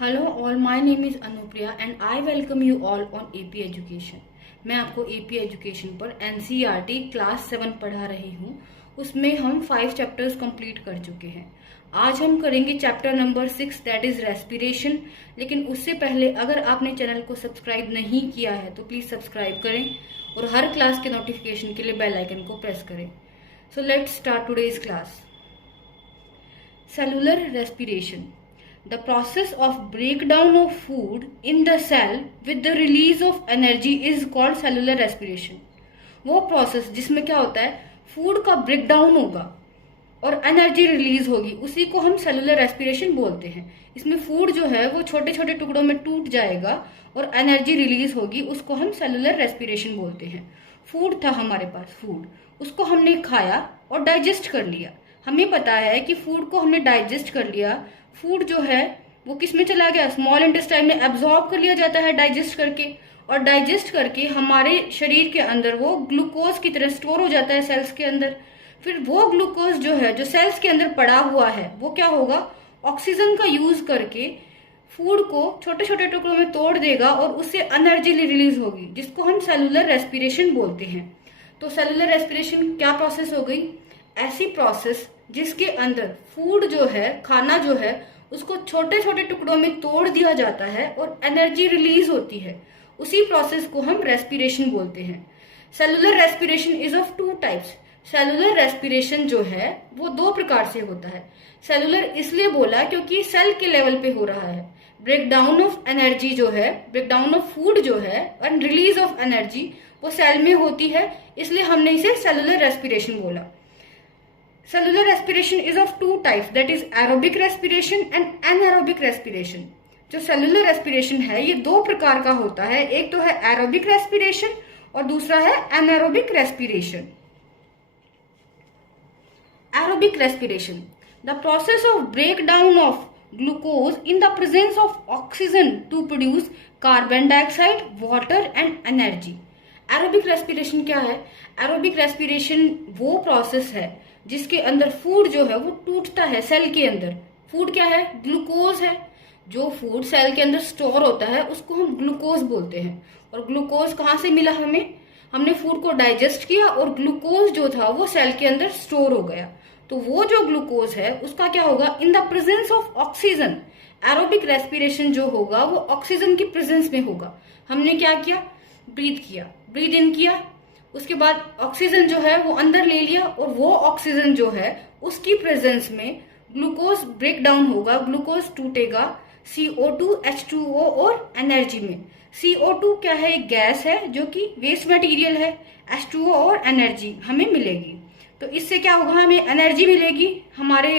Hello all, my name is Anupriya and I welcome you all on AP education. मैं आपको AP education पर NCERT class 7 पढ़ा रही हूँ। उसमें हम 5 चैप्टर्स कंप्लीट कर चुके हैं। आज हम करेंगे chapter number 6 that is respiration. लेकिन उससे पहले अगर आपने चैनल को सब्सक्राइब नहीं किया है तो प्लीज़ सब्सक्राइब करें और हर क्लास के नोटिफिकेशन के लिए बेल आइकन को प्रेस करें। So let's start today's class. Cellular respiration. The process of breakdown of food in the cell with the release of energy is called cellular respiration. वो process जिसमें क्या होता है, फूड का ब्रेकडाउन होगा और एनर्जी रिलीज होगी, उसी को हम सेलुलर रेस्पिरेशन बोलते हैं। इसमें फूड जो है वो छोटे छोटे टुकड़ों में टूट जाएगा और एनर्जी रिलीज होगी, उसको हम सेलुलर रेस्पिरेशन बोलते हैं। फूड था हमारे पास, फूड उसको हमने खाया और डाइजेस्ट कर लिया। हमें पता है कि फूड को हमने डाइजेस्ट कर लिया। फूड जो है वो किस में चला गया, स्मॉल इंटेस्टाइन में एब्जॉर्ब कर लिया जाता है डाइजेस्ट करके, और डाइजेस्ट करके हमारे शरीर के अंदर वो ग्लूकोज की तरह स्टोर हो जाता है सेल्स के अंदर। फिर वो ग्लूकोज जो है जो सेल्स के अंदर पड़ा हुआ है वो क्या होगा, ऑक्सीजन का यूज करके फूड को छोटे छोटे टुकड़ों में तोड़ देगा और उससे एनर्जी रिलीज होगी, जिसको हम सेलुलर रेस्पिरेशन बोलते हैं। तो सेलुलर रेस्पिरेशन क्या प्रोसेस हो गई, ऐसी प्रोसेस जिसके अंदर फूड जो है, खाना जो है, उसको छोटे छोटे टुकड़ों में तोड़ दिया जाता है और एनर्जी रिलीज होती है, उसी प्रोसेस को हम रेस्पिरेशन बोलते हैं। Cellular respiration is of 2 types. Cellular respiration जो है वो 2 प्रकार से होता है। सेलुलर इसलिए बोला क्योंकि सेल के लेवल पे हो रहा है। ब्रेकडाउन ऑफ एनर्जी जो है, ब्रेकडाउन ऑफ फूड जो है एंड रिलीज ऑफ एनर्जी वो सेल में होती है, इसलिए हमने इसे सेलुलर रेस्पिरेशन बोला। Cellular respiration is of 2 types, that is aerobic respiration and anaerobic respiration. जो cellular respiration है ये 2 प्रकार का होता है, एक तो है aerobic respiration और दूसरा है anaerobic respiration. Aerobic respiration, the process of breakdown of glucose in the presence of oxygen to produce carbon dioxide, water and energy. Aerobic respiration क्या है, aerobic respiration वो प्रोसेस है जिसके अंदर फूड जो है वो टूटता है सेल के अंदर। फूड क्या है, ग्लूकोज है। जो फूड सेल के अंदर स्टोर होता है उसको हम ग्लूकोज बोलते हैं। और ग्लूकोज कहाँ से मिला हमें, हमने फूड को डाइजेस्ट किया और ग्लूकोज जो था वो सेल के अंदर स्टोर हो गया। तो वो जो ग्लूकोज है उसका क्या होगा, in the presence of oxygen. Aerobic respiration जो होगा वो ऑक्सीजन की प्रेजेंस में होगा। हमने क्या किया, ब्रीथ किया, ब्रीथ इन किया, उसके बाद ऑक्सीजन जो है वो अंदर ले लिया और वो ऑक्सीजन जो है उसकी प्रेजेंस में ग्लूकोज ब्रेक डाउन होगा, ग्लूकोज टूटेगा CO2, H2O और एनर्जी में। CO2 क्या है, एक गैस है जो कि वेस्ट मटेरियल है। H2O और एनर्जी हमें मिलेगी। तो इससे क्या होगा, हमें एनर्जी मिलेगी हमारे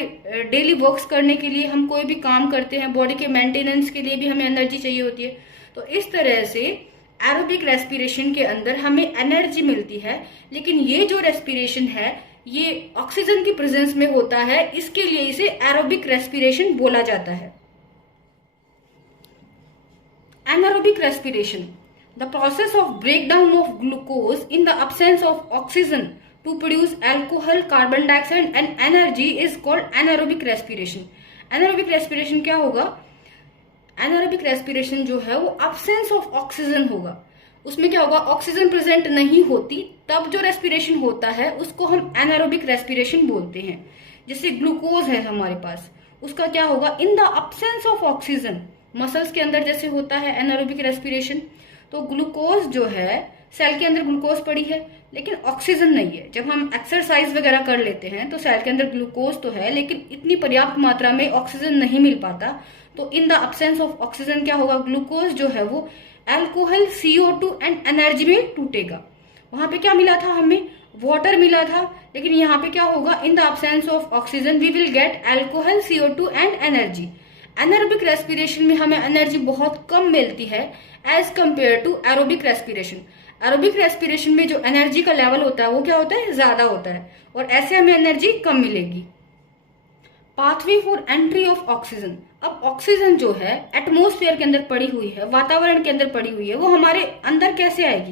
डेली वर्क्स करने के लिए। हम कोई भी काम करते हैं, बॉडी के मेंटेनेंस के लिए भी हमें एनर्जी चाहिए होती है। तो इस तरह से एरोबिक रेस्पिरेशन के अंदर हमें एनर्जी मिलती है। लेकिन ये जो रेस्पिरेशन है ये ऑक्सीजन की प्रेजेंस में होता है, इसके लिए इसे एरोबिक रेस्पिरेशन बोला जाता है। Anaerobic respiration, the process of breakdown of glucose in the absence of oxygen to produce alcohol, carbon dioxide and energy is called anaerobic respiration. Anaerobic respiration क्या होगा, एनारोबिक रेस्पिरेशन जो है वो एब्सेंस ऑफ ऑक्सीजन होगा। उसमें क्या होगा, oxygen present नहीं होती तब जो रेस्पिरेशन होता है उसको हम एनारोबिक रेस्पिरेशन बोलते हैं। जैसे ग्लूकोज है हमारे पास, उसका क्या होगा, in the absence of oxygen. Muscles के अंदर जैसे होता है एनारोबिक रेस्पिरेशन, तो ग्लूकोज जो है सेल के अंदर ग्लूकोज पड़ी है लेकिन ऑक्सीजन नहीं है। जब हम एक्सरसाइज वगैरह कर लेते हैं तो सेल के अंदर ग्लूकोज तो है लेकिन इतनी पर्याप्त मात्रा में ऑक्सीजन नहीं मिल पाता। तो इन द एब्सेंस ऑफ ऑक्सीजन क्या होगा, ग्लूकोज जो है वो अल्कोहल, CO2 एंड एनर्जी में टूटेगा। वहां पे क्या मिला था, हमें वाटर मिला था, लेकिन यहाँ पे क्या होगा, in the absence of oxygen we will get alcohol, CO2 and energy. Anaerobic respiration में हमें एनर्जी बहुत कम मिलती है as compare to aerobic respiration. Aerobic respiration में जो एनर्जी का लेवल होता है वो क्या होता है, ज्यादा होता है, और ऐसे हमें एनर्जी कम मिलेगी। Pathway for entry of oxygen, अब ऑक्सीजन जो है एटमोस्फेयर के अंदर पड़ी हुई है, वातावरण के अंदर पड़ी हुई है, वो हमारे अंदर कैसे आएगी,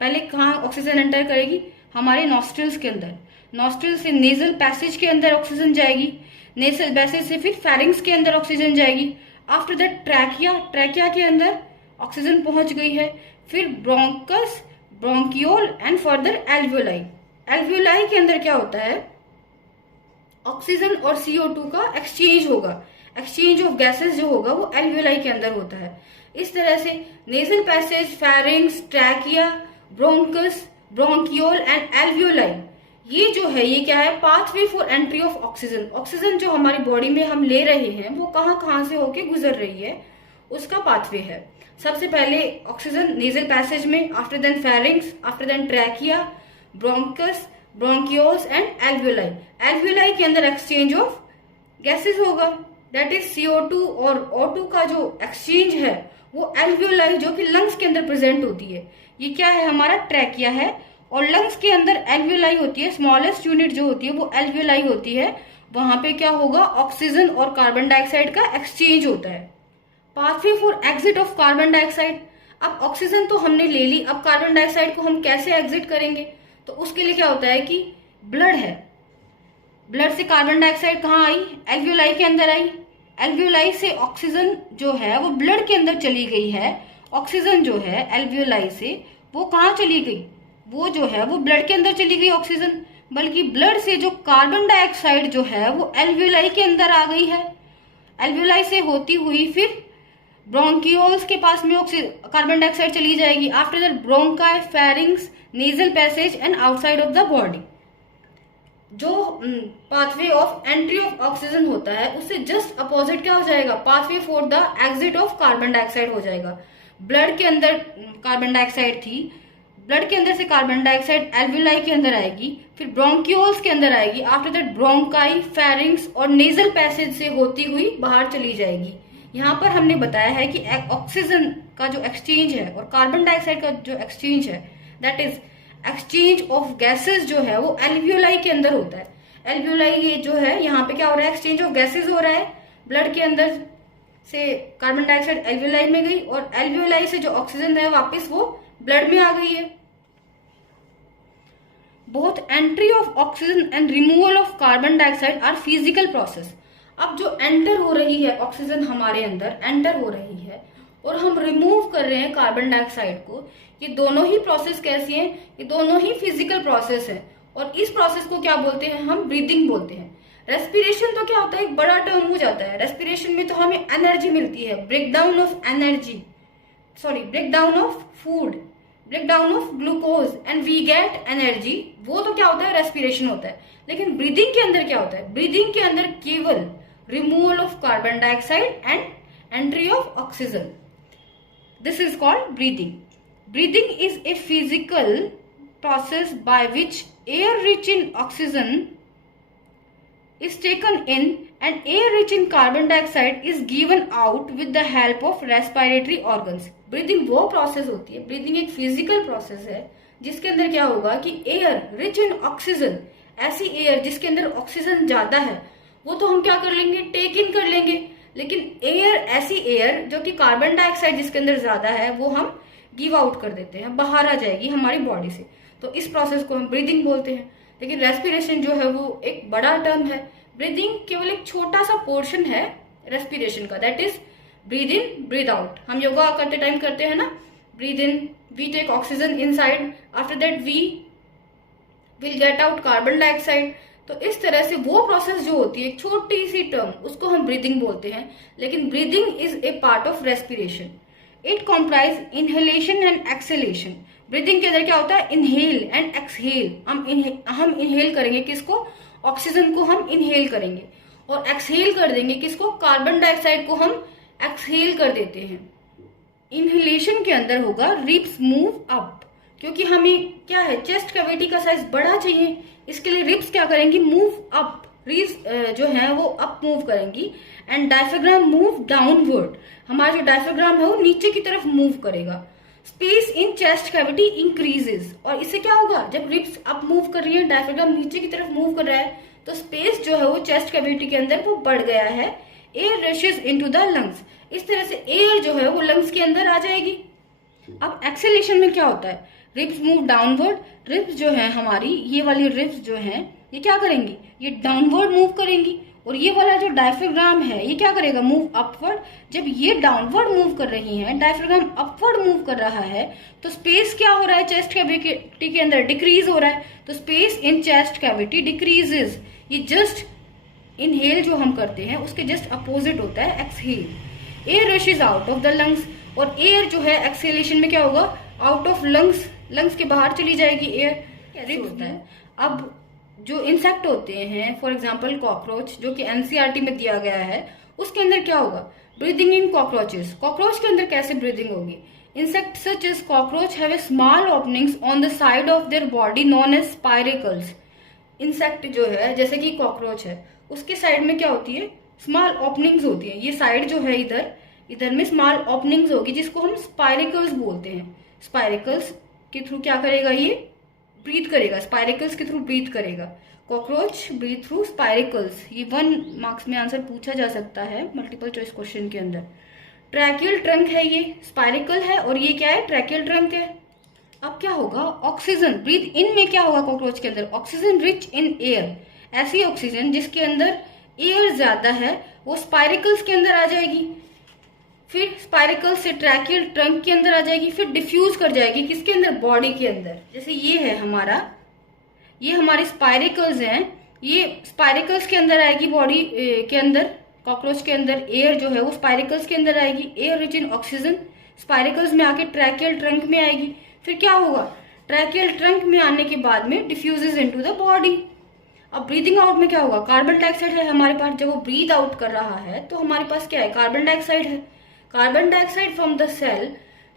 पहले कहाँ ऑक्सीजन एंटर करेगी, हमारे नॉस्ट्रिल्स के अंदर। नॉस्ट्रिल से नेजल पैसेज के अंदर ऑक्सीजन जाएगी, नेजल पैसेज से फिर फेरिंग्स के अंदर ऑक्सीजन जाएगी, आफ्टर दैट ट्रैकिया, ट्रैकिया के अंदर ऑक्सीजन पहुंच गई है। फिर bronchus, bronchiole and further alveoli. Alveoli के अंदर क्या होता है, ऑक्सीजन और CO2 का एक्सचेंज होगा, एक्सचेंज ऑफ गैसेस जो होगा वो एल्वियोलाई के अंदर होता है। इस तरह से nasal passage, pharynx, trachea, bronchus, bronchiole and alveoli, ये जो है ये क्या है, pathway for entry of oxygen. Oxygen जो हमारी बॉडी में हम ले रहे हैं वो कहाँ कहाँ से होके गुजर रही है, उसका पाथवे है। सबसे पहले ऑक्सीजन नेजल पैसेज में, after then pharynx, after then trachea, bronchus, bronchioles and alveoli. Alveoli के अंदर एक्सचेंज ऑफ गैसेस होगा, दैट इज CO2 और O2 का जो एक्सचेंज है वो एल्वियोलाई जो कि लंग्स के अंदर प्रेजेंट होती है, ये क्या है, हमारा ट्रैकिया है। और लंग्स के अंदर एल्वियोलाई होती है, स्मॉलेस्ट यूनिट जो होती है वो एल्वियोलाई होती है। वहां पे क्या होगा, ऑक्सीजन और कार्बन डाइऑक्साइड का एक्सचेंज होता है। Pathway for exit of carbon dioxide, अब ऑक्सीजन तो हमने ले ली, अब कार्बन डाइऑक्साइड को हम कैसे एग्जिट करेंगे, तो उसके लिए क्या होता है कि ब्लड है, ब्लड से कार्बन डाइऑक्साइड कहाँ आई, एल्वियोलाई के अंदर आई। एल्वियोलाई से ऑक्सीजन जो है वो ब्लड के अंदर चली गई है। ऑक्सीजन जो है एल्वियोलाई से वो कहाँ चली गई, वो जो है वो ब्लड के अंदर चली गई ऑक्सीजन, बल्कि ब्लड से जो कार्बन डाइऑक्साइड जो है वो एल्वियोलाई के अंदर आ गई है। एल्वियोलाई से होती हुई फिर ब्रोंकियोल्स के पास में कार्बन डाइऑक्साइड चली जाएगी। After that bronchi, pharynx, nasal passage and outside of the body. जो pathway of entry of oxygen होता है उससे जस्ट अपोजिट क्या हो जाएगा, pathway for the exit of carbon dioxide हो जाएगा। ब्लड के अंदर कार्बन डाइऑक्साइड थी, ब्लड के अंदर से कार्बन डाइऑक्साइड एल्वियोलाई के अंदर आएगी, फिर ब्रोंकियोल्स के अंदर आएगी। आफ्टर दैट ब्रोंकाई, फेरिंग्स और नेजल पैसेज से होती हुई बाहर चली जाएगी। यहाँ पर हमने बताया है कि ऑक्सीजन का जो एक्सचेंज है और कार्बन डाइऑक्साइड का जो एक्सचेंज है, that is exchange of gases जो है वो एल्वियोलाई के अंदर होता है। एल्वियोलाई ये जो है यहाँ पे क्या हो रहा है, एक्सचेंज ऑफ गैसेस हो रहा है। ब्लड के अंदर से कार्बन डाइऑक्साइड एल्वियोलाई में गई और एल्वियोलाई से जो ऑक्सीजन है वापस वो ब्लड में आ गई है। Both entry of oxygen and removal of carbon dioxide are physical process. अब जो एंटर हो रही है ऑक्सीजन हमारे अंदर एंटर हो रही है और हम रिमूव कर रहे हैं कार्बन डाइऑक्साइड को, ये दोनों ही प्रोसेस कैसी हैं, ये दोनों ही फिजिकल प्रोसेस है। और इस प्रोसेस को क्या बोलते हैं, हम ब्रीदिंग बोलते हैं। रेस्पिरेशन तो क्या होता है, एक बड़ा टर्म हो जाता है। रेस्पिरेशन में तो हमें एनर्जी मिलती है, breakdown of energy, breakdown of food, breakdown of glucose and we get energy, वो तो क्या होता है, रेस्पिरेशन होता है। लेकिन ब्रीदिंग के अंदर क्या होता है, ब्रीदिंग के अंदर केवल removal of carbon dioxide and entry of oxygen, this is called breathing. Breathing is a physical process by which air rich in oxygen is taken in and air rich in carbon dioxide is given out with the help of respiratory organs. Breathing वो process होती है, breathing एक physical process है जिसके अंदर क्या होगा कि air rich in oxygen, ऐसी air जिसके अंदर ऑक्सीजन ज्यादा है वो तो हम क्या कर लेंगे, टेक इन कर लेंगे। लेकिन एयर, ऐसी एयर जो कि कार्बन डाइऑक्साइड जिसके अंदर ज्यादा है वो हम गिव आउट कर देते हैं, बाहर आ जाएगी हमारी बॉडी से। तो इस प्रोसेस को हम ब्रीदिंग बोलते हैं। लेकिन रेस्पिरेशन जो है वो एक बड़ा टर्म है। ब्रीदिंग केवल एक छोटा सा पोर्शन है रेस्पिरेशन का, that is breathe in breathe out. हम योगा करते टाइम करते हैं ना, breathe in, we take oxygen inside, after that we will get out carbon dioxide. तो इस तरह से वो प्रोसेस जो होती है, एक छोटी सी टर्म, उसको हम ब्रीदिंग बोलते हैं। लेकिन breathing is a part of respiration. It comprise inhalation and acceleration. Breathing के अंदर क्या होता है, इनहेल एंड एक्सहेल। हम इनहेल करेंगे किसको, ऑक्सीजन को हम इनहेल करेंगे और एक्सहेल कर देंगे किसको, कार्बन डाइऑक्साइड को हम एक्सहेल कर देते हैं। इनहेलेशन के अंदर होगा रिब्स मूव अप, क्योंकि हमें क्या है, चेस्ट कैविटी का साइज बड़ा चाहिए, इसके लिए रिब्स क्या करेंगी, मूव अप, रिब्स जो है वो अप मूव करेंगी। एंड डायफ्राम मूव डाउनवर्ड, हमारा जो डायफ्राम है वो नीचे की तरफ मूव करेगा। Space in chest cavity increases, और इससे क्या होगा, जब रिब्स अप मूव कर रही है, डायफ्राम नीचे की तरफ मूव कर रहा है, तो स्पेस जो है वो चेस्ट कैविटी के अंदर वो बढ़ गया है। Air rashes into the lungs, इस तरह से एयर जो है वो लंग्स के अंदर आ जाएगी। अब एक्सेलेशन में क्या होता है, रिब्स मूव डाउनवर्ड, रिब्स जो है हमारी, ये वाली रिब्स जो है ये क्या करेंगी, ये डाउनवर्ड मूव करेंगी और ये वाला जो डायफ्राम है ये क्या करेगा, मूव अपवर्ड। जब ये डाउनवर्ड मूव कर रही है, डायफ्राम अपवर्ड मूव कर रहा है, तो स्पेस क्या हो रहा है चेस्ट कैविटी के अंदर, डिक्रीज हो रहा है। तो space in chest cavity decreases. ये जस्ट इनहेल जो हम करते हैं उसके जस्ट अपोजिट होता है exhale. Air rushes out of the lungs, और एयर जो है एक्सहेलेशन में क्या होगा, आउट ऑफ लंग्स, लंग्स के बाहर चली जाएगी एयर। कैसे होता है, अब जो इंसेक्ट होते हैं, फॉर एग्जाम्पल कॉकरोच, जो कि एनसीईआरटी में दिया गया है, उसके अंदर क्या होगा, ब्रीदिंग इन कॉकरोचेस। कॉकरोच के अंदर कैसे ब्रीदिंग होगी, insect such as cockroach have a small openings on the side of their body known as spiracles. Insect जो है जैसे कि कॉकरोच है, उसके साइड में क्या होती है, स्मॉल ओपनिंग्स होती है। ये साइड जो है इधर में स्मॉल ओपनिंग्स होगी, जिसको हम स्पाइरेकल्स बोलते हैं। स्पाइरेकल्स के थ्रू क्या करेगा, ये ब्रीथ करेगा, स्पाइरेकल्स के थ्रू ब्रीथ करेगा। Cockroach breathe through spiracles. ये 1 मार्क्स में आंसर पूछा जा सकता है मल्टीपल चॉइस क्वेश्चन के अंदर। ट्रैकियल ट्रंक है, ये स्पाइरेकल है, और ये क्या है, ट्रैकियल ट्रंक है। अब क्या होगा, ऑक्सीजन ब्रीथ इन में क्या होगा कॉकरोच के अंदर, ऑक्सीजन रिच इन एयर। ऐसी ऑक्सीजन जिसके अंदर एयर ज्यादा है वो स्पाइरेकल्स के अंदर आ जाएगी, फिर स्पाइरेकल्स से ट्रैकियल ट्रंक के अंदर आ जाएगी, फिर डिफ्यूज कर जाएगी किसके अंदर, बॉडी के अंदर। जैसे ये है हमारा, ये हमारे स्पाइरेकल्स हैं, ये स्पाइरेकल्स के अंदर आएगी बॉडी के अंदर। कॉकरोच के अंदर एयर जो है वो स्पाइरेकल्स के अंदर आएगी, air rich in oxygen spiracles में आके ट्रैकियल ट्रंक में आएगी। फिर क्या होगा, ट्रैकियल ट्रंक में आने के बाद में डिफ्यूजेज इनटू द बॉडी। अब ब्रीदिंग आउट में क्या होगा, कार्बन डाइऑक्साइड है हमारे पास, जब वो ब्रीद आउट कर रहा है तो हमारे पास क्या है, कार्बन डाइऑक्साइड है। Carbon dioxide from the cell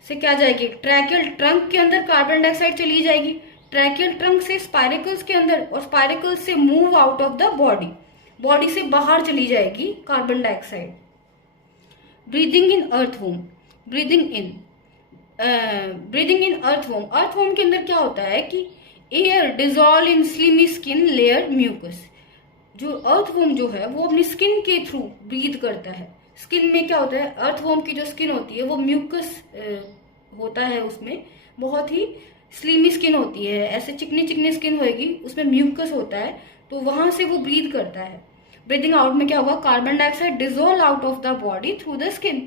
से क्या जाएगी, ट्रैकियल ट्रंक के अंदर कार्बन डाइऑक्साइड चली जाएगी, ट्रैकियल ट्रंक से स्पाइरेकल्स के अंदर, और स्पाइरेकल्स से move out of the body, body से बाहर चली जाएगी carbon dioxide. Breathing in earthworm, breathing in earthworm. Earthworm के अंदर क्या होता है कि air dissolve in slimy skin layer mucus. जो अर्थवॉर्म जो है वो अपनी स्किन के थ्रू ब्रीद करता है। स्किन में क्या होता है, अर्थवॉर्म की जो स्किन होती है वो म्यूकस होता है, उसमें बहुत ही स्लिमी स्किन होती है, ऐसे चिकनी चिकनी स्किन होगी, उसमें म्यूकस होता है, तो वहां से वो ब्रीद करता है। ब्रीदिंग आउट में क्या होगा, carbon dioxide dissolve out of the body through the skin.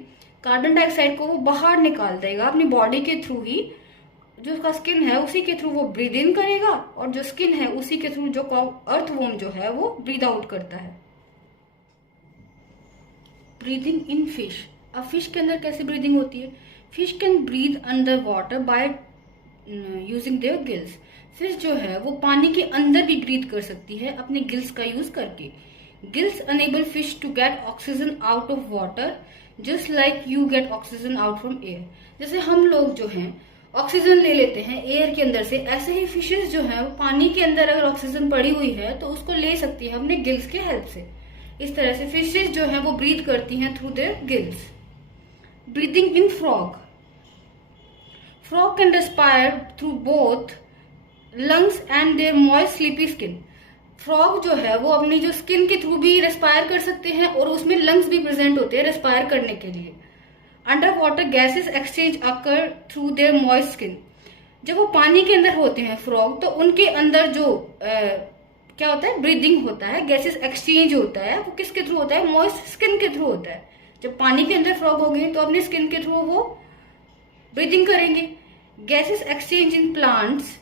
Carbon dioxide को वो बाहर निकाल देगा अपनी बॉडी के थ्रू ही, जो उसका स्किन है उसी के थ्रू वो ब्रीद इन करेगा, और जो स्किन है उसी के थ्रू जो अर्थवॉर्म जो है वो ब्रीद आउट करता है। Breathing in fish. अब फिश के अंदर कैसे ब्रीदिंग होती है, fish can breathe under water by using their gills. Fish जो है वो पानी के अंदर भी ब्रीद कर सकती है अपने गिल्स का यूज करके। Gills enable fish to get oxygen out of water just like you get oxygen out from air. जैसे हम लोग जो हैं ऑक्सीजन ले लेते हैं एयर के अंदर से, ऐसे ही फिशेस जो है पानी के अंदर अगर ऑक्सीजन पड़ी हुई है तो उसको ले सकती है अपने गिल्स के हेल्प से। इस तरह से फिशेस जो है वो ब्रीद करती हैं through their gills. Breathing in frog. Frog can respire through both lungs and their moist sleepy skin. Frog जो है वो अपनी जो स्किन के थ्रू भी रेस्पायर कर सकते हैं और उसमें लंग्स भी प्रेजेंट होते हैं रेस्पायर करने के लिए। Under water gases exchange occur through their moist skin. जब वो पानी के अंदर होते हैं फ्रॉग, तो उनके अंदर जो क्या होता है, ब्रीदिंग होता है, गैसेस एक्सचेंज होता है, वो किसके थ्रू होता है, मॉइस्ट स्किन के थ्रू होता है। जब पानी के अंदर फ्रॉग होंगे तो अपनी स्किन के थ्रू वो ब्रीदिंग करेंगे। Gases exchange in plants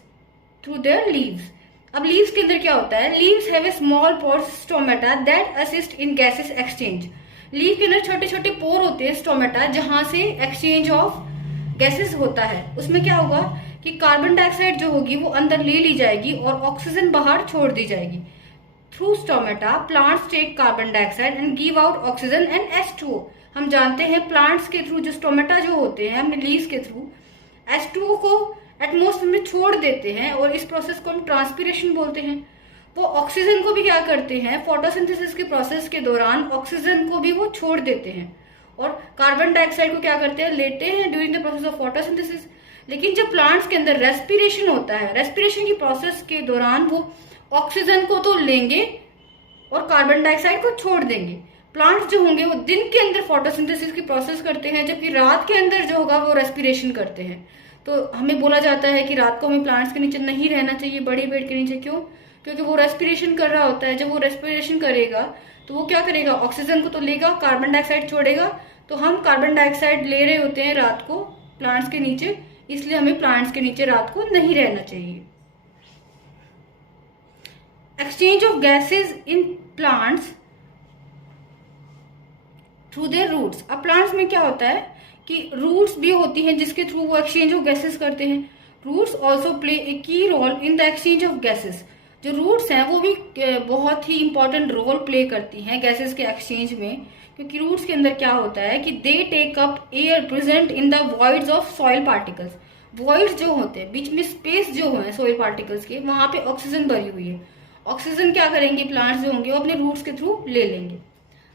through there leaves. अब लीव्स के अंदर क्या होता है, leaves have a small pores stomata that assist in gases exchange. Leave के अंदर छोटे छोटे पोर होते हैं स्टोमेटा, जहां से एक्सचेंज ऑफ गैसेस होता है। उसमें क्या होगा कि कार्बन डाइऑक्साइड जो होगी वो अंदर ले ली जाएगी और ऑक्सीजन बाहर छोड़ दी जाएगी। Through stomata plants take carbon dioxide and give out oxygen and H2O। हम जानते हैं प्लांट्स के थ्रू जो स्टोमेटा जो होते हैं अपने लीव्स के थ्रू H2O को एटमोस्फेयर में छोड़ देते हैं, और इस प्रोसेस को हम ट्रांसपीरेशन बोलते हैं। वो ऑक्सीजन को भी क्या करते हैं, फोटोसिंथेसिस के प्रोसेस के दौरान ऑक्सीजन को भी वो छोड़ देते हैं, और कार्बन डाइऑक्साइड को क्या करते हैं, लेते हैं during the process of photosynthesis. लेकिन जब प्लांट्स के अंदर रेस्पिरेशन होता है, रेस्पिरेशन की प्रोसेस के दौरान वो ऑक्सीजन को तो लेंगे और कार्बन डाइऑक्साइड को छोड़ देंगे। प्लांट्स जो होंगे वो दिन के अंदर फोटोसिंथेसिस की प्रोसेस करते हैं, जबकि रात के अंदर जो होगा वो रेस्पिरेशन करते हैं। तो हमें बोला जाता है कि रात को हमें प्लांट्स के नीचे नहीं रहना चाहिए, बड़ी पेड़ के नीचे। क्यों? क्योंकि वो रेस्पिरेशन कर रहा होता है। जब वो रेस्पिरेशन करेगा तो वो क्या करेगा, ऑक्सीजन को तो लेगा, कार्बन डाइऑक्साइड छोड़ेगा। तो हम कार्बन डाइऑक्साइड ले रहे होते हैं रात को प्लांट्स के नीचे, इसलिए हमें प्लांट्स के नीचे रात को नहीं रहना चाहिए। Exchange of gases in plants through their roots. अब प्लांट्स में क्या होता है कि रूट्स भी होती हैं जिसके थ्रू वो एक्सचेंज ऑफ गैसेस करते हैं। Roots also play a key role in the exchange of gases. जो रूट्स हैं वो भी बहुत ही इंपॉर्टेंट रोल प्ले करती हैं गैसेस के एक्सचेंज में, क्योंकि रूट्स के अंदर क्या होता है कि they take up air present in the voids of soil particles. Voids जो होते हैं, बीच में स्पेस जो है सॉइल पार्टिकल्स के, वहां पे ऑक्सीजन भरी हुई है। ऑक्सीजन क्या करेंगे प्लांट्स जो होंगे वो अपने रूट्स के थ्रू ले लेंगे।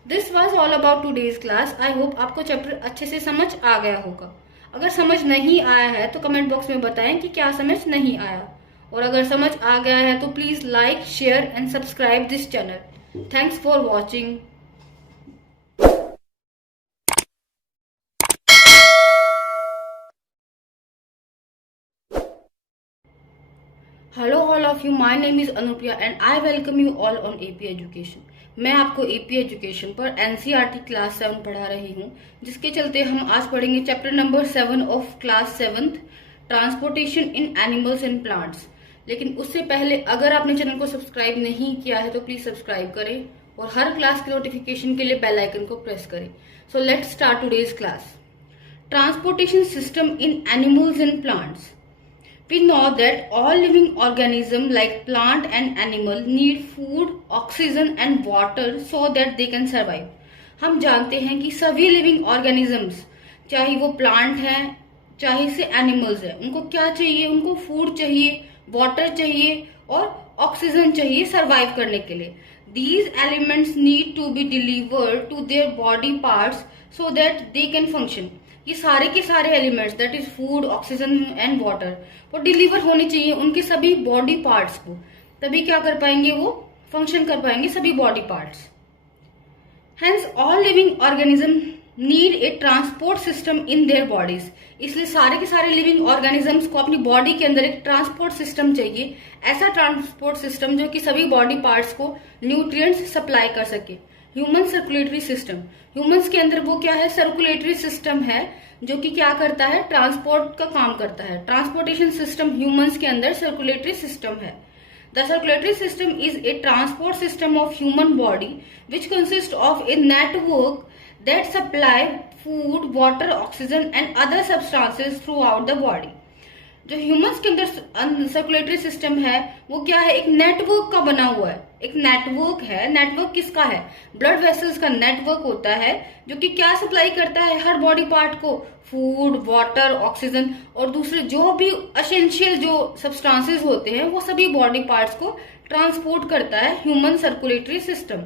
This was all about today's class. I hope आपको चैप्टर अच्छे से समझ आ गया होगा। अगर समझ नहीं आया है तो कमेंट बॉक्स में बताएं कि क्या समझ नहीं आया, और अगर समझ आ गया है तो please like, share and subscribe this channel. Thanks for watching. Hello all of you, my name is Anupriya and I welcome you all on AP education. मैं आपको एपी एजुकेशन पर एनसीईआरटी क्लास 7 पढ़ा रही हूँ, जिसके चलते हम आज पढ़ेंगे chapter number 7 of class 7th, transportation in animals and plants. लेकिन उससे पहले अगर आपने चैनल को सब्सक्राइब नहीं किया है तो प्लीज सब्सक्राइब करें और हर क्लास के नोटिफिकेशन के लिए बेल आइकन को प्रेस करें। So let's start today's class. Transportation system in animals and plants. We know that all living organisms like plant and animal need food, oxygen and water so that they can survive. हम जानते हैं कि सभी living organisms, चाहे वो plant हैं चाहे से एनिमल्स हैं, उनको क्या चाहिए, उनको फूड चाहिए, वाटर चाहिए और ऑक्सीजन चाहिए सर्वाइव करने के लिए। These elements need to be delivered to their body parts so that they can function. ये सारे के सारे elements, that is food, oxygen and water, वो डिलीवर होने चाहिए उनके सभी बॉडी पार्ट्स को, तभी क्या कर पाएंगे, वो फंक्शन कर पाएंगे सभी body parts. Hence all living organism need a transport system in their bodies. इसलिए सारे के सारे लिविंग ऑर्गेनिजम्स को अपनी बॉडी के अंदर एक ट्रांसपोर्ट सिस्टम चाहिए, ऐसा ट्रांसपोर्ट सिस्टम जो कि सभी बॉडी पार्ट्स को न्यूट्रिएंट्स सप्लाई कर सके। ह्यूमन सर्कुलेटरी सिस्टम, ह्यूमंस के अंदर वो क्या है, सर्कुलेटरी सिस्टम है जो कि क्या करता है, ट्रांसपोर्ट का काम करता है। ट्रांसपोर्टेशन सिस्टम ह्यूमंस के अंदर सर्कुलेटरी सिस्टम है। The circulatory system is a transport system of human body which consist of a network that supply food, water, oxygen and other substances through out the body. जो humans के अंदर circulatory system है वो क्या है, एक network का बना हुआ है, एक नेटवर्क है। नेटवर्क किसका है, ब्लड वेसल्स का नेटवर्क होता है, जो कि क्या सप्लाई करता है हर बॉडी पार्ट को, फूड, वाटर, ऑक्सीजन और दूसरे जो भी एसेंशियल जो सब्सटेंसेस होते हैं वो सभी बॉडी पार्ट्स को ट्रांसपोर्ट करता है human circulatory system.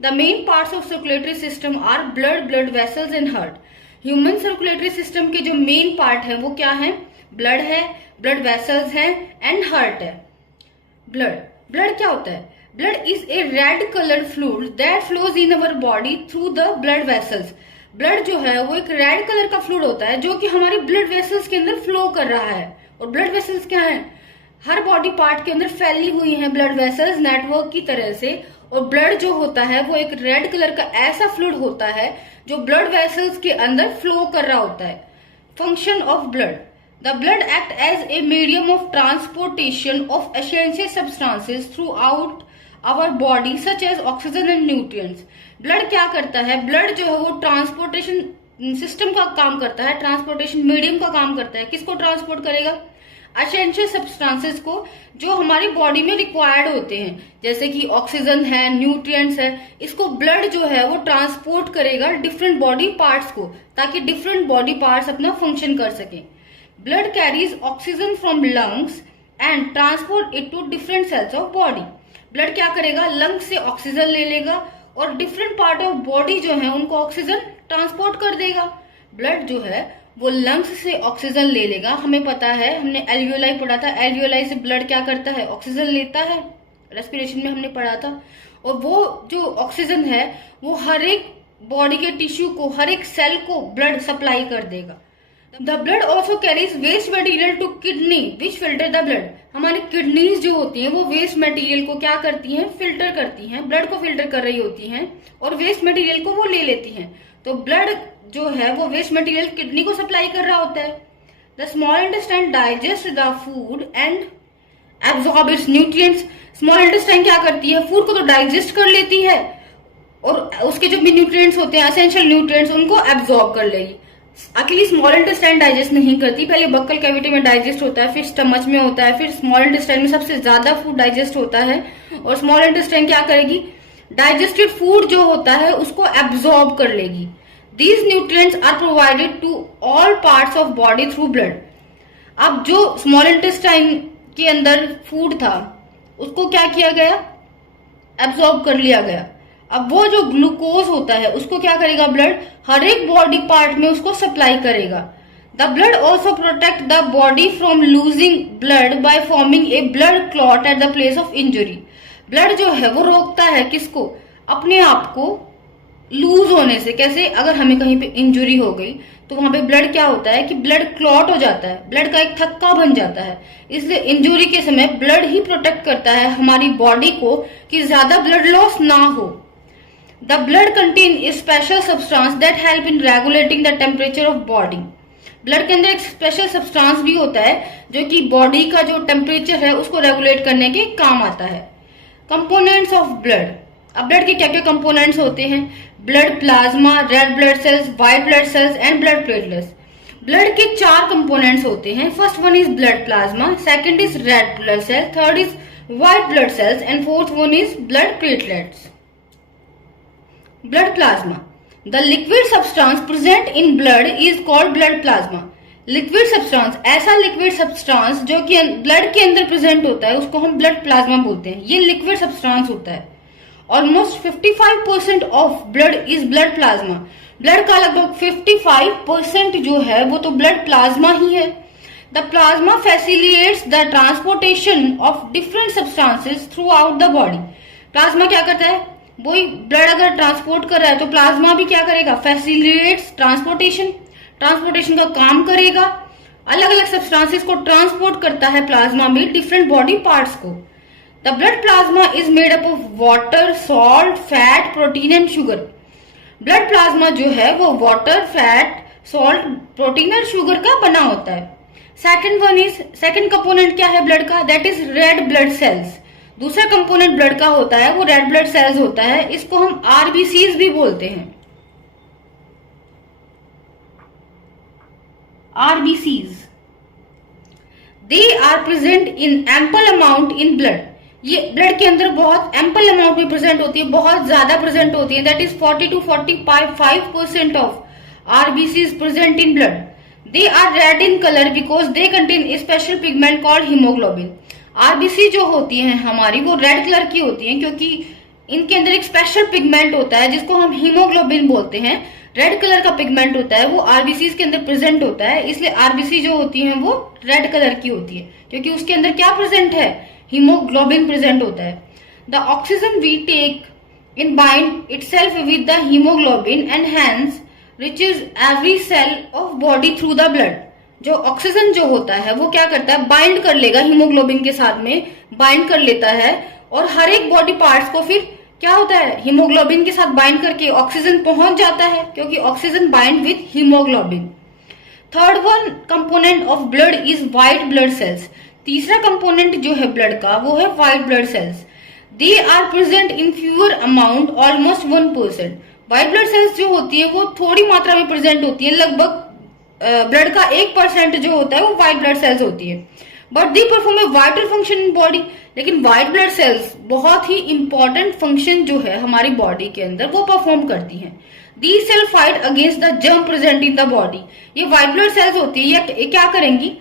The main parts of circulatory system are blood, blood vessels and heart. Human circulatory system के जो मेन पार्ट है वो क्या है, ब्लड है, ब्लड वेसल्स है एंड हार्ट है। ब्लड, ब्लड क्या होता है, blood is a red coloured fluid that flows in our body through the blood vessels. Blood जो है वो एक रेड कलर का फ्लूइड होता है जो कि हमारी ब्लड वेसल्स के अंदर फ्लो कर रहा है। और ब्लड वेसल्स क्या है, हर बॉडी पार्ट के अंदर फैली हुई है ब्लड वेसल्स नेटवर्क की तरह से। और ब्लड जो होता है वो एक रेड कलर का ऐसा फ्लूइड होता है जो ब्लड वेसल्स के अंदर फ्लो कर रहा होता है। Function of blood, the blood act as a medium of transportation of essential substances throughout our body such as oxygen and nutrients. Blood क्या करता है, ब्लड जो है वो ट्रांसपोर्टेशन सिस्टम का काम करता है, ट्रांसपोर्टेशन मीडियम का काम करता है। किसको ट्रांसपोर्ट करेगा, एसेंशियल सब्सटेंसेस को जो हमारी बॉडी में रिक्वायर्ड होते हैं, जैसे कि ऑक्सीजन है, न्यूट्रिएंट्स है, इसको ब्लड जो है वो ट्रांसपोर्ट करेगा डिफरेंट बॉडी पार्ट्स को, ताकि डिफरेंट बॉडी पार्ट्स अपना फंक्शन कर सकें। Blood carries oxygen from lungs and transport it to different cells of body. Blood क्या करेगा, लंग्स से ऑक्सीजन ले लेगा और डिफरेंट पार्ट ऑफ बॉडी जो है उनको ऑक्सीजन ट्रांसपोर्ट कर देगा। ब्लड जो है वो लंग्स से ऑक्सीजन ले लेगा, हमें पता है, हमने एल्वियोलाई पढ़ा था, एल्वियोलाई से ब्लड क्या करता है, ऑक्सीजन लेता है, रेस्पिरेशन में हमने पढ़ा था। और वो जो ऑक्सीजन है वो हर एक बॉडी के टिश्यू को, हर एक सेल को ब्लड सप्लाई कर देगा। The blood also carries waste material to kidney which filter the blood. हमारी किडनीज जो होती हैं वो वेस्ट मटेरियल को क्या करती हैं, फिल्टर करती हैं, ब्लड को फिल्टर कर रही होती हैं और वेस्ट मटेरियल को वो ले लेती हैं। तो ब्लड जो है वो वेस्ट मटेरियल किडनी को सप्लाई कर रहा होता है। The small intestine digest the food and absorb it's nutrients. Small intestine क्या करती है, फूड को तो डाइजेस्ट कर लेती है और उसके जो भी न्यूट्रिएंट्स होते हैं, एसेंशियल न्यूट्रिएंट्स, उनको एब्जॉर्ब कर लेगी। अकेली स्मॉल इंटेस्टाइन डाइजेस्ट नहीं करती, पहले बक्कल कैविटी में डाइजेस्ट होता है, फिर स्टमच में होता है, फिर स्मॉल इंटेस्टाइन में सबसे ज्यादा फूड डाइजेस्ट होता है और स्मॉल इंटेस्टाइन क्या करेगी, डाइजेस्टेड फूड जो होता है उसको एब्जॉर्ब कर लेगी। These nutrients are provided to all parts of body through blood. अब जो स्मॉल इंटेस्टाइन के अंदर फूड था उसको क्या किया गया, एब्जॉर्ब कर लिया गया। अब वो जो ग्लूकोज होता है उसको क्या करेगा, ब्लड हर एक बॉडी पार्ट में उसको सप्लाई करेगा। The blood also protect the body from losing blood by forming a blood clot at the place of injury. Blood जो है वो रोकता है किसको, अपने आप को लूज होने से। कैसे, अगर हमें कहीं पे इंजुरी हो गई तो वहां पे ब्लड क्या होता है कि ब्लड क्लॉट हो जाता है, ब्लड का एक थक्का बन जाता है। इसलिए इंजुरी के समय ब्लड ही प्रोटेक्ट करता है हमारी बॉडी को कि ज्यादा ब्लड लॉस ना हो। The blood contain a special substance that help in regulating the temperature of body. Blood के अंदर एक स्पेशल सब्सटेंस भी होता है जो कि बॉडी का जो टेम्परेचर है उसको रेगुलेट करने के काम आता है। Components of blood. अब ब्लड के क्या क्या कंपोनेंट्स होते हैं, blood plasma, red blood cells, white blood cells and blood platelets. Blood के 4 कंपोनेंट्स होते हैं। First one is blood plasma, second is red blood cell, third is white blood cells and fourth one is blood platelets. Blood plasma, the liquid substance present in blood is called blood plasma. Liquid substance, ऐसा liquid substance जो कि blood के अंदर present होता है उसको हम blood plasma बोलते हैं। ये लिक्विड सब्सटेंस होता है। Almost 55% of blood is blood plasma. Blood का लगभग 55% जो है वो तो ब्लड प्लाज्मा ही है। The plasma facilitates the transportation of different substances through out the body. Plasma क्या करता है, वही ब्लड अगर ट्रांसपोर्ट कर रहा है तो प्लाज्मा भी क्या करेगा, फैसिलिटेट्स ट्रांसपोर्टेशन, ट्रांसपोर्टेशन का काम करेगा। अलग अलग सब्सटेंसेस को ट्रांसपोर्ट करता है प्लाज्मा भी, डिफरेंट बॉडी पार्ट्स को। The blood plasma is made up of water, salt, fat, protein and sugar. Blood plasma जो है वो वाटर, फैट, सॉल्ट, प्रोटीन और शुगर का बना होता है। सेकंड कंपोनेंट क्या है ब्लड का, that is red blood sales. दूसरा कंपोनेंट ब्लड का होता है वो रेड ब्लड सेल्स होता है। इसको हम आरबीसीज भी बोलते हैं। RBCs, they are present in ample amount in blood. ये ब्लड के अंदर बहुत एम्पल अमाउंट में प्रेजेंट होती है, बहुत ज्यादा प्रेजेंट होती है। That is 40 to 45% of RBCs present in blood. They are red in colour because they contain a special pigment called haemoglobin. RBC जो होती है हमारी वो रेड कलर की होती है क्योंकि इनके अंदर एक स्पेशल पिगमेंट होता है जिसको हम हीमोग्लोबिन बोलते हैं। रेड कलर का पिगमेंट होता है वो आरबीसी के अंदर प्रेजेंट होता है, इसलिए आरबीसी जो होती है वो रेड कलर की होती है क्योंकि उसके अंदर क्या प्रेजेंट है, हीमोग्लोबिन प्रेजेंट होता है। The oxygen we take in bind itself with the haemoglobin and hence reaches every cell of body through the blood. जो ऑक्सीजन जो होता है वो क्या करता है, बाइंड कर लेगा हीमोग्लोबिन के साथ में, बाइंड कर लेता है और हर एक बॉडी पार्ट्स को फिर क्या होता है, हीमोग्लोबिन के साथ बाइंड करके ऑक्सीजन पहुंच जाता है क्योंकि oxygen bind with haemoglobin. Third one component of blood is white blood cells. तीसरा कंपोनेंट जो है ब्लड का वो है white blood cells. They are present in fewer amount, almost 1%। White blood cells जो होती है वो थोड़ी मात्रा में प्रेजेंट होती है, लगभग ब्लड का 1% जो होता है वो व्हाइट ब्लड सेल्स होती है। But they perform a vital function in body. लेकिन व्हाइट ब्लड सेल्स बहुत ही इंपॉर्टेंट फंक्शन जो है हमारी बॉडी के अंदर वो परफॉर्म करती हैं। The cell fight against the germ present in the body. ये व्हाइट ब्लड सेल्स होती है, ये क्या करेंगी,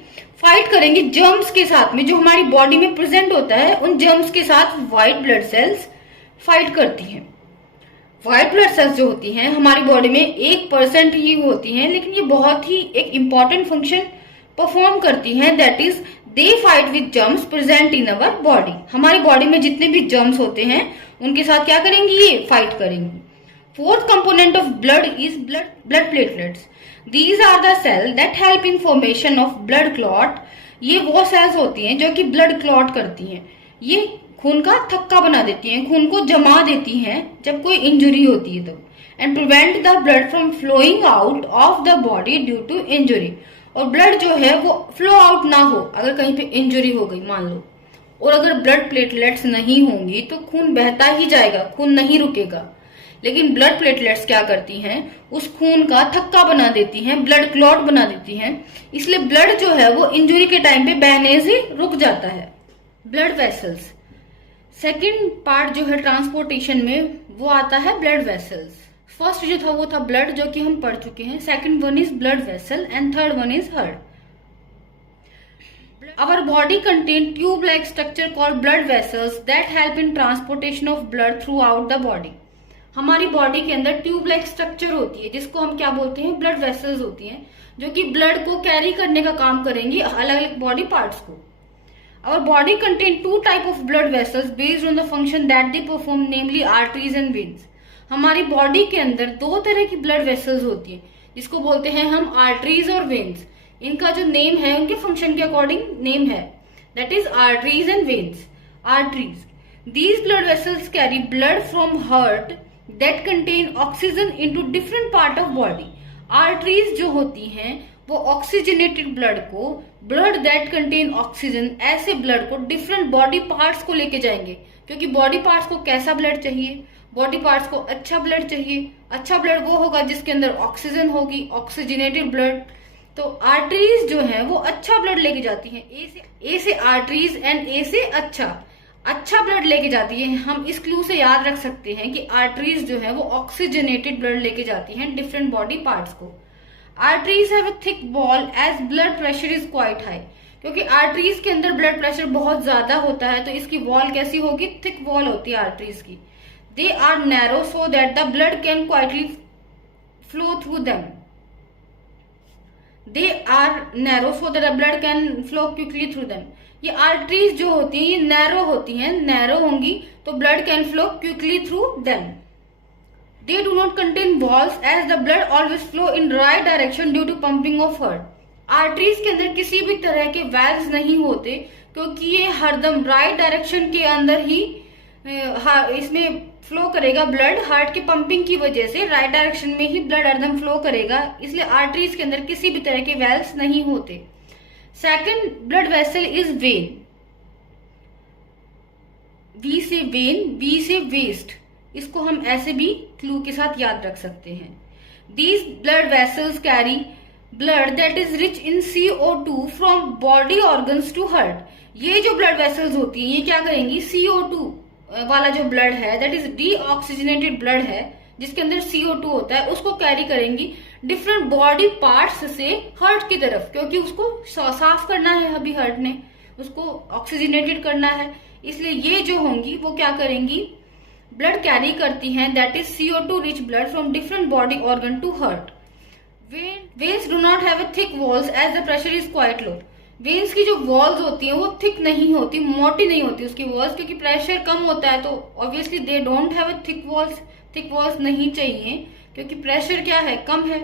फाइट करेंगी जर्म्स के साथ में, जो हमारी बॉडी में प्रेजेंट होता है उन जर्म्स के साथ व्हाइट ब्लड सेल्स फाइट करती हैं। व्हाइट ब्लड सेल्स जो होती हैं हमारी बॉडी में 1% ही होती हैं, लेकिन ये बहुत ही एक इंपॉर्टेंट फंक्शन परफॉर्म करती हैं। That is they fight with germs present in our body. हमारी बॉडी में जितने भी जर्म्स होते हैं उनके साथ क्या करेंगी, ये फाइट करेंगी। Fourth component of blood is blood platelets. These are the cell that help in formation of blood clot. ये वो सेल्स होती हैं जो कि ब्लड क्लॉट करती हैं। ये खून का थक्का बना देती हैं, खून को जमा देती हैं जब कोई इंजुरी होती है तब, and prevent the blood from flowing out of the body due to injury. और ब्लड जो है वो फ्लो आउट ना हो, अगर कहीं पे इंजुरी हो गई मान लो, और अगर ब्लड प्लेटलेट्स नहीं होंगी तो खून बहता ही जाएगा, खून नहीं रुकेगा। लेकिन ब्लड प्लेटलेट्स क्या करती हैं, उस खून का थक्का बना देती हैं, ब्लड क्लॉट बना देती हैं, इसलिए ब्लड जो है वो इंजुरी के टाइम पे बहने से रुक जाता है। ब्लड वेसल्स, सेकेंड पार्ट जो है ट्रांसपोर्टेशन में वो आता है ब्लड वेसल्स। फर्स्ट जो था वो था ब्लड, जो कि हम पढ़ चुके हैं। Second one is blood vessel and third one is heart. Our body contains tube-like structure called blood vessels that help in transportation of blood throughout the body. हमारी बॉडी के अंदर ट्यूब लाइक स्ट्रक्चर होती है जिसको हम क्या बोलते हैं, ब्लड वेसल्स होती हैं, जो कि ब्लड को कैरी करने का काम करेंगी अलग अलग बॉडी पार्ट्स को। Our body contains two type of blood vessels based on the function that they perform, namely arteries and veins. हमारी बॉडी के अंदर दो तरह की ब्लड वेसल्स होती है जिसको बोलते हैं हम आर्टरीज और वेन्स। इनका जो नेम है उनके फंक्शन के अकॉर्डिंग नेम है, that is arteries and veins. Arteries, these blood vessels carry blood from heart that contain oxygen into different part of body. Arteries जो होती हैं वो ऑक्सीजनेटेड ब्लड को, ब्लड दैट कंटेन ऑक्सीजन, ऐसे blood को different body parts को लेके जाएंगे, क्योंकि बॉडी पार्ट्स को कैसा ब्लड चाहिए, बॉडी पार्ट्स को अच्छा ब्लड चाहिए। अच्छा ब्लड वो होगा जिसके अंदर ऑक्सीजन होगी, ऑक्सीजनेटेड ब्लड। तो आर्टरीज जो है वो अच्छा ब्लड लेके जाती हैं, ए से आर्टरीज एंड ए से अच्छा ब्लड लेके जाती है। हम इस क्लू से याद रख सकते हैं कि आर्टरीज जो है वो ऑक्सीजनेटेड ब्लड लेके जाती हैं डिफरेंट बॉडी पार्ट्स को। Arteries have a thick wall as blood pressure is quite high, क्योंकि आर्टरीज के अंदर ब्लड प्रेशर बहुत ज्यादा होता है तो इसकी वॉल कैसी होगी, थिक वॉल होती है आर्टरीज की। They are narrow so that the blood can quietly flow through them. They are narrow so that the blood can flow quickly through them. ये आर्टरीज जो होती हैं ये नैरो होती हैं, नैरो होंगी तो blood can flow quickly through them. They do not contain valves as the blood always flow in right direction due to pumping of heart. Arteries के अंदर किसी भी तरह के वेल्व्स नहीं होते क्योंकि ये हरदम राइट डायरेक्शन के अंदर ही इसमें फ्लो करेगा ब्लड, हार्ट के पंपिंग की वजह से राइट डायरेक्शन में ही ब्लड हरदम फ्लो करेगा, इसलिए आर्टरीज के अंदर किसी भी तरह के वेल्व्स नहीं होते। Second blood vessel is vein. We say vein, we say waste, इसको हम ऐसे भी क्लू के साथ याद रख सकते हैं। These blood vessels carry blood that is rich in CO2 from body organs to heart. ये जो ब्लड वेसल्स होती हैं ये क्या करेंगी, CO2 वाला जो ब्लड है दैट इज डीऑक्सीजनेटेड ब्लड है जिसके अंदर CO2 होता है, उसको कैरी करेंगी डिफरेंट बॉडी पार्ट्स से हार्ट की तरफ, क्योंकि उसको साफ करना है, अभी हार्ट ने उसको ऑक्सीजनेटेड करना है, इसलिए ये जो होंगी वो क्या करेंगी, ब्लड कैरी करती हैं that is CO2 rich blood from different body organ to heart. Veins do not have a thick walls as the pressure is quite low. Veins की जो वॉल्स होती हैं वो थिक नहीं होती, मोटी नहीं होती उसकी वॉल्स, क्योंकि प्रेशर कम होता है तो obviously they don't have a thick walls. Thick walls नहीं चाहिए क्योंकि प्रेशर क्या है, कम है।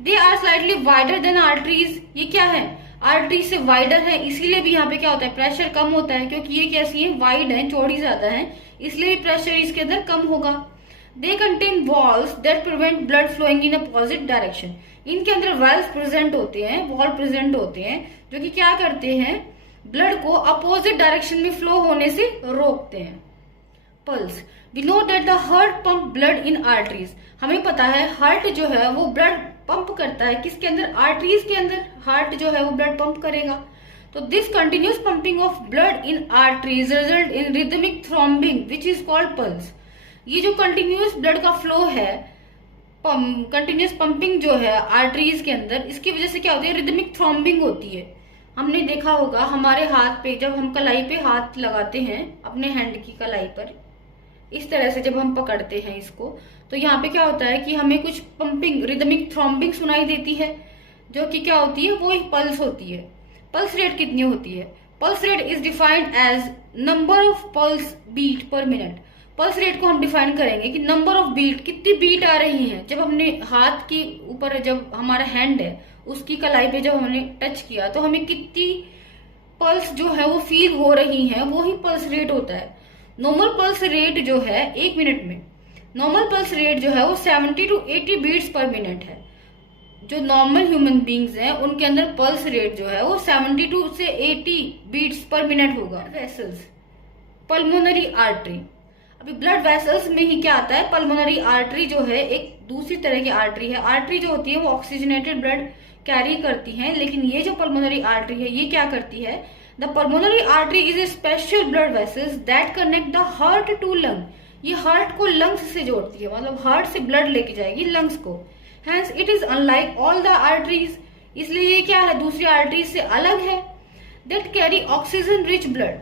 They are slightly wider than arteries. ये क्या है, आर्टरी से वाइडर है, इसीलिए भी यहाँ पे क्या होता है, प्रेशर कम होता है, क्योंकि ये कैसी है, वाइड है, चौड़ी ज्यादा है, इसलिए प्रेशर इसके अंदर कम होगा। They contain walls that prevent blood flowing in opposite direction. इनके अंदर वॉल्स प्रेजेंट होते हैं, वॉल प्रेजेंट होते हैं जो कि क्या करते हैं, ब्लड को अपोजिट डायरेक्शन में फ्लो होने से रोकते हैं। Pulse, we know that the heart pump blood in arteries. हमें पता है हार्ट जो है वो ब्लड पंप करता है किसके अंदर, आर्टरीज के अंदर हार्ट जो है वो ब्लड पंप करेगा। तो this continuous pumping of blood in arteries result in rhythmic throbbing which is called pulse. ये जो कंटिन्यूस ब्लड का फ्लो है, कंटिन्यूस पंपिंग जो है आर्टरीज के अंदर, इसकी वजह से क्या होती है, रिदमिक थ्रॉम्बिंग होती है। हमने देखा होगा हमारे हाथ पे, जब हम कलाई पे हाथ लगाते हैं अपने हैंड की कलाई पर, इस तरह से जब हम पकड़ते हैं इसको, तो यहाँ पे क्या होता है कि हमें कुछ पंपिंग, रिदमिक थ्रॉम्बिंग सुनाई देती है, जो कि क्या होती है, वो एक पल्स होती है। पल्स रेट कितनी होती है, pulse rate is defined as number of pulse beat per minute. Pulse rate को हम डिफाइन करेंगे कि नंबर ऑफ बीट, कितनी बीट आ रही है जब हमने हाथ के ऊपर, जब हमारा हैंड है उसकी कलाई पे जब हमने टच किया तो हमें कितनी पल्स जो है वो फील हो रही है, वो ही पल्स रेट होता है। नॉर्मल पल्स रेट जो है 1 मिनट में, नॉर्मल पल्स रेट जो है वो 70 to 80 बीट्स पर मिनट है। जो नॉर्मल ह्यूमन बींग्स हैं उनके अंदर पल्स रेट जो है वो 72 से 80 बीट्स पर मिनट होगा। Vessels, pulmonary artery. अभी ब्लड वेसल्स में ही क्या आता है, पल्मोनरी आर्टरी जो है एक दूसरी तरह की आर्टरी है। आर्टरी जो होती है वो ऑक्सीजनेटेड ब्लड कैरी करती है, लेकिन ये जो पल्मोनरी आर्टरी है ये क्या करती है, the pulmonary artery is a special blood vessels that connect the heart to lung. ये हार्ट को लंग्स से जोड़ती है, मतलब हार्ट से ब्लड लेके जाएगी लंग्स को। Hence it is unlike all the arteries, इसलिए ये क्या है, दूसरी आर्टरीज से अलग है। That carry oxygen rich blood।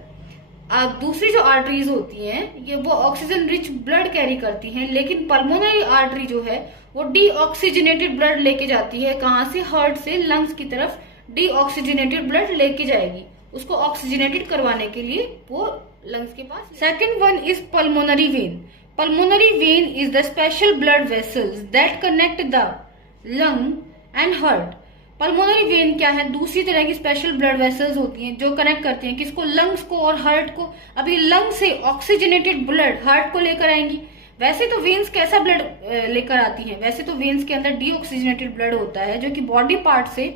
अब दूसरी जो आर्टरीज होती हैं ये वो ऑक्सीजन रिच ब्लड कैरी करती हैं, लेकिन पल्मोनरी आर्टरी जो है वो डीऑक्सीजनेटेड ब्लड लेके जाती है। कहाँ से, हार्ट से लंग्स की तरफ डीऑक्सीजनेटेड ब्लड लेके जाएगी, उसको ऑक्सीजनेटेड करवाने के लिए वो लंग्स के पास। Second one is pulmonary vein. Pulmonary vein is the special blood vessels that connect the lung and heart। Pulmonary vein क्या है, दूसरी तरह की स्पेशल ब्लड वेसल्स होती हैं जो कनेक्ट करती हैं किसको, लंग्स को और हार्ट को। अभी लंग से ऑक्सीजनेटेड ब्लड हार्ट को लेकर आएंगी। वैसे तो वेन्स कैसा ब्लड लेकर आती हैं, वैसे तो वेन्स के अंदर डीऑक्सीजनेटेड ब्लड होता है जो कि बॉडी पार्ट से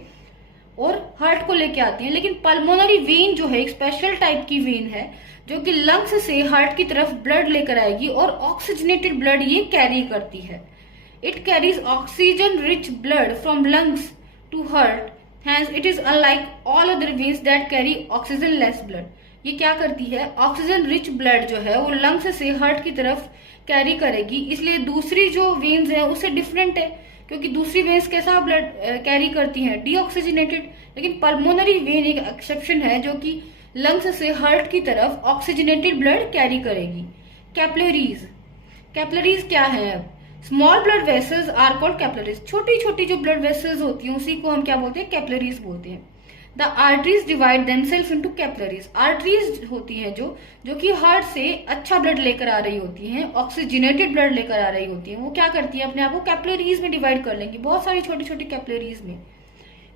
और हार्ट को लेके आती हैं, लेकिन पल्मोनरी वेन जो है एक स्पेशल टाइप की वेन है जो कि लंग्स से हार्ट की तरफ ब्लड लेकर आएगी और ऑक्सीजनेटेड ब्लड ये कैरी करती है। It carries oxygen rich blood from lungs to heart, hence it is unlike all other veins that carry oxygen less blood. ये क्या करती है, ऑक्सीजन रिच ब्लड जो है वो लंग्स से हार्ट की तरफ कैरी करेगी, इसलिए दूसरी जो वेन्स है उससे डिफरेंट है, क्योंकि दूसरी वेन्स कैसा ब्लड कैरी करती हैं, डीऑक्सीजनेटेड। लेकिन पल्मोनरी वेन एक एक्सेप्शन है जो कि लंग्स से हार्ट की तरफ ऑक्सीजनेटेड ब्लड कैरी करेगी। कैपिलरीज, कैपिलरीज क्या है, small blood vessels are called capillaries. छोटी छोटी जो ब्लड वेसल्स होती हैं उसी को हम क्या बोलते हैं, कैपिलरीज बोलते हैं। The arteries divide themselves into capillaries. Arteries होती हैं जो कि हार्ट से अच्छा ब्लड लेकर आ रही होती हैं, ऑक्सीजनेटेड ब्लड लेकर आ रही होती हैं, वो क्या करती है अपने आप को कैपिलरीज में डिवाइड कर लेंगी, बहुत सारी छोटी छोटी कैपिलरीज में।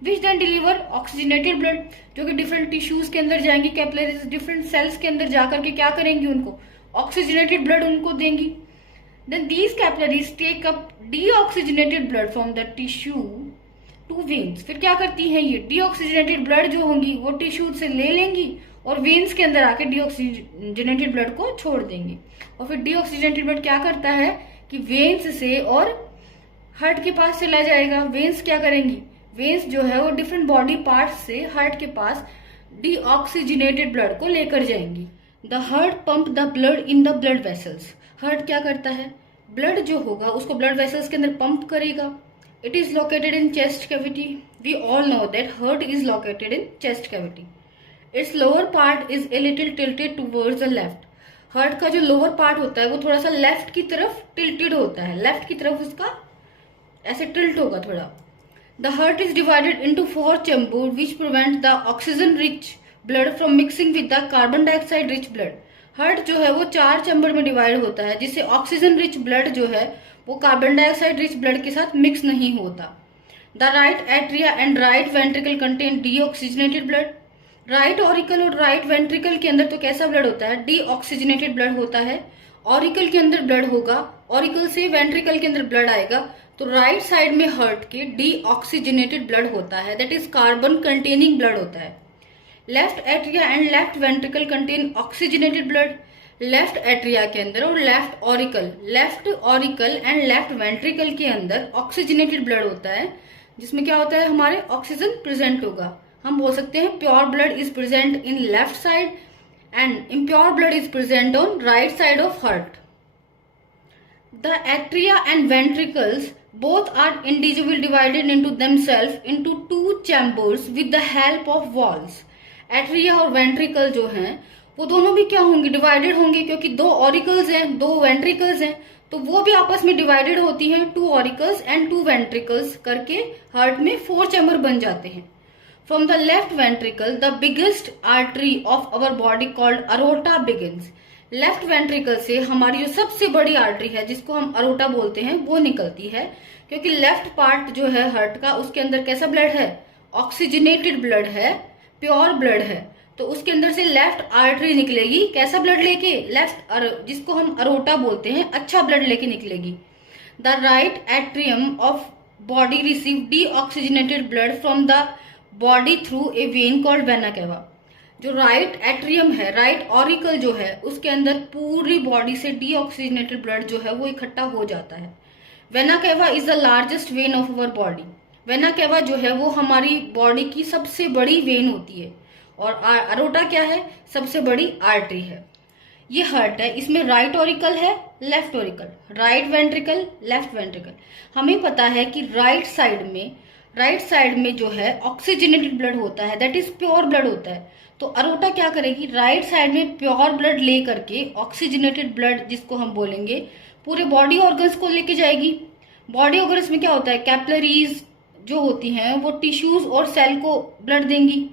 Which then deliver oxygenated blood, जो कि डिफरेंट टिश्यूज के अंदर जाएंगी, कैपिलरीज डिफरेंट सेल्स के अंदर जाकर के क्या करेंगी, उनको ऑक्सीजनेटेड ब्लड उनको देंगी। Then these capillaries take up deoxygenated blood from the tissue to veins. फिर क्या करती हैं ये, डीऑक्सीजनेटेड ब्लड जो होंगी वो टिश्यू से ले लेंगी और वेन्स के अंदर आके डीऑक्सीजनेटेड ब्लड को छोड़ देंगी। और फिर डीऑक्सीजनेटेड ब्लड क्या करता है कि वेन्स से और हार्ट के पास चला जाएगा। वेन्स क्या करेंगी, वेन्स जो है वो डिफरेंट बॉडी पार्ट्स से हार्ट के पास डीऑक्सीजनेटेड ब्लड को लेकर जाएंगी। The heart pump the blood in the blood vessels. Heart क्या करता है, ब्लड जो होगा उसको ब्लड वेसल्स के अंदर पंप करेगा। It is located in chest cavity. We all know that heart is located in chest cavity. Its lower part is a little tilted towards the left. Heart का जो lower part होता है वो थोड़ा सा लेफ्ट की तरफ टिल्टेड होता है, लेफ्ट की तरफ उसका ऐसे टिल्ट होगा थोड़ा। The heart is divided into 4 chambers which prevent the oxygen rich blood from mixing with the carbon dioxide rich blood। Heart जो है वो 4 चैम्बर में डिवाइड होता है जिससे ऑक्सीजन रिच ब्लड जो है वो कार्बन डाइऑक्साइड रिच ब्लड के साथ मिक्स नहीं होता। The right atria and right ventricle contain deoxygenated blood. Right auricle और राइट वेंट्रिकल के अंदर तो कैसा ब्लड होता है, डीऑक्सीजनेटेड ब्लड होता है। ऑरिकल के अंदर ब्लड होगा, ऑरिकल से वेंट्रिकल के अंदर ब्लड आएगा, तो राइट साइड में हार्ट के डीऑक्सीजनेटेड ब्लड होता है, that is carbon containing blood होता है। Left atria and left ventricle contain oxygenated blood. Left atria के अंदर और left auricle and left ventricle के अंदर ऑक्सीजनेटेड ब्लड होता है, जिसमें क्या होता है, हमारे ऑक्सीजन प्रेजेंट होगा। हम बोल सकते हैं pure blood is present in left side and impure blood is present on right side of heart. The atria and ventricles both are individually divided into themselves into 2 chambers with the help of walls। Atria और ventricle जो हैं वो दोनों भी क्या होंगे, divided होंगे, क्योंकि 2 ऑरिकल्स हैं 2 वेंट्रिकल्स हैं, तो वो भी आपस में डिवाइडेड होती हैं। 2 ऑरिकल्स एंड 2 वेंट्रिकल्स करके हार्ट में 4 चैम्बर बन जाते हैं। From the left ventricle the biggest artery of our body called aorta begins. Left ventricle से हमारी जो सबसे बड़ी आर्टरी है जिसको हम अरोटा बोलते हैं वो निकलती है, क्योंकि लेफ्ट पार्ट जो है हार्ट का उसके अंदर कैसा ब्लड है, ऑक्सीजनेटेड ब्लड है, प्योर ब्लड है। तो उसके अंदर से लेफ्ट आर्टरी निकलेगी, कैसा ब्लड लेके, लेफ्ट जिसको हम अरोटा बोलते हैं, अच्छा ब्लड लेके निकलेगी। The right atrium of body receive deoxygenated blood from the body through a when called vena cava. जो राइट एट्रियम है, राइट ऑरिकल जो है, उसके अंदर पूरी बॉडी से डीऑक्सीजनेटेड ब्लड जो है वो इकट्ठा हो जाता है। Vena cava is the largest when of our body. Vena cava जो है वो हमारी बॉडी की सबसे बड़ी वेन होती है, और अरोटा क्या है, सबसे बड़ी आर्टरी है। ये हार्ट है, इसमें राइट ऑरिकल है, left auricle, right ventricle, left ventricle. हमें पता है कि राइट साइड में जो है ऑक्सीजनेटेड ब्लड होता है, दैट इज प्योर ब्लड होता है। तो अरोटा क्या करेगी, राइट साइड में प्योर ब्लड ले करके ऑक्सीजनेटेड ब्लड जिसको हम बोलेंगे पूरे बॉडी ऑर्गन्स को लेके जाएगी। बॉडी ऑर्गन्स में क्या होता है, कैपिलरीज जो होती हैं वो टिश्यूज और सेल को ब्लड देंगी।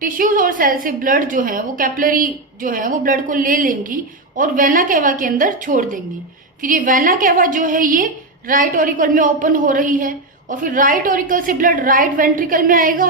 टिश्यूज और सेल से ब्लड जो है वो कैपिलरी जो है वो ब्लड को ले लेंगी और वेना कैवा के अंदर छोड़ देंगी। फिर ये वेना कैवा जो है ये राइट ऑरिकल में ओपन हो रही है, और फिर राइट ऑरिकल से ब्लड राइट वेंट्रिकल में आएगा।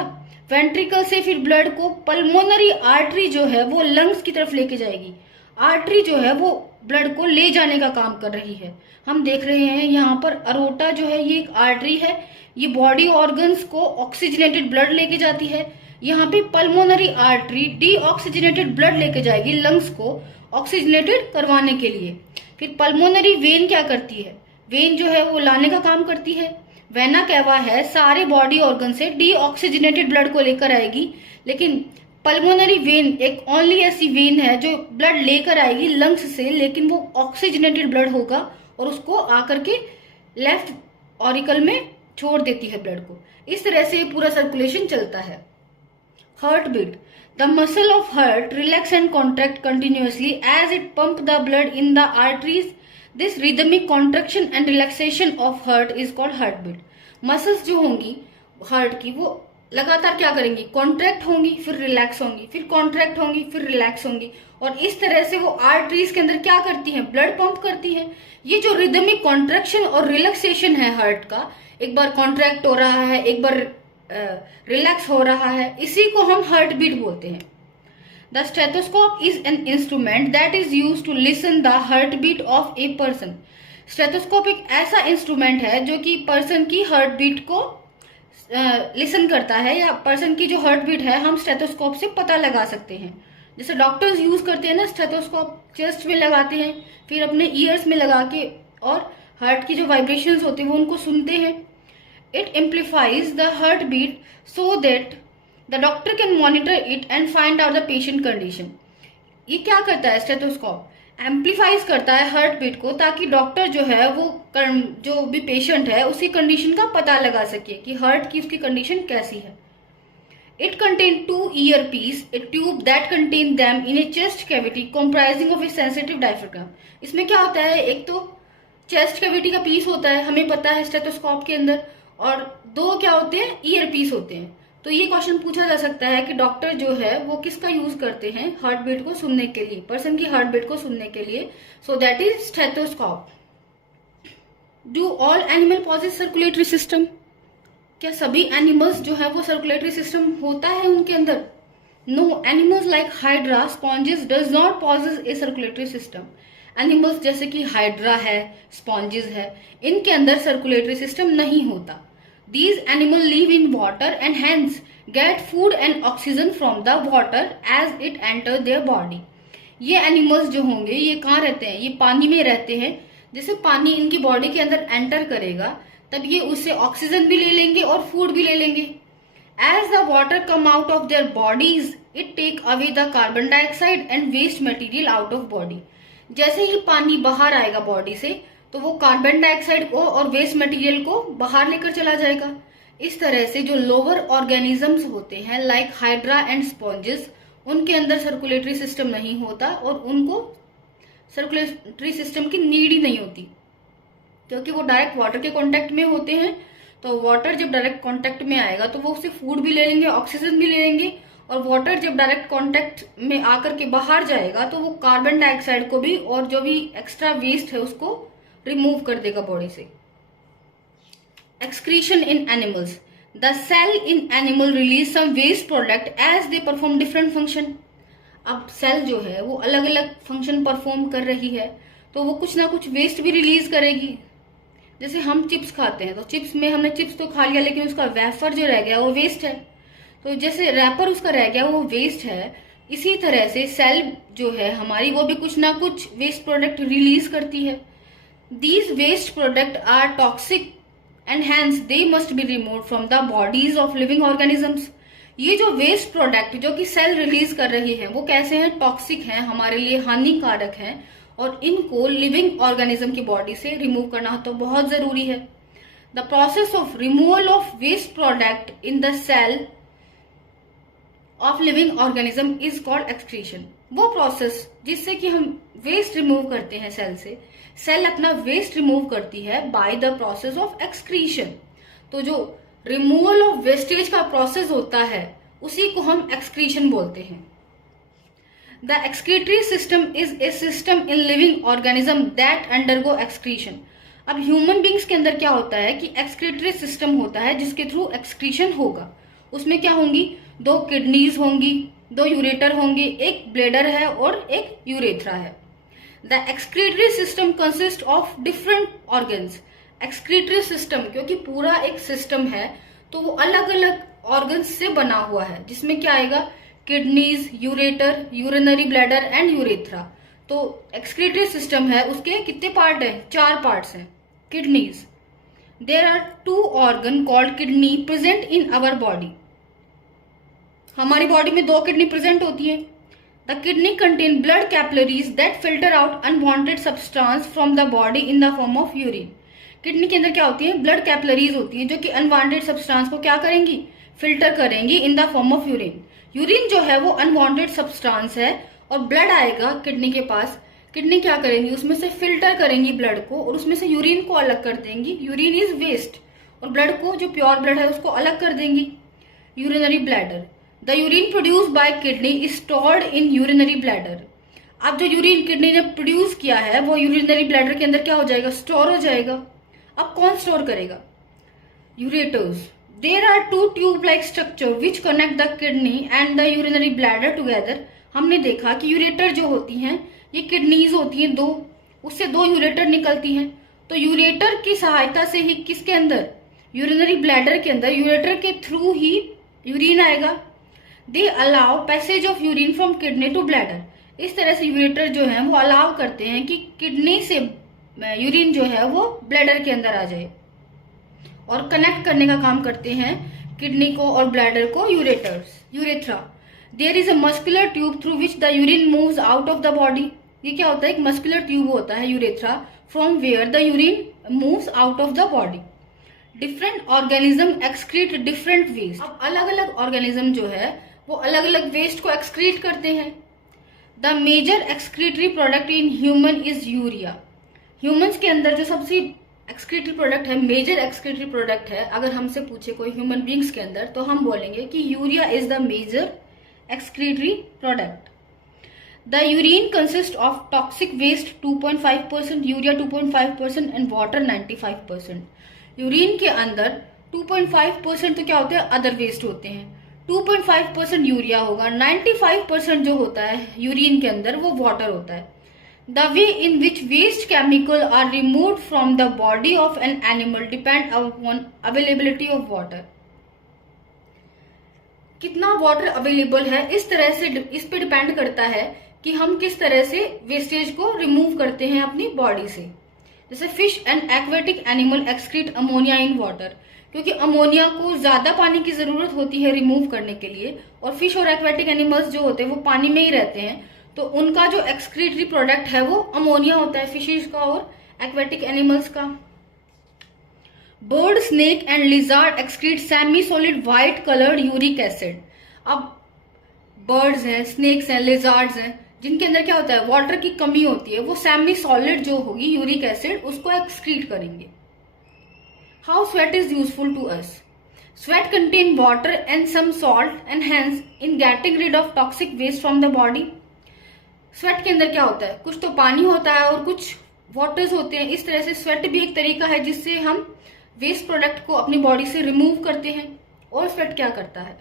वेंट्रिकल से फिर ब्लड को पल्मोनरी आर्टरी जो है वो लंग्स की तरफ लेके जाएगी। आर्टरी जो है वो ब्लड को ले जाने का काम कर रही है। हम देख रहे हैं यहाँ पर अरोटा जो है ये एक आर्टरी है, ये बॉडी ऑर्गन्स को ऑक्सीजनेटेड ब्लड लेके जाती है। यहाँ पे पल्मोनरी आर्टरी डीऑक्सीजनेटेड ब्लड लेके जाएगी लंग्स को ऑक्सीजनेटेड करवाने के लिए। फिर पल्मोनरी वेन क्या करती है, वेन जो है वो लाने का काम करती है। वेना कैवा है सारे बॉडी ऑर्गन से डीऑक्सीजनेटेड ब्लड को लेकर आएगी, लेकिन पल्मोनरी वेन एक ओनली ऐसी वेन है जो ब्लड लेकर आएगी लंग्स से, लेकिन वो ऑक्सीजनेटेड ब्लड होगा और उसको आकर के लेफ्ट ऑरिकल में छोड़ देती है ब्लड को। इस तरह से पूरा सर्कुलेशन चलता है। Heart beat, the muscle of heart relax and contract continuously as it pump the blood in the arteries. This rhythmic contraction and relaxation of heart is called heart beat. Muscles जो होंगी heart की वो लगातार क्या करेंगी, contract होंगी, फिर relax होंगी, फिर कॉन्ट्रैक्ट होंगी, फिर रिलैक्स होंगी, और इस तरह से वो आर्टरीज के अंदर क्या करती हैं, ब्लड पंप करती हैं। ये जो रिदमिक कॉन्ट्रैक्शन और रिलैक्सेशन है हार्ट का, एक बार कॉन्ट्रैक्ट हो रहा है, एक बार रिलैक्स हो रहा है, इसी को हम हार्ट बीट बोलते हैं। The stethoscope is an instrument that is used to listen the heart beat of a person. Stethoscope एक ऐसा इंस्ट्रूमेंट है जो कि पर्सन की हार्ट बीट को लिसन करता है, या पर्सन की जो हार्ट बीट है हम स्टेथोस्कोप से पता लगा सकते हैं। जैसे डॉक्टर्स यूज करते हैं ना, स्टेथोस्कोप चेस्ट में लगाते हैं, फिर अपने ईयर्स में लगा के, और हार्ट की जो वाइब्रेशंस होती है वो उनको सुनते हैं। It amplifies the heartbeat so that the doctor can monitor it and find out the patient condition. ये क्या करता है स्टेथोस्कोप, एम्पलीफाइज करता है हार्ट बीट को, ताकि डॉक्टर जो है वो जो भी पेशेंट है उसकी कंडीशन का पता लगा सके कि हार्ट की उसकी कंडीशन कैसी है। It contains two earpiece, a tube that contain them in a chest cavity comprising of a sensitive diaphragm. इसमें क्या होता है, एक तो चेस्ट कैविटी का पीस होता है, हमें पता है स्टेथोस्कोप के अंदर, और दो क्या होते हैं, ईयर पीस होते हैं। तो ये क्वेश्चन पूछा जा सकता है कि डॉक्टर जो है वो किसका यूज करते हैं हार्ट बीट को सुनने के लिए, पर्सन की हार्ट बीट को सुनने के लिए। So that is stethoscope. Do all animal possess circulatory system, क्या सभी एनिमल्स जो है वो सर्कुलेटरी सिस्टम होता है उनके अंदर? No, animals like hydra sponges does not possess a circulatory system. Animals जैसे कि हाइड्रा है, स्पॉन्जेस है, इनके अंदर सर्कुलेटरी सिस्टम नहीं होता। These animals live in water and hence get food and oxygen from the water as it enter their body. ये animals जो होंगे ये कहाँ रहते हैं, ये पानी में रहते हैं। जैसे पानी इनकी बॉडी के अंदर एंटर करेगा तब ये उससे ऑक्सीजन भी ले लेंगे और फूड भी ले लेंगे। As the water come out of their bodies, it take away the carbon dioxide and waste material out of body. जैसे ही पानी बाहर आएगा बॉडी से तो वो कार्बन डाइऑक्साइड को और वेस्ट मटेरियल को बाहर लेकर चला जाएगा। इस तरह से जो लोअर ऑर्गेनिजम्स होते हैं लाइक हाइड्रा एंड स्पॉन्जेस, उनके अंदर सर्कुलेटरी सिस्टम नहीं होता और उनको सर्कुलेटरी सिस्टम की नीड ही नहीं होती, क्योंकि वो डायरेक्ट वाटर के कांटेक्ट में होते हैं। तो वाटर जब डायरेक्ट कांटेक्ट में आएगा तो वो उससे फूड भी ले लेंगे, ऑक्सीजन भी ले लेंगे और वाटर जब डायरेक्ट कांटेक्ट में आकर के बाहर जाएगा तो वो कार्बन डाइऑक्साइड को भी और जो भी एक्स्ट्रा वेस्ट है उसको रिमूव कर देगा बॉडी से। Excretion in animals, the cell in animal release some waste product as they perform different function. अब सेल जो है वो अलग अलग फंक्शन परफॉर्म कर रही है तो वो कुछ ना कुछ वेस्ट भी रिलीज करेगी। जैसे हम चिप्स खाते हैं तो चिप्स में हमने चिप्स तो खा लिया लेकिन उसका वेफर जो रह गया वो वेस्ट है, तो जैसे रैपर उसका रह गया वो वेस्ट है। इसी तरह से सेल जो है हमारी वो भी कुछ ना कुछ वेस्ट प्रोडक्ट रिलीज करती है। These waste product are toxic and hence they must be removed from the bodies of living organisms. ये जो वेस्ट प्रोडक्ट जो कि सेल रिलीज कर रही है वो कैसे हैं, टॉक्सिक हैं, हमारे लिए हानिकारक हैं और इनको लिविंग ऑर्गेनिज्म की बॉडी से रिमूव करना तो बहुत जरूरी है। The process of removal of waste product in the cell of living organism is called excretion. वो प्रोसेस जिससे कि हम वेस्ट रिमूव करते हैं सेल से, सेल अपना वेस्ट रिमूव करती है bye the process of excretion. तो जो रिमूवल ऑफ वेस्टेज का प्रोसेस होता है उसी को हम एक्सक्रीशन बोलते हैं। The excretory system is a system in living organism that undergo excretion. अब ह्यूमन बींग्स के अंदर क्या होता है कि एक्सक्रीटरी सिस्टम होता है जिसके थ्रू एक्सक्रीशन होगा। उसमें क्या होंगी, 2 किडनीज होंगी, 2 यूरेटर होंगे, एक ब्लेडर है और एक यूरेथ्रा है। The excretory system consist of different organs. Excretory system क्योंकि पूरा एक सिस्टम है तो वो अलग अलग ऑर्गन्स से बना हुआ है, जिसमें क्या आएगा, kidneys, ureter, urinary bladder and urethra. तो एक्सक्रीटरी सिस्टम है उसके कितने पार्ट हैं, 4 पार्ट्स हैं। Kidneys, there are 2 organ called kidney present in our body. हमारी बॉडी में 2 किडनी प्रेजेंट होती है। The kidney contain blood capillaries that filter out unwanted substance from the body in the form of urine. Kidney के अंदर क्या होती है, blood capillaries होती हैं जो कि अनवांटेड सब्सटेंस को क्या करेंगी, फिल्टर करेंगी इन the form of urine. Urine जो है वो अनवांटेड सब्सटेंस है और ब्लड आएगा किडनी के पास। किडनी क्या करेंगी, उसमें से फिल्टर करेंगी ब्लड को और उसमें से यूरिन को अलग कर देंगी। यूरिन इज वेस्ट और ब्लड को, जो प्योर ब्लड है, उसको अलग कर देंगी। Urinary bladder, the urine produce by kidney is stored in urinary bladder. अब जो यूरिन किडनी ने प्रोड्यूस किया है वो यूरिनरी ब्लैडर के अंदर क्या हो जाएगा, स्टोर हो जाएगा। अब कौन स्टोर करेगा, ureters. There are 2 tube like structure which connect the kidney and the urinary bladder together. हमने देखा कि यूरेटर जो होती हैं ये किडनीज होती हैं 2, उससे 2 यूरेटर निकलती हैं। तो यूरेटर की सहायता से ही किसके अंदर, यूरिनरी ब्लैडर के अंदर यूरेटर के थ्रू ही यूरिन आएगा। They allow passage of urine from kidney to bladder. इस तरह से यूरेटर जो है वो अलाउ करते हैं कि किडनी से यूरिन जो है वो ब्लैडर के अंदर आ जाए और कनेक्ट करने का काम करते हैं किडनी को और ब्लैडर को urethra. There is a muscular tube through which the urine moves out of the body. ये क्या होता है, एक मस्कुलर ट्यूब होता है urethra, from where the urine moves out of the body. Different organism excrete different waste. अब अलग अलग ऑर्गेनिज्म जो है वो अलग अलग वेस्ट को एक्सक्रीट करते हैं। The major excretory product in human is urea. Humans के अंदर जो सबसे एक्सक्रीटरी प्रोडक्ट है, मेजर एक्सक्रीटरी प्रोडक्ट है, अगर हमसे पूछे कोई ह्यूमन बींग्स के अंदर तो हम बोलेंगे कि urea is the major excretory product. The urine consists of toxic waste 2.5%, urea 2.5% and water 95%. Urine के अंदर 2.5% तो क्या होते हैं, अदर वेस्ट होते हैं। 2.5% यूरिया होगा, 95% जो होता है यूरिन के अंदर वो वाटर होता है। The way in which waste chemical are removed from the body of an animal depend upon availability of water. कितना वाटर अवेलेबल है इस तरह से इस पे डिपेंड करता है कि हम किस तरह से वेस्टेज को रिमूव करते हैं अपनी बॉडी से। जैसे fish and aquatic animal excrete ammonia in water, क्योंकि अमोनिया को ज्यादा पानी की जरूरत होती है रिमूव करने के लिए, और फिश और एक्वेटिक एनिमल्स जो होते हैं वो पानी में ही रहते हैं, तो उनका जो एक्सक्रीटरी प्रोडक्ट है वो अमोनिया होता है, फिशेज का और एक्वेटिक एनिमल्स का। Bird, snake and lizard excrete semi solid white coloured uric acid. अब बर्ड्स हैं, स्नेक्स हैं, लिजार्ड्स हैं, जिनके अंदर क्या होता है, वाटर की कमी होती है, वो सेमी सॉलिड जो होगी यूरिक एसिड उसको एक्सक्रीट करेंगे। How sweat is useful to us. Sweat contain water and some salt and hence in getting rid of toxic waste from the body. Sweat के अंदर क्या होता है, कुछ तो पानी होता है और कुछ वाटर्स होते हैं। इस तरह से स्वेट भी एक तरीका है जिससे हम वेस्ट प्रोडक्ट को अपनी बॉडी से रिमूव करते हैं। और स्वेट क्या करता है,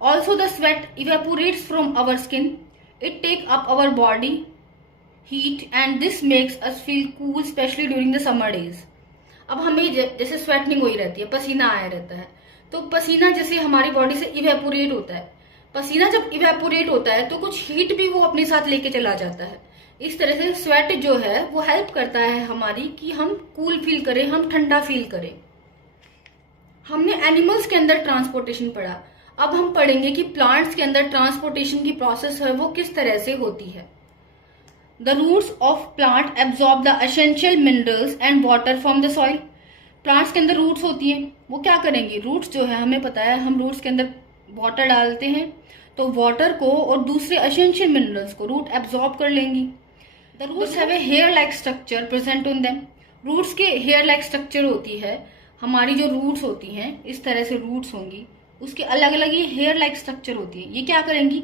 also the sweat evaporates from our skin, it take up our body heat and this makes us feel cool especially during the summer days. अब हमें जैसे स्वेटनिंग हो ही रहती है, पसीना आया रहता है, तो पसीना जैसे हमारी बॉडी से इवेपोरेट होता है, पसीना जब इवेपोरेट होता है तो कुछ हीट भी वो अपने साथ लेके चला जाता है। इस तरह से स्वेट जो है वो हेल्प करता है हमारी कि हम कूल फील करें, हम ठंडा फील करें। हमने एनिमल्स के अंदर ट्रांसपोर्टेशन पढ़ा, अब हम पढ़ेंगे कि प्लांट्स के अंदर ट्रांसपोर्टेशन की प्रोसेस है वो किस तरह से होती है। The roots of plant absorb the essential minerals and water from the soil. Plants के अंदर रूट्स होती हैं, वो क्या करेंगी, रूट्स जो है हमें पता है हम रूट्स के अंदर वाटर डालते हैं तो वाटर को और दूसरे एसेंशियल मिनरल्स को रूट एब्जॉर्ब कर लेंगी। The roots have a hair like structure present on them. Roots के हेयर लाइक स्ट्रक्चर होती है, हमारी जो रूट्स होती हैं इस तरह से रूट्स होंगी, उसके अलग अलग ये हेयर लाइक स्ट्रक्चर होती है। ये क्या करेंगी,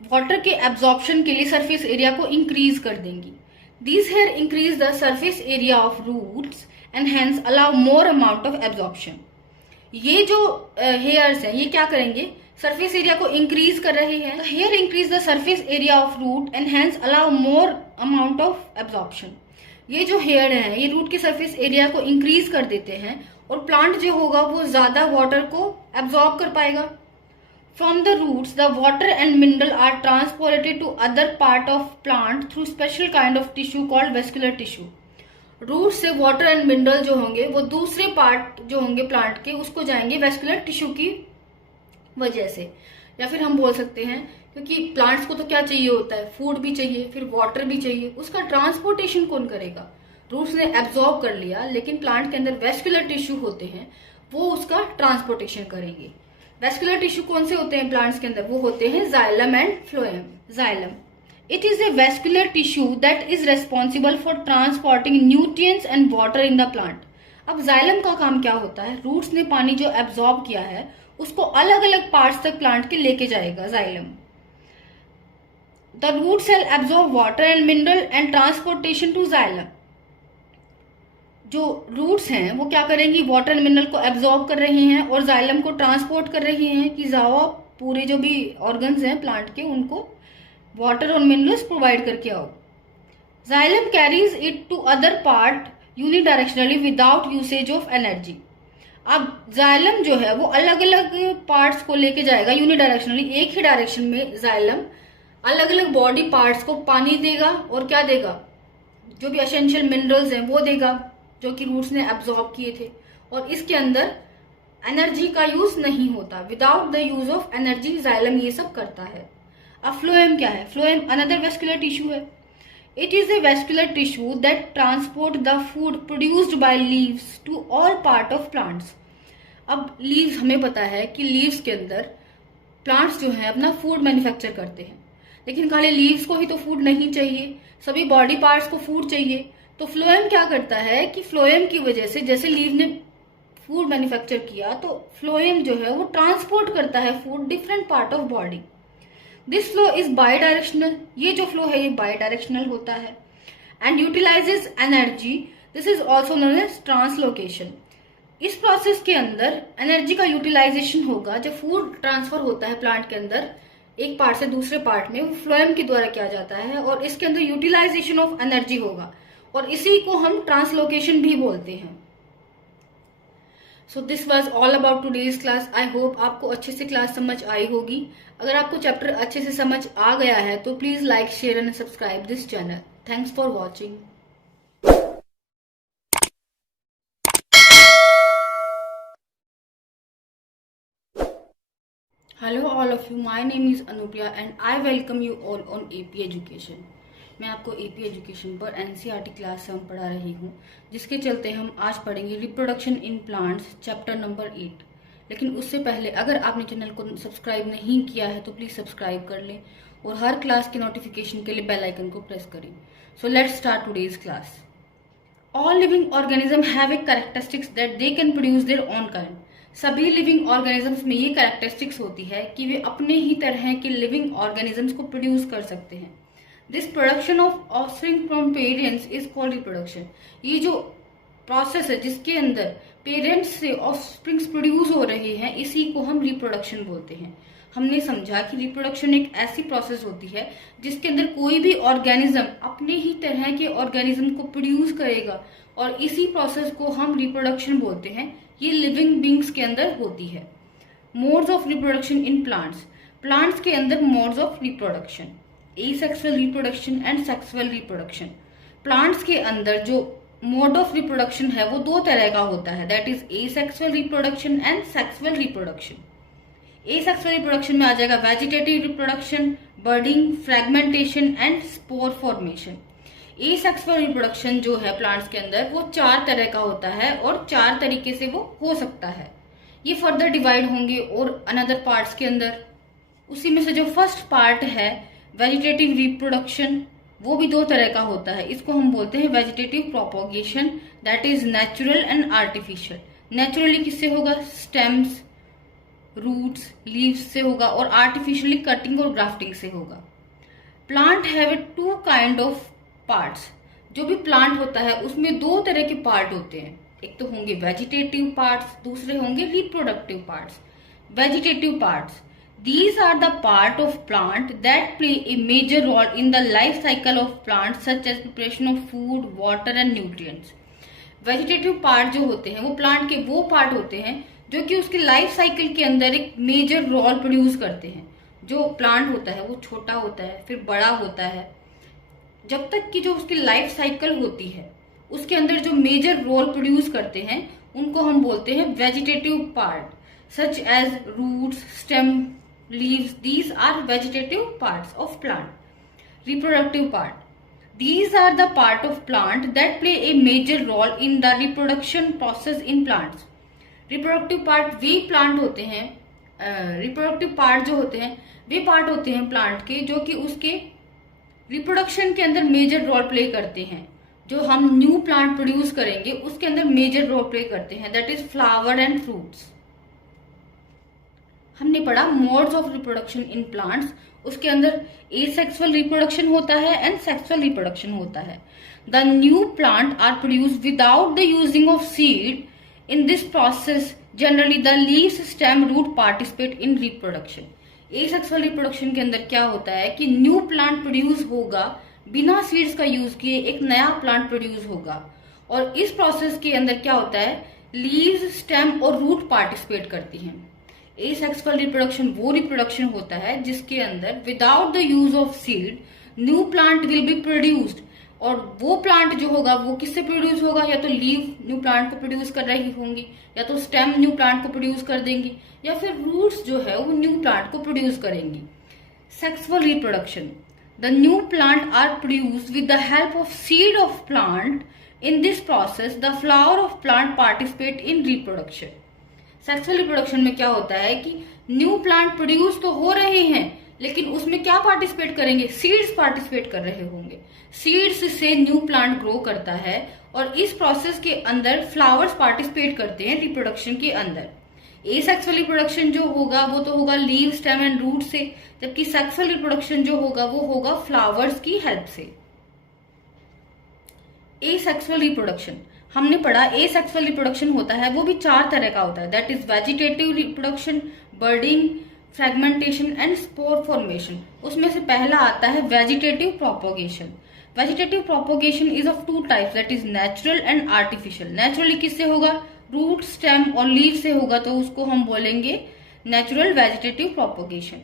वाटर के एब्जॉर्प्शन के लिए सरफेस एरिया को इंक्रीज कर देंगी। These hair increase the surface area of roots and hence allow more amount of absorption. ये जो हेयर्स हैं ये क्या करेंगे, सरफेस एरिया को इंक्रीज कर रहे हैं। Hair increase the surface area of root and hence allow more amount of absorption. ये जो हेयर हैं ये रूट के सरफेस एरिया को इंक्रीज कर देते हैं और प्लांट जो होगा वो ज्यादा वाटर को एब्जॉर्ब कर पाएगा। From the roots the water and mineral are transported to other part of plant through special kind of tissue called vascular tissue. Root से वाटर एंड मिनरल जो होंगे वो दूसरे पार्ट जो होंगे प्लांट के उसको जाएंगे वेस्कुलर टिश्यू की वजह से। या फिर हम बोल सकते हैं क्योंकि प्लांट्स को तो क्या चाहिए होता है, फूड भी चाहिए, फिर वाटर भी चाहिए, उसका ट्रांसपोर्टेशन कौन करेगा, रूट्स ने एब्जॉर्ब कर लिया, लेकिन प्लांट के अंदर वेस्कुलर टिश्यू होते हैं वो उसका ट्रांसपोर्टेशन करेंगे। वेस्कुलर टिश्यू कौन से होते हैं प्लांट्स के अंदर, वो होते हैं xylem and phloem. Xylem it is a vascular tissue that is responsible for transporting nutrients and water in the plant. अब जाइलम का काम क्या होता है, रूट्स ने पानी जो एब्जॉर्ब किया है उसको अलग अलग पार्ट्स तक प्लांट के लेके जाएगा xylem. The root cell absorb water and mineral and transportation to xylem. जो रूट्स हैं वो क्या करेंगी, वाटर एंड मिनरल को एब्जॉर्ब कर रही हैं और जाइलम को ट्रांसपोर्ट कर रही हैं कि जाओ पूरे जो भी ऑर्गन्स हैं प्लांट के उनको वाटर और मिनरल्स प्रोवाइड करके आओ। Xylem carries it to other part unidirectionally without usage of energy. अब जाइलम जो है वो अलग अलग पार्ट्स को लेके जाएगा यूनिडायरेक्शनली, एक ही डायरेक्शन में जाइलम अलग अलग बॉडी पार्ट्स को पानी देगा और क्या देगा, जो भी एसेंशियल मिनरल्स हैं वो देगा जो कि रूट्स ने एब्जॉर्ब किए थे। और इसके अंदर एनर्जी का यूज नहीं होता, without the use of energy xylem ये सब करता है। अब फ्लोएम क्या है, फ्लोएम अनदर वेस्कुलर टिश्यू है। It is a vascular tissue that transport the food produced by leaves to all part of plants. अब लीव्स हमें पता है कि लीव्स के अंदर प्लांट्स जो है अपना फूड मैन्युफैक्चर करते हैं, लेकिन खाली लीव्स को ही तो फूड नहीं चाहिए, सभी बॉडी पार्ट्स को फूड चाहिए। तो फ्लोएम क्या करता है कि फ्लोएम की वजह से जैसे लीव ने फूड मैन्युफैक्चर किया तो फ्लोएम जो है वो ट्रांसपोर्ट करता है food different part of body. This flow is bidirectional, ये जो फ्लो है ये बाई डायरेक्शनल होता है and utilises energy, this is also known as translocation. इस प्रोसेस के अंदर एनर्जी का यूटिलाइजेशन होगा, जब फूड ट्रांसफर होता है प्लांट के अंदर एक पार्ट से दूसरे पार्ट में, वो फ्लोएम के द्वारा किया जाता है और इसके अंदर यूटिलाइजेशन ऑफ एनर्जी होगा और इसी को हम ट्रांसलोकेशन भी बोलते हैं। So this was all about today's class. I hope आपको अच्छे से क्लास समझ आई होगी। अगर आपको चैप्टर अच्छे से समझ आ गया है तो please like, share and subscribe this channel. Thanks for watching. Hello all of you, my name is Anupriya and I welcome you all on AP education. मैं आपको एपी एजुकेशन पर एनसीईआरटी क्लास से हम पढ़ा रही हूँ, जिसके चलते हम आज पढ़ेंगे reproduction in plants chapter number 8। लेकिन उससे पहले अगर आपने चैनल को सब्सक्राइब नहीं किया है तो प्लीज सब्सक्राइब कर लें और हर क्लास के नोटिफिकेशन के लिए बेल आइकन को प्रेस करें। So let's start today's class. All living organism have a characteristics that they can produce their own kind. सभी लिविंग ऑर्गेनिजम्स में ये कैरेक्टरिस्टिक्स होती है कि वे अपने ही तरह के लिविंग ऑर्गेनिजम्स को प्रोड्यूस कर सकते हैं। This production of offspring from parents is called reproduction. ये जो प्रोसेस है जिसके अंदर पेरेंट्स से ऑफस्प्रिंग्स प्रोड्यूस हो रहे हैं, इसी को हम रिप्रोडक्शन बोलते हैं। हमने समझा कि रिप्रोडक्शन एक ऐसी प्रोसेस होती है जिसके अंदर कोई भी ऑर्गेनिज्म अपने ही तरह के ऑर्गेनिज्म को प्रोड्यूस करेगा, और इसी प्रोसेस को हम रिप्रोडक्शन बोलते हैं। ये लिविंग बींग्स के अंदर होती है। Modes of reproduction in plants. Plants के अंदर modes of reproduction, asexual reproduction and sexual reproduction. Plants के अंदर जो मोड ऑफ रिप्रोडक्शन है वो दो तरह का होता है, that is asexual reproduction and sexual reproduction. Asexual reproduction में आ जाएगा vegetative reproduction, budding, fragmentation and spore formation. Asexual reproduction जो है प्लांट्स के अंदर वो 4 तरह का होता है और 4 तरीके से वो हो सकता है। ये फर्दर डिवाइड होंगे और अनदर पार्ट्स के अंदर। उसी में से जो फर्स्ट पार्ट है वेजिटेटिव रिप्रोडक्शन, वो भी 2 तरह का होता है। इसको हम बोलते हैं vegetative propagation, that is natural and artificial. Naturally किससे होगा? स्टेम्स, रूट्स, लीव्स से होगा, और आर्टिफिशियली कटिंग और ग्राफ्टिंग से होगा। Plant have 2 kind of parts. जो भी प्लांट होता है उसमें 2 तरह के पार्ट होते हैं, एक तो होंगे वेजिटेटिव पार्ट्स, दूसरे होंगे reproductive parts. Vegetative parts, these are the part of plant that play a major role in the life cycle of plants such as preparation of food, water and nutrients। Vegetative part जो होते हैं वो plant के वो part होते हैं जो कि उसके लाइफ साइकिल के अंदर एक मेजर रोल प्रोड्यूस करते हैं। जो प्लांट होता है वो छोटा होता है, फिर बड़ा होता है, जब तक कि जो उसकी लाइफ साइकिल होती है उसके अंदर जो मेजर रोल प्रोड्यूस करते हैं उनको हम बोलते हैं vegetative part, such as roots, stem, leaves, these are vegetative parts of plant। Reproductive part, these are the part of plant that play a major role in the reproduction process in plants। reproductive part way plant होते हैं, reproductive part जो होते हैं वे part होते हैं plant के जो कि उसके reproduction के अंदर major role play करते हैं। जो हम new plant produce करेंगे उसके अंदर major role play करते हैं, that is flower and fruits। हमने पढ़ा modes of reproduction in plants, उसके अंदर एसेक्सुअल रिप्रोडक्शन होता है एंड सेक्सुअल रिप्रोडक्शन होता है। The new plant are produce without the using of seed. In this process generally the leaves, stem, root participate in reproduction. Asexual reproduction के अंदर क्या होता है कि न्यू प्लांट प्रोड्यूस होगा, बिना सीड्स का यूज किए एक नया प्लांट प्रोड्यूस होगा, और इस प्रोसेस के अंदर क्या होता है लीव्स, स्टेम और रूट पार्टिसिपेट करती हैं। एसेक्सुअल रिप्रोडक्शन वो रिप्रोडक्शन होता है जिसके अंदर without the use of seed new plant will be produced, और वो प्लांट जो होगा वो किससे प्रोड्यूस होगा? या तो लीव न्यू प्लांट को प्रोड्यूस कर रही होंगी, या तो स्टेम न्यू प्लांट को प्रोड्यूस कर देंगी, या फिर रूट्स जो है वो न्यू प्लांट को प्रोड्यूस करेंगी। Sexual reproduction, the new plant are produced with the help of seed of plant. In this process the flower of plant participate in reproduction. Sexual reproduction में क्या होता है कि न्यू प्लांट प्रोड्यूस तो हो रहे हैं, लेकिन उसमें क्या पार्टिसिपेट करेंगे? सीड्स पार्टिसिपेट कर रहे होंगे। सीड्स से न्यू प्लांट ग्रो करता है, और इस प्रोसेस के अंदर फ्लावर्स पार्टिसिपेट करते हैं रिप्रोडक्शन के अंदर। एसेक्सुअल रिप्रोडक्शन जो होगा वो तो होगा लीव, स्टेम एंड रूट से, जबकि सेक्सुअल रिप्रोडक्शन जो होगा वो होगा फ्लावर्स की हेल्प से। एसेक्सुअल रिप्रोडक्शन हमने पढ़ा, एसेक्सुअल रिप्रोडक्शन होता है वो भी 4 तरह का होता है, that is vegetative reproduction, budding, fragmentation and spore formation. उसमें से पहला आता है vegetative propagation. Vegetative propagation is of 2 types, that is natural and artificial. Naturally किससे होगा? रूट, स्टेम और लीव से होगा, तो उसको हम बोलेंगे natural vegetative propagation.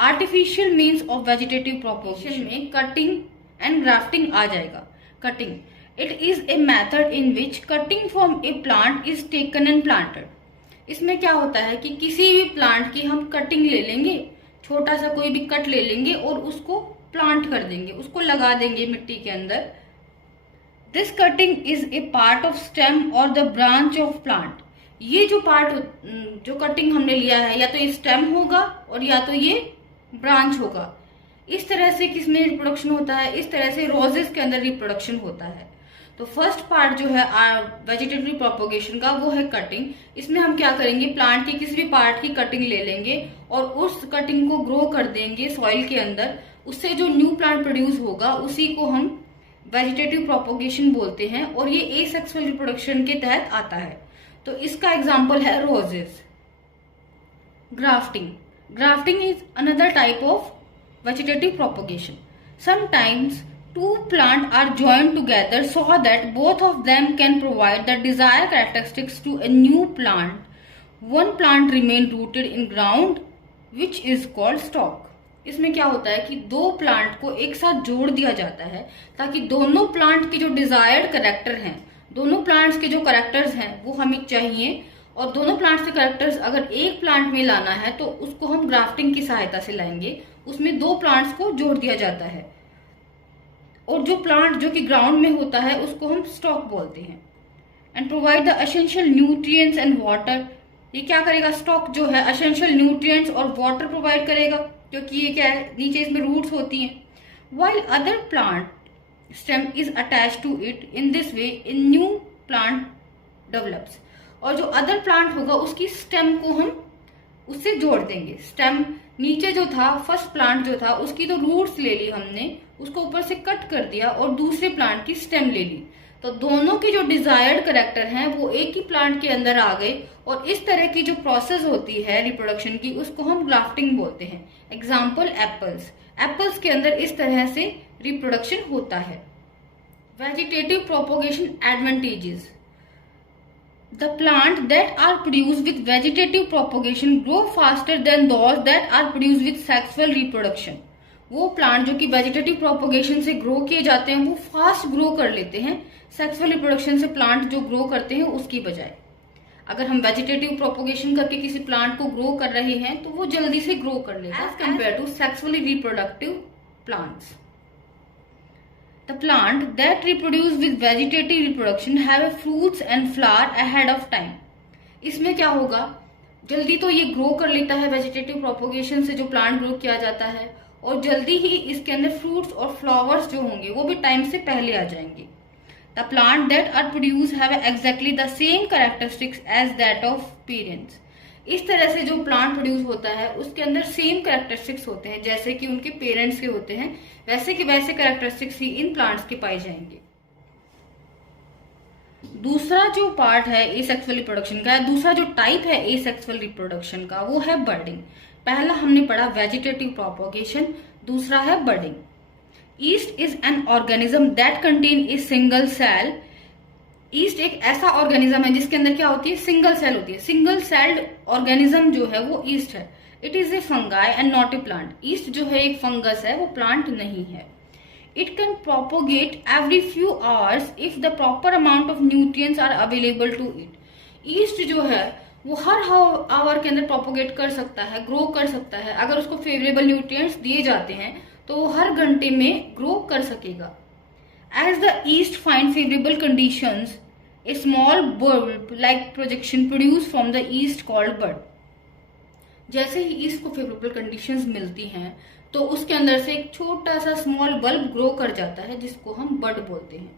Artificial means of vegetative propagation में कटिंग एंड ग्राफ्टिंग आ जाएगा। Cutting, it is a method in which cutting from a plant is taken and planted। इसमें क्या होता है कि किसी भी प्लांट की हम कटिंग ले लेंगे, छोटा सा कोई भी कट ले लेंगे और उसको प्लांट कर देंगे, उसको लगा देंगे मिट्टी के अंदर। This cutting is a part of stem और द ब्रांच ऑफ प्लांट। ये जो पार्ट, जो कटिंग हमने लिया है, या तो ये स्टेम होगा और या तो ये ब्रांच होगा। इस तरह से किसमें रिप्रोडक्शन होता है? इस तरह से रोजेस के अंदर रिप्रोडक्शन होता है। तो फर्स्ट पार्ट जो है वेजिटेटिव प्रोपोगेशन का वो है कटिंग। इसमें हम क्या करेंगे, प्लांट के किसी भी पार्ट की कटिंग ले लेंगे और उस कटिंग को ग्रो कर देंगे सॉइल के अंदर। उससे जो न्यू प्लांट प्रोड्यूस होगा उसी को हम वेजिटेटिव प्रोपोगेशन बोलते हैं और ये एसेक्सुअल रिप्रोडक्शन के तहत आता है। तो इसका एग्जाम्पल है roses. Grafting, grafting is another type of vegetative propagation. Sometimes two plants are joined together so that both of them can provide the desired characteristics to a new plant. One plant remain rooted in ground which is called stalk. इसमें क्या होता है कि दो plant को एक साथ जोड़ दिया जाता है ताकि दोनों प्लांट के जो डिजायर्ड कैरेक्टर हैं, दोनों प्लांट्स के जो कैरेक्टर्स हैं वो हमें चाहिए, और दोनों प्लांट्स के कैरेक्टर्स अगर एक प्लांट में लाना है तो उसको हम ग्राफ्टिंग की सहायता से लाएंगे। उसमें दो प्लांट्स को जोड़ दिया जाता है और जो प्लांट जो कि ग्राउंड में होता है उसको हम स्टॉक बोलते हैं। And provide the essential nutrients and water. ये क्या करेगा, स्टॉक जो है एसेंशियल न्यूट्रिएंट्स और वाटर प्रोवाइड करेगा, क्योंकि ये क्या है, नीचे इसमें रूट्स होती हैं। While other plant stem is attach to it, in this way in new plant develops. और जो अदर प्लांट होगा उसकी स्टेम को हम उससे जोड़ देंगे। स्टेम नीचे जो था, फर्स्ट प्लांट जो था उसकी तो रूट्स ले ली हमने, उसको ऊपर से कट कर दिया और दूसरे प्लांट की स्टेम ले ली, तो दोनों की जो डिजायर्ड कैरेक्टर हैं वो एक ही प्लांट के अंदर आ गए। और इस तरह की जो प्रोसेस होती है रिप्रोडक्शन की उसको हम ग्राफ्टिंग बोलते हैं। एग्जाम्पल एप्पल्स, एप्पल्स के अंदर इस तरह से रिप्रोडक्शन होता है। Vegetative propagation advantages. The plant that are produced with vegetative propagation grow faster than those that are produced with sexual reproduction. वो प्लांट जो कि वेजिटेटिव प्रोपोगेशन से ग्रो किए जाते हैं वो फास्ट ग्रो कर लेते हैं सेक्सुअल रिप्रोडक्शन से प्लांट जो ग्रो करते हैं उसकी बजाय। अगर हम वेजिटेटिव प्रोपोगेशन करके किसी प्लांट को ग्रो कर रहे हैं तो वो जल्दी से ग्रो कर लेगा as compare to sexually reproductive plants. The plant that reproduce with vegetative reproduction have a fruits and flower ahead of time. इसमें क्या होगा, जल्दी तो ये ग्रो कर लेता है वेजिटेटिव प्रोपोगेशन से जो प्लांट ग्रो किया जाता है, और जल्दी ही इसके अंदर फ्रूट्स और फ्लावर्स जो होंगे वो भी टाइम से पहले आ जाएंगे। The plant that are produced have exactly the same characteristics as that of parents. इस तरह से जो प्लांट प्रोड्यूस होता है उसके अंदर सेम कैरेक्टरिस्टिक्स होते हैं जैसे कि उनके पेरेंट्स के होते हैं, वैसे के वैसे कैरेक्टरिस्टिक्स ही इन प्लांट्स के पाए जाएंगे। दूसरा जो पार्ट है एसेक्सुअल रिप्रोडक्शन का, दूसरा जो टाइप है एसेक्सुअल रिप्रोडक्शन का वो है बर्डिंग। पहला हमने पढ़ा वेजिटेटिव प्रोपोगेशन, दूसरा है budding. Yeast is an organism that contain a single cell. Yeast एक ऐसा ऑर्गेनिज्म है जिसके अंदर क्या होती है, सिंगल सेल होती है। सिंगल सेल्ड ऑर्गेनिज्म जो है वो ईस्ट है। It is a fungi and not a plant. Yeast जो है एक फंगस है, वो प्लांट नहीं है। It can propagate every few hours if the proper amount of nutrients are available to it. Yeast जो है वो हर आवर के अंदर प्रोपोगेट कर सकता है, ग्रो कर सकता है। अगर उसको फेवरेबल न्यूट्रिएंट्स दिए जाते हैं तो वो हर घंटे में ग्रो कर सकेगा। As the yeast find favorable conditions, a small bulb-like projection produced from the yeast called bud. जैसे ही ईस्ट को फेवरेबल कंडीशंस मिलती हैं तो उसके अंदर से एक छोटा सा स्मॉल बल्ब ग्रो कर जाता है जिसको हम बड बोलते हैं।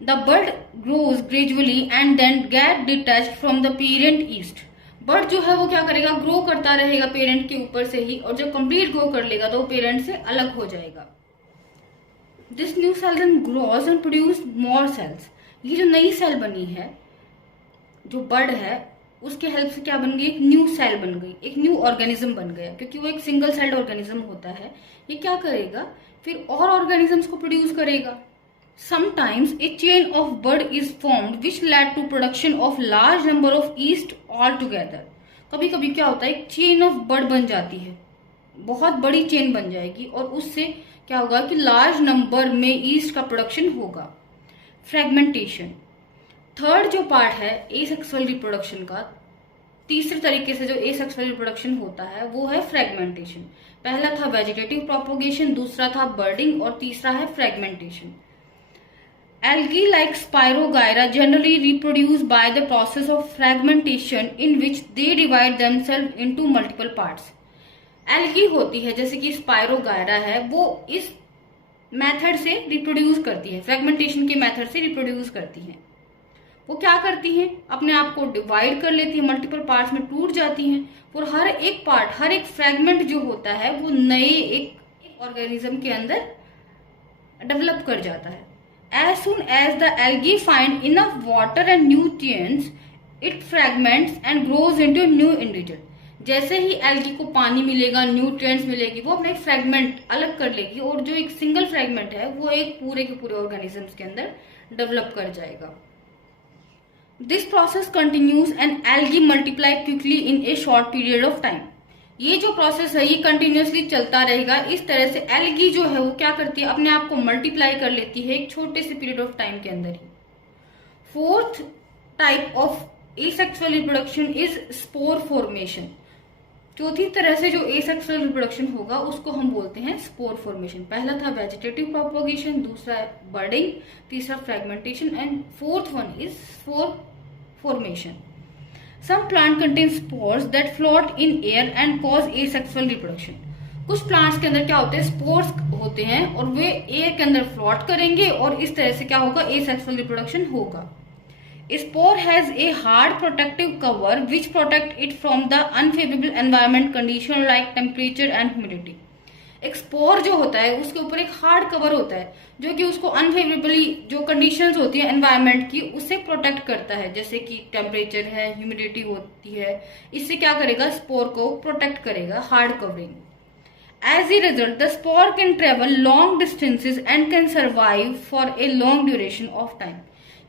The bud grows gradually and then get detached from the parent yeast. Bud जो है वो क्या करेगा, ग्रो करता रहेगा पेरेंट के ऊपर से ही, और जब कंप्लीट ग्रो कर लेगा तो वो पेरेंट से अलग हो जाएगा। This new cell then grows and produce more cells. ये जो नई सेल बनी है, जो बड है, उसके हेल्प से क्या बन गई, एक न्यू सेल बन गई, एक न्यू ऑर्गेनिज्म बन गया, क्योंकि वो एक सिंगल सेल्ड ऑर्गेनिज्म होता है। ये क्या करेगा, फिर और ऑर्गेनिजम्स को प्रोड्यूस करेगा। Sometimes a chain of bud is formed which led to production of large number of yeast all together. कभी कभी क्या होता है, एक चेन ऑफ बड बन जाती है, बहुत बड़ी चेन बन जाएगी, और उससे क्या होगा कि लार्ज नंबर में ईस्ट का प्रोडक्शन होगा। फ्रेगमेंटेशन, थर्ड जो पार्ट है एसेक्सुअल रिप्रोडक्शन का, तीसरे तरीके से जो एसेक्सुअल रिप्रोडक्शन होता है वो है फ्रेगमेंटेशन। पहला था वेजिटेटिव प्रोपोगेशन, दूसरा था बर्डिंग, और तीसरा है fragmentation. Algae like Spirogyra generally reproduce by the process of fragmentation in which they divide themselves into multiple parts. Algae होती है जैसे कि Spirogyra है, वो इस मेथड से रिप्रोड्यूस करती है, फ्रेगमेंटेशन के मेथड से रिप्रोड्यूस करती हैं। वो क्या करती हैं, अपने आप को डिवाइड कर लेती हैं, मल्टीपल पार्ट्स में टूट जाती हैं और हर एक पार्ट, हर एक फ्रेगमेंट जो होता है वो नए एक ऑर्गेनिज्म के अंदर डेवलप कर जाता है। As soon as the algae find enough water and nutrients, it fragments and grows into a new individual. जैसे ही एल्गी को पानी मिलेगा, न्यूट्रिएंट्स मिलेगी, वो अपने फ्रेगमेंट अलग कर लेगी और जो एक सिंगल फ्रेगमेंट है वो एक पूरे के पूरे ऑर्गेनिजम्स के अंदर डेवलप कर जाएगा। This process continues and algae multiply quickly in A short period of time. ये जो प्रोसेस है ये कंटिन्यूसली चलता रहेगा। इस तरह से एल्गी जो है वो क्या करती है, अपने आप को मल्टीप्लाई कर लेती है एक छोटे से पीरियड ऑफ टाइम के अंदर ही। Fourth type of asexual reproduction is spore formation. चौथी तरह से जो एसेक्सुअल रिप्रोडक्शन होगा उसको हम बोलते हैं स्पोर फॉर्मेशन। पहला था वेजिटेटिव प्रोपोगेशन, दूसरा बर्डिंग, तीसरा fragmentation and fourth one is spore formation. Some plant contain spores that float in air and cause asexual reproduction. कुछ प्लांट्स के अंदर क्या होते हैं, स्पोर्स होते हैं और वे एयर के अंदर फ्लोट करेंगे और इस तरह से क्या होगा, एसेक्सुअल रिप्रोडक्शन होगा। Spore has a hard protective cover which protect it from the unfavourable environment condition like temperature and humidity. एक स्पोर जो होता है उसके ऊपर एक हार्ड कवर होता है जो कि उसको अनफेवरेबली जो कंडीशंस होती है एनवायरनमेंट की उससे प्रोटेक्ट करता है, जैसे कि टेम्परेचर है, ह्यूमिडिटी होती है, इससे क्या करेगा, स्पोर को प्रोटेक्ट करेगा, hard covering. As a result the spore can travel long distances and can survive for a long duration of time.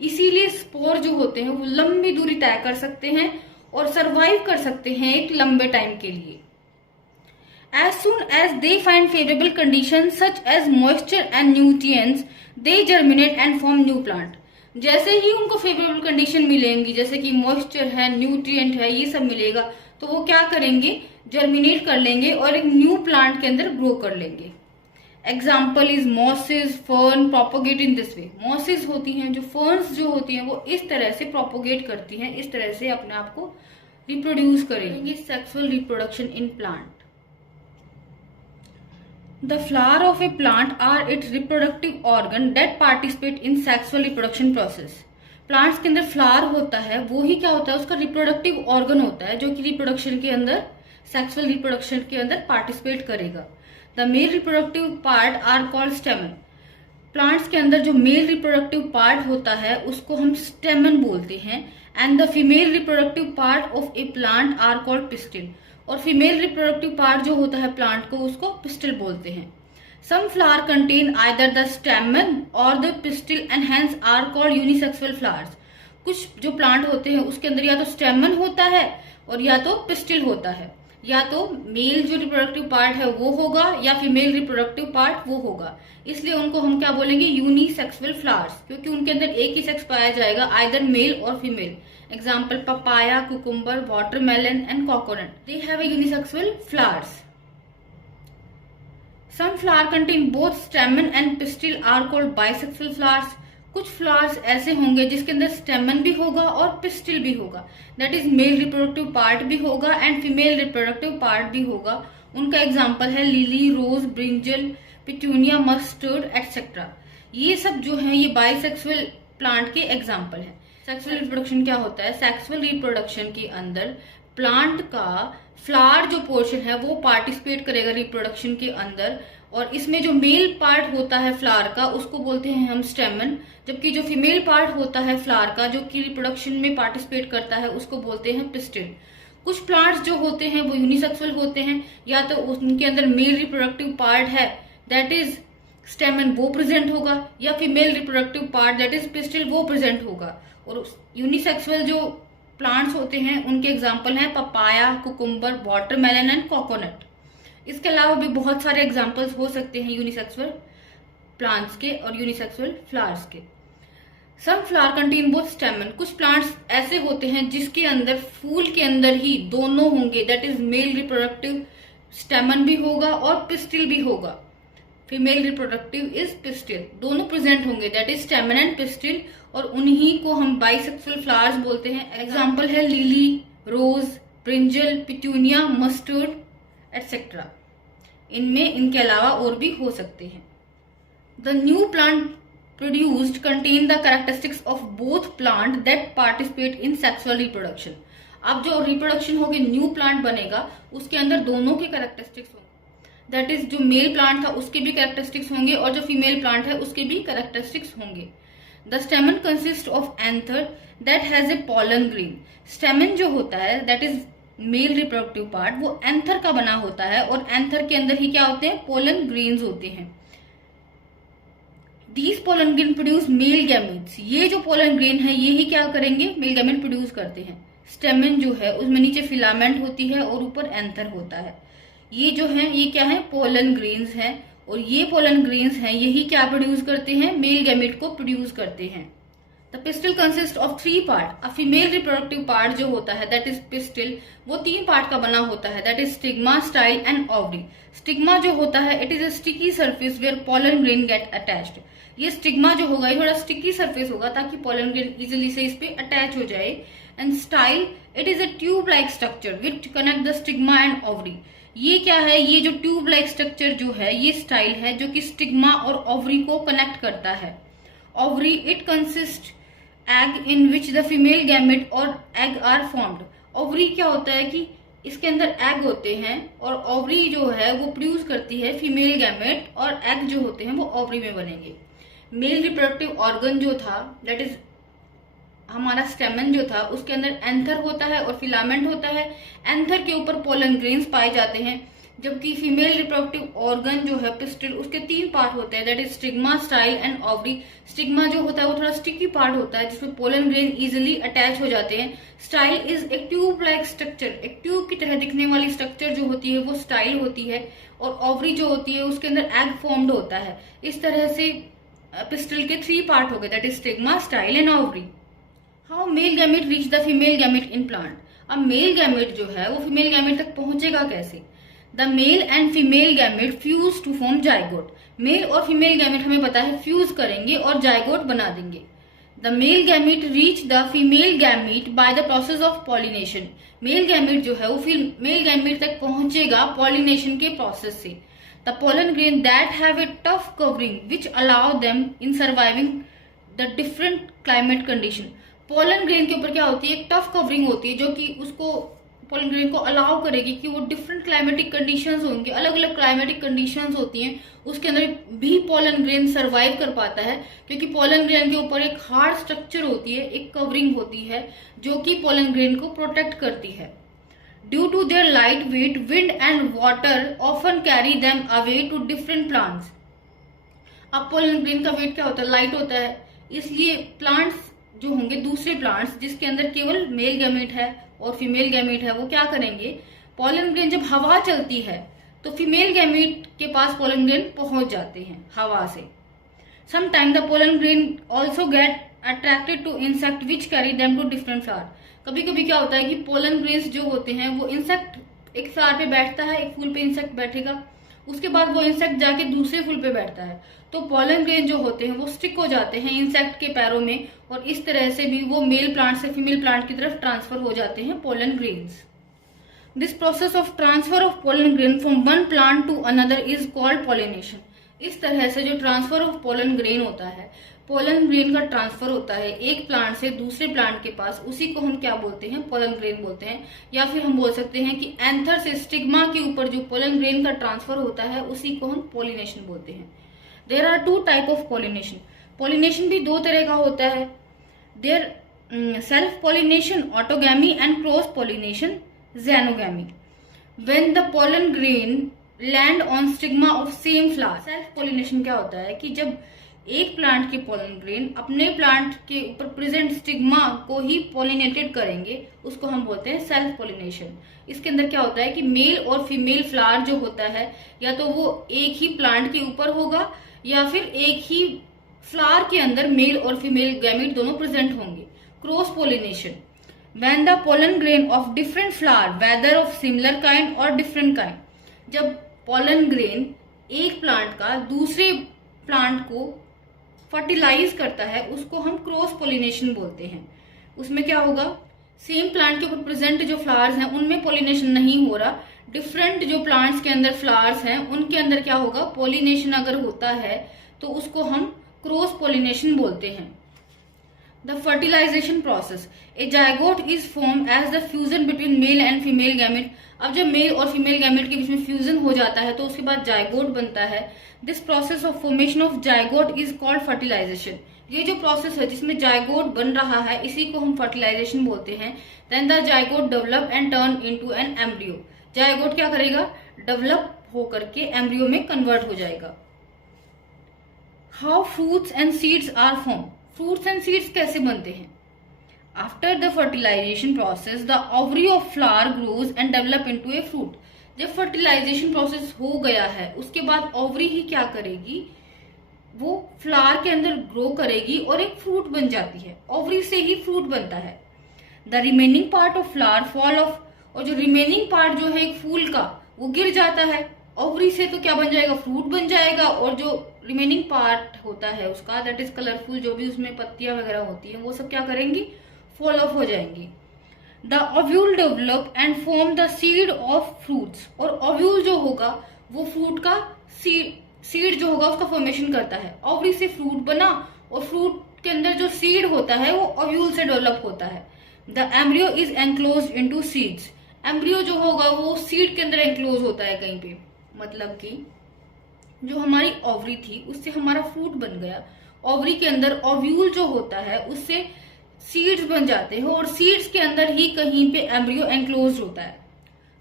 इसीलिए स्पोर जो होते हैं वो लंबी दूरी तय कर सकते हैं और सर्वाइव कर सकते हैं एक लंबे टाइम के लिए। As soon as they find favorable conditions such as moisture and nutrients, they germinate and form new plant. जैसे ही उनको फेवरेबल कंडीशन मिलेंगी, जैसे कि मॉइस्चर है, न्यूट्रिएंट है, ये सब मिलेगा, तो वो क्या करेंगे, जर्मिनेट कर लेंगे और एक न्यू प्लांट के अंदर ग्रो कर लेंगे। Example is mosses, fern propagate in this way. Mosses होती हैं, जो फर्न्स जो होती हैं वो इस तरह से प्रोपोगेट करती हैं, इस तरह से अपने आप को रिप्रोड्यूस करेंगे। Sexual reproduction in plant. The flower of a plant are its reproductive organ that participate in sexual reproduction process. Plants के अंदर फ्लावर होता है, वो ही क्या होता है, उसका रिप्रोडक्टिव ऑर्गन होता है जो कि रिप्रोडक्शन के अंदर, सेक्सुअल रिप्रोडक्शन के अंदर पार्टिसिपेट करेगा। The male reproductive part are called stamen. Plants के अंदर जो मेल रिप्रोडक्टिव पार्ट होता है उसको हम स्टेमन बोलते हैं। And the female reproductive part of a plant are called pistil. और फीमेल रिप्रोडक्टिव पार्ट जो होता है प्लांट को उसको पिस्टिल बोलते हैं। Some flower contain either the stamen और the pistil and hence are called unisexual flowers. कुछ जो प्लांट होते हैं उसके अंदर या तो स्टेमन होता है और या तो पिस्टिल होता है, या तो मेल जो रिप्रोडक्टिव पार्ट है वो होगा या फीमेल रिप्रोडक्टिव पार्ट वो होगा, इसलिए उनको हम क्या बोलेंगे, यूनिसेक्सुअल फ्लावर्स, क्योंकि उनके अंदर एक ही सेक्स पाया जाएगा, आइदर मेल और female. Example papaya, cucumber, watermelon and coconut. They have a unisexual flowers. Some flower contain both stamen and pistil are called bisexual flowers. कुछ फ्लावर्स ऐसे होंगे जिसके अंदर स्टेमन भी होगा और पिस्टिल भी होगा, that is male reproductive part भी होगा एंड फीमेल रिप्रोडक्टिव पार्ट भी होगा। उनका एग्जाम्पल है लिली, रोज, ब्रिंजल, पिटूनिया, मस्टर्ड एटसेट्रा। ये सब जो है ये बाइसेक्सुअल प्लांट के एग्जाम्पल है। सेक्सुअल रिप्रोडक्शन क्या होता है, सेक्सुअल रिप्रोडक्शन के अंदर प्लांट का फ्लावर जो पोर्शन है वो पार्टिसिपेट करेगा रिप्रोडक्शन के अंदर, और इसमें जो मेल पार्ट होता है फ्लावर का उसको बोलते हैं हम स्टेमन, जबकि जो फीमेल पार्ट होता है फ्लावर का जो कि रिप्रोडक्शन में पार्टिसिपेट करता है उसको बोलते हैं पिस्टिल। कुछ प्लांट्स जो होते हैं वो यूनिसेक्सुअल होते हैं, या तो उनके अंदर मेल रिप्रोडक्टिव पार्ट है दैट इज स्टेमन वो प्रेजेंट होगा, या female reproductive part that is pistil वो प्रेजेंट होगा। और यूनिसेक्सुअल जो प्लांट्स होते हैं उनके एग्जाम्पल हैं papaya, cucumber, watermelon and coconut. इसके अलावा भी बहुत सारे एग्जाम्पल्स हो सकते हैं यूनिसेक्सुअल प्लांट्स के और यूनिसेक्सुअल फ्लावर्स के। Some flower contain both stamen. कुछ प्लांट्स ऐसे होते हैं जिसके अंदर फूल के अंदर ही दोनों होंगे, दैट इज मेल रिप्रोडक्टिव स्टेमन भी होगा और पिस्टिल भी होगा। फीमेल रिप्रोडक्टिव इज पिस्टिल, दोनों प्रेजेंट होंगे दैट इज स्टेमन एंड पिस्टिल, और उन्हीं को हम बाइसेक्सुअल फ्लावर्स बोलते हैं। एग्जाम्पल है लिली, रोज, ब्रिंजल, पिटूनिया, मस्टर्ड एटसेट्रा। इनमें इनके अलावा और भी हो सकते हैं। The new plant produced contain the characteristics of both plant that participate in sexual reproduction. अब जो रिप्रोडक्शन होगी न्यू प्लांट बनेगा उसके अंदर दोनों के कैरेक्टरिस्टिक्स होंगे, दैट इज जो मेल प्लांट था उसके भी कैरेक्टरिस्टिक्स होंगे और जो फीमेल प्लांट है उसके भी कैरेक्टरिस्टिक्स होंगे। The स्टेमन consist of anther that has a pollen grain. स्टेमन जो होता है that is male reproductive part, वो एंथर का बना होता है और एंथर के अंदर ही क्या होते हैं, पोलन ग्रेन्स होते हैं। These pollen grain produce male gametes। ये जो पोलन ग्रेन है ये ही क्या करेंगे, मेल गैमेट प्रोड्यूस करते हैं। स्टेमन जो है उसमें नीचे फिलामेंट होती है और ऊपर एंथर होता है। ये जो है ये क्या है, पोलन ग्रेन्स हैं और ये पोलन ग्रेन्स हैं यही क्या प्रोड्यूस करते हैं, मेल गैमेट को प्रोड्यूस करते हैं। The pistil consist of 3 part. A female reproductive part जो होता है दैट इज पिस्टिल, वो 3 पार्ट का बना होता है, that is stigma, style and ovary. Stigma जो होता है it is a sticky surface where pollen grain get attached. ये स्टिग्मा जो होगा ये थोड़ा स्टिकी सरफेस होगा ताकि पोलन ग्रेन इजिली से इस पे अटैच हो जाए। And style it is a tube like structure which connect the stigma and ovary. ये क्या है, ये जो ट्यूब लाइक स्ट्रक्चर जो है ये स्टाइल है जो कि स्टिग्मा और ओवरी को कनेक्ट करता है। Ovary it consist egg in which the female gamete और एग आर फॉर्म्ड। ओवरी क्या होता है कि इसके अंदर एग होते हैं और ओवरी जो है वो प्रोड्यूस करती है फीमेल गैमेट और एग जो होते हैं वो ओवरी में बनेंगे। मेल रिप्रोडक्टिव ऑर्गन जो था दैट इज हमारा स्टेमन जो था उसके अंदर एंथर होता है और फिलामेंट होता है। एंथर के ऊपर पोलन ग्रेन्स पाए जाते हैं, जबकि फीमेल रिप्रोडक्टिव ऑर्गन जो है पिस्टिल उसके 3 पार्ट होते हैं, that is stigma, style and ovary. Stigma जो होता है वो थोड़ा स्टिकी पार्ट होता है जिसमें पोलन ग्रेन इजिली अटैच हो जाते हैं। स्टाइल इज एक ट्यूब लाइक स्ट्रक्चर, एक ट्यूब की तरह दिखने वाली स्ट्रक्चर जो होती है वो स्टाइल होती है और ओवरी जो होती है उसके अंदर एग फॉर्म्ड होता है। इस तरह से पिस्टिल के 3 पार्ट हो गए, that is stigma, style and ovary. How male gamete reach the female gamete in plant. अब मेल गैमेट जो है वो फीमेल गैमेट तक पहुंचेगा कैसे। The male and female gamete fuse to form zygote. Male और फीमेल गैमेट हमें पता है फ्यूज करेंगे और जाइगोट बना देंगे। The male gamete reach the female gamete by the process of pollination. Male gamete जो है वो फीमेल गैमेट तक पहुंचेगा पॉलिनेशन के प्रोसेस से। The pollen grain that have a tough covering which allow them in surviving the different climate condition। Pollen grain के ऊपर क्या होती है, एक टफ कवरिंग होती है जो कि उसको पोलन ग्रेन को अलाउ करेगी कि वो डिफरेंट क्लाइमेटिक कंडीशंस होंगे, अलग अलग क्लाइमेटिक कंडीशंस होती हैं उसके अंदर भी पोलन ग्रेन सरवाइव कर पाता है, क्योंकि पोलन ग्रेन के ऊपर एक हार्ड स्ट्रक्चर होती है, एक कवरिंग होती है जो कि पोलन ग्रेन को प्रोटेक्ट करती है। Due to their light weight, wind and water often carry them away to different plants। अब पोलन ग्रेन का वेट क्या होता है, लाइट होता है, इसलिए प्लांट्स जो होंगे दूसरे प्लांट्स जिसके अंदर केवल मेल गैमेट है और फीमेल गैमेट है वो क्या करेंगे, पोलन ग्रेन जब हवा चलती है तो फीमेल गैमेट के पास पोलन ग्रेन पहुंच जाते हैं हवा से। Sometimes the pollen grain also get attracted to insect which carry them to different flower। कभी कभी क्या होता है कि पोलन ग्रेन्स जो होते हैं वो इंसेक्ट, एक फ्लावर पे बैठता है, एक फूल पे इंसेक्ट बैठेगा, उसके बाद वो इंसेक्ट जाके दूसरे फूल पे बैठता है, तो पोलन ग्रेन जो होते हैं वो स्टिक हो जाते हैं इंसेक्ट के पैरों में और इस तरह से भी वो मेल प्लांट से फीमेल प्लांट की तरफ ट्रांसफर हो जाते हैं pollen grains. This process of transfer of pollen grain from one plant to another is called pollination. इस तरह से जो ट्रांसफर ऑफ पोलन ग्रेन होता है, पोलन ग्रेन का ट्रांसफर होता है एक प्लांट से दूसरे प्लांट के पास, उसी को हम क्या बोलते हैं, पोलन ग्रेन बोलते हैं। या फिर हम बोल सकते हैं कि एंथर से स्टिग्मा के ऊपर जो पोलन ग्रेन का ट्रांसफर होता है उसी को हम पॉलिनेशन बोलते हैं। There are 2 type of pollination. Pollination भी 2 तरह का होता है, there self pollination autogamy and cross pollination xenogamy. When the pollen grain land on stigma of same flower. Self pollination क्या होता है कि जब एक प्लांट के पोलन ग्रेन अपने प्लांट के ऊपर प्रेजेंट स्टिग्मा को ही पॉलिनेटेड करेंगे, उसको हम बोलते हैं सेल्फ पॉलिनेशन। इसके अंदर क्या होता है कि मेल और फीमेल फ्लावर जो होता है या तो वो एक ही प्लांट के ऊपर होगा या फिर एक ही फ्लावर के अंदर मेल और फीमेल गैमेट दोनों प्रेजेंट होंगे। Cross pollination when the pollen grain of different flower whether of similar kind और डिफरेंट काइंड। जब पोलन ग्रेन एक प्लांट का दूसरे प्लांट को फर्टिलाइज करता है उसको हम क्रॉस पॉलिनेशन बोलते हैं। उसमें क्या होगा, सेम प्लांट के ऊपर प्रेजेंट जो फ्लावर्स हैं उनमें पॉलिनेशन नहीं हो रहा, डिफरेंट जो प्लांट्स के अंदर फ्लावर्स हैं उनके अंदर क्या होगा, पॉलिनेशन अगर होता है तो उसको हम क्रॉस पोलिनेशन बोलते हैं। The fertilisation process, a zygote is form as the fusion between male and female gamete. अब जब मेल और फीमेल गैमेट के बीच में फ्यूजन हो जाता है तो उसके बाद जायगोट बनता है। This process of formation of zygote is called fertilisation. ये जो प्रोसेस है जिसमें जायगोट बन रहा है इसी को हम फर्टिलाइजेशन बोलते हैं। Then the zygote develop and turn into an embryo. Zygote क्या करेगा, डेवलप होकर के एम्ब्रियो में कन्वर्ट हो जाएगा। How fruits and seeds are form, fruits and seeds कैसे बनते हैं। After the fertilisation process the ovary of flower grows and develop into a fruit. जब फर्टिलाइजेशन प्रोसेस हो गया है उसके बाद ओवरी ही क्या करेगी, वो फ्लावर के अंदर ग्रो करेगी और एक फ्रूट बन जाती है। ओवरी से ही फ्रूट बनता है। The remaining part of flower fall of, और जो रिमेनिंग पार्ट जो है एक फूल का वो गिर जाता है। ओवरी से तो क्या बन जाएगा, फ्रूट बन जाएगा, और जो रिमेनिंग पार्ट होता है उसका दैट इज कलरफुल, जो भी उसमें पत्तियां वगैरह होती है वो सब क्या करेंगी, फॉल ऑफ हो जाएंगी। The ovule develop and form the seed of fruits, और ओव्यूल जो होगा वो फ्रूट का सीड जो होगा उसका फॉर्मेशन करता है। ओवरी से फ्रूट बना और फ्रूट के अंदर जो सीड होता है वो ओव्यूल से डेवलप होता है। The embryo is enclosed into seeds, embryo जो होगा वो सीड के अंदर एनक्लोज होता है कहीं पे, मतलब कि जो हमारी ओवरी थी उससे हमारा फ्रूट बन गया। ओवरी के अंदर ओव्यूल जो होता है उससे सीड्स बन जाते हैं और सीड्स के अंदर ही कहीं पे एम्ब्रियो एनक्लोज होता है।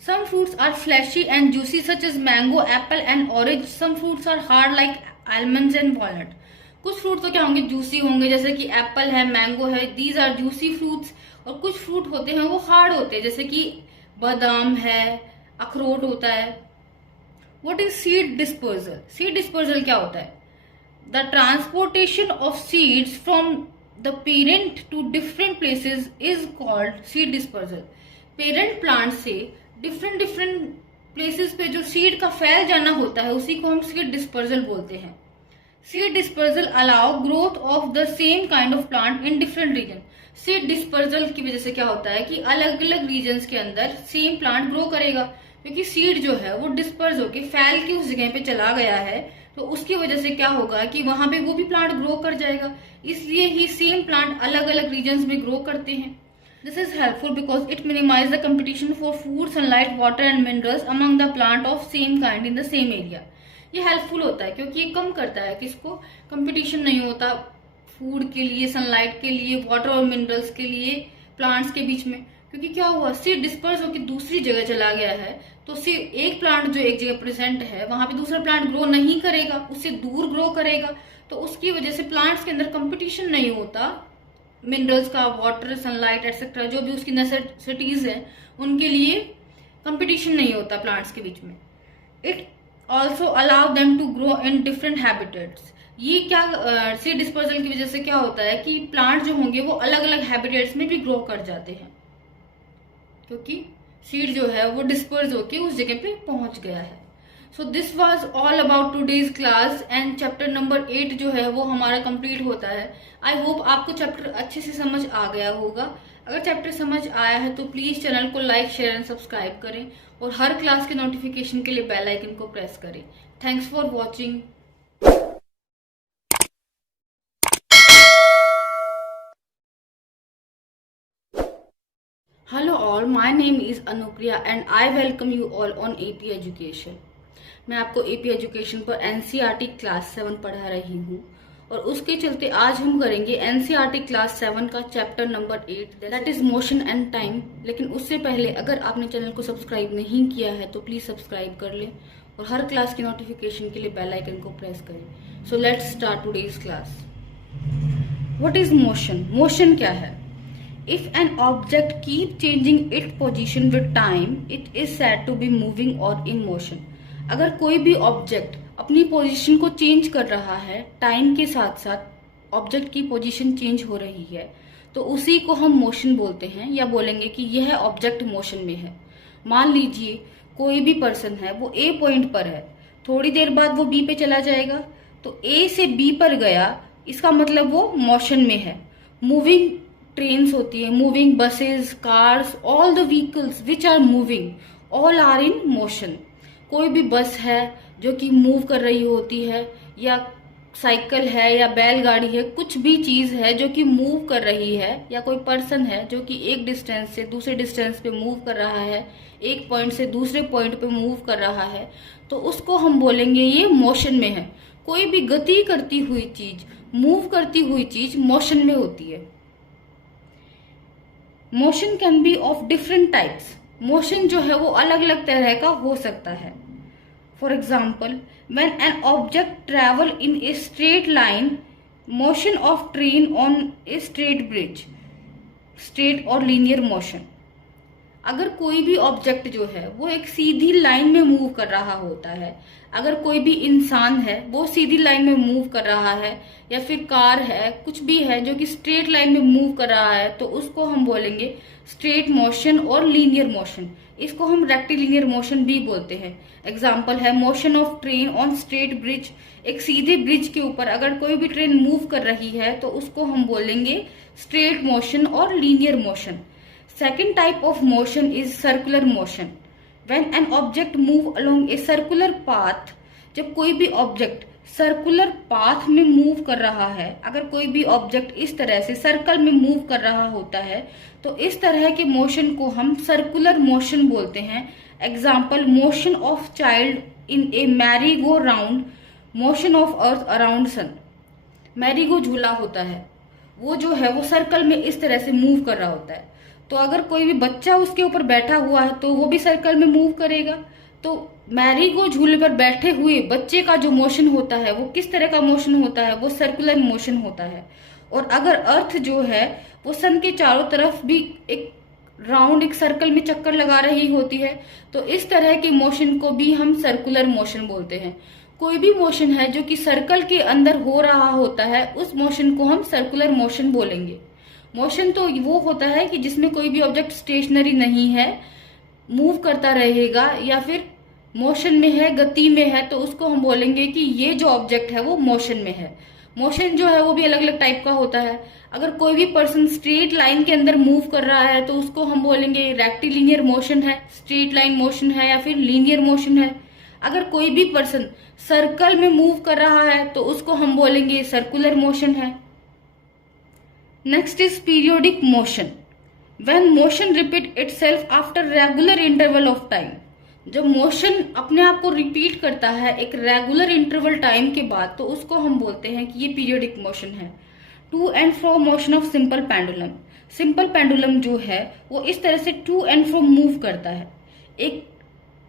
Some fruits are fleshy and juicy such as mango, apple and orange. Some fruits are hard like almonds and walnut. कुछ फ्रूट तो क्या होंगे, जूसी होंगे, जैसे कि एप्पल है, मैंगो है, दीज आर जूसी फ्रूट्स। और कुछ फ्रूट होते हैं वो हार्ड होते हैं, जैसे कि बादाम है, अखरोट होता है। What is seed dispersal? Seed dispersal क्या होता है? The transportation of seeds from the parent to different places is called seed dispersal. Parent plant से डिफरेंट प्लेसेस पे जो सीड का फैल जाना होता है उसी को हम सीड डिस्पर्जल बोलते हैं। Seed dispersal allow growth of the same kind of plant in different region. Seed dispersal की वजह से क्या होता है कि अलग अलग रीजन्स के अंदर सेम प्लांट ग्रो करेगा, क्योंकि सीड जो है वो डिस्पर्ज होके फैल के उस जगह पे चला गया है, तो उसकी वजह से क्या होगा कि वहां पे वो भी प्लांट ग्रो कर जाएगा। इसलिए ही सेम प्लांट अलग अलग रीजन्स में ग्रो करते हैं। This is helpful because it minimizes the competition for food, sunlight, water and minerals among the plant of same kind in the same area. ये हेल्पफुल होता है क्योंकि ये कम करता है कि इसको कंपटीशन नहीं होता फूड के लिए, सनलाइट के लिए, वाटर और मिनरल्स के लिए प्लांट्स के बीच में। क्योंकि क्या हुआ, सीड डिस्पर्स होकर दूसरी जगह चला गया है, तो सिर्फ एक प्लांट जो एक जगह प्रेजेंट है वहां पे दूसरा प्लांट ग्रो नहीं करेगा, उससे दूर ग्रो करेगा, तो उसकी वजह से प्लांट्स के अंदर कंपटीशन नहीं होता मिनरल्स का, वाटर, सनलाइट एटसेट्रा, जो भी उसकी नेसेसिटीज हैं उनके लिए कंपटीशन नहीं होता प्लांट्स के बीच में। It also allow them to grow in different habitats. ये क्या सीड डिस्पर्जल की वजह से क्या होता है कि प्लांट जो होंगे वो अलग अलग हैबिटेट्स में भी ग्रो कर जाते हैं, क्योंकि सीड जो है वो डिस्पर्स होके उस जगह पे पहुंच गया है। So this was all about today's class and chapter number 8 जो है वो हमारा कंप्लीट होता है। आई होप आपको चैप्टर अच्छे से समझ आ गया होगा। अगर चैप्टर समझ आया है तो प्लीज चैनल को लाइक, शेयर एंड सब्सक्राइब करें और हर क्लास के नोटिफिकेशन के लिए बेल आइकन को प्रेस करें। Thanks for watching. Hello all, my name is Anupriya and I welcome you all on AP Education. मैं आपको AP एजुकेशन पर NCERT क्लास 7 पढ़ा रही हूँ और उसके चलते आज हम करेंगे NCERT क्लास 7 का chapter number 8 that is motion and time. लेकिन उससे पहले अगर आपने चैनल को सब्सक्राइब नहीं किया है तो प्लीज सब्सक्राइब कर लें और हर क्लास की नोटिफिकेशन के लिए बेल आइकन को प्रेस करें। So let's start today's class. What is motion? Motion क्या है? If an object keep changing its position with time, it is said to be moving or in motion. अगर कोई भी object अपनी position को change कर रहा है, टाइम के साथ साथ ऑब्जेक्ट की पोजीशन चेंज हो रही है, तो उसी को हम मोशन बोलते हैं या बोलेंगे कि यह ऑब्जेक्ट मोशन में है। मान लीजिए कोई भी पर्सन है, वो ए पॉइंट पर है, थोड़ी देर बाद वो बी पे चला जाएगा, तो ए से बी पर गया, इसका मतलब वो मोशन में है। मूविंग ट्रेन्स होती है, moving buses, cars, all the vehicles which are moving all are in motion. कोई भी बस है जो कि मूव कर रही होती है या साइकिल है या बैलगाड़ी है, कुछ भी चीज है जो कि मूव कर रही है, या कोई पर्सन है जो कि एक डिस्टेंस से दूसरे डिस्टेंस पे मूव कर रहा है, एक पॉइंट से दूसरे पॉइंट पे मूव कर रहा है, तो उसको हम बोलेंगे ये मोशन में है। कोई भी गति करती हुई चीज, मूव करती हुई चीज मोशन में होती है। Motion can be of different types. Motion जो है वो अलग अलग तरह का हो सकता है। For example, when an object travel in a straight line, motion of train on a straight bridge, straight or linear motion। अगर कोई भी ऑब्जेक्ट जो है वो एक सीधी लाइन में मूव कर रहा होता है, अगर कोई भी इंसान है वो सीधी लाइन में मूव कर रहा है, या फिर कार है, कुछ भी है जो कि स्ट्रेट लाइन में मूव कर रहा है, तो उसको हम बोलेंगे स्ट्रेट मोशन और लीनियर मोशन। इसको हम रेक्टिलिनियर मोशन भी बोलते हैं। एग्जाम्पल है motion of train on straight bridge. एक सीधे ब्रिज के ऊपर अगर कोई भी ट्रेन मूव कर रही है तो उसको हम बोलेंगे स्ट्रेट मोशन और linear motion. Second type of motion is circular motion. When an object move along a circular path, जब कोई भी ऑब्जेक्ट सर्कुलर पाथ में मूव कर रहा है, अगर कोई भी ऑब्जेक्ट इस तरह से सर्कल में मूव कर रहा होता है तो इस तरह के मोशन को हम सर्कुलर मोशन बोलते हैं। Example motion of child in a merry go round, motion of earth around sun. Merry go झूला होता है, वो जो है वो सर्कल में इस तरह से मूव कर रहा होता है, तो अगर कोई भी बच्चा उसके ऊपर बैठा हुआ है तो वो भी सर्कल में मूव करेगा। तो मैरी गो झूले पर बैठे हुए बच्चे का जो मोशन होता है वो किस तरह का मोशन होता है, वो सर्कुलर मोशन होता है। और अगर अर्थ जो है वो सन के चारों तरफ भी एक राउंड, एक सर्कल में चक्कर लगा रही होती है, तो इस तरह के मोशन को भी हम सर्कुलर मोशन बोलते हैं। कोई भी मोशन है जो कि सर्कल के अंदर हो रहा होता है, उस मोशन को हम सर्कुलर मोशन बोलेंगे। मोशन तो वो होता है कि जिसमें कोई भी ऑब्जेक्ट स्टेशनरी नहीं है, मूव करता रहेगा, या फिर मोशन में है, गति में है, तो उसको हम बोलेंगे कि ये जो ऑब्जेक्ट है वो मोशन में है। मोशन जो है वो भी अलग अलग टाइप का होता है। अगर कोई भी पर्सन स्ट्रेट लाइन के अंदर मूव कर रहा है तो उसको हम बोलेंगे रेक्टिलिनियर मोशन है, स्ट्रेट लाइन मोशन है, या फिर लीनियर मोशन है। अगर कोई भी पर्सन सर्कल में मूव कर रहा है तो उसको हम बोलेंगे सर्कुलर मोशन है। Next is periodic motion. When motion repeat itself after regular interval of time. जब मोशन अपने आप को रिपीट करता है एक रेगुलर इंटरवल टाइम के बाद, तो उसको हम बोलते हैं कि ये पीरियोडिक मोशन है। To and fro motion of simple pendulum. Simple pendulum जो है वो इस तरह से टू एंड फ्रो मूव करता है। एक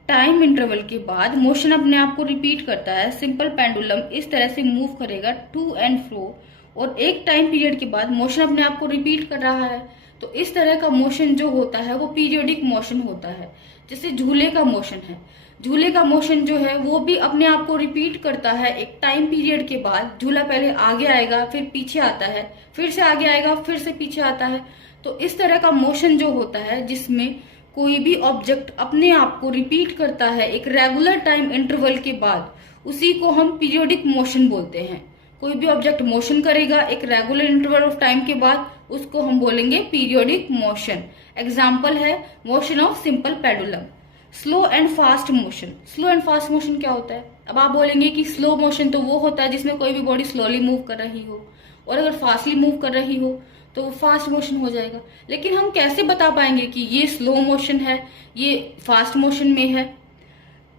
टाइम इंटरवल के बाद मोशन अपने आप को रिपीट करता है। सिंपल पेंडुलम इस तरह से मूव करेगा टू एंड फ्रो, और एक टाइम पीरियड के बाद मोशन अपने आप को रिपीट कर रहा है। तो इस तरह का मोशन जो होता है वो पीरियोडिक मोशन होता है। जैसे झूले का मोशन है, झूले का मोशन जो है वो भी अपने आप को रिपीट करता है। एक टाइम पीरियड के बाद झूला पहले आगे आएगा, फिर पीछे आता है, फिर से आगे आएगा, फिर से पीछे आता है। तो इस तरह का मोशन जो होता है जिसमें कोई भी ऑब्जेक्ट अपने आप को रिपीट करता है एक रेगुलर टाइम इंटरवल के बाद, उसी को हम पीरियोडिक मोशन बोलते हैं। कोई भी ऑब्जेक्ट मोशन करेगा एक रेगुलर इंटरवल ऑफ टाइम के बाद, उसको हम बोलेंगे पीरियोडिक मोशन। एग्जाम्पल है motion of simple pendulum. Slow and fast motion. Slow and fast motion क्या होता है? अब आप बोलेंगे कि स्लो मोशन तो वो होता है जिसमें कोई भी बॉडी स्लोली मूव कर रही हो, और अगर फास्टली मूव कर रही हो तो वो फास्ट मोशन हो जाएगा। लेकिन हम कैसे बता पाएंगे कि ये स्लो मोशन है, ये फास्ट मोशन में है?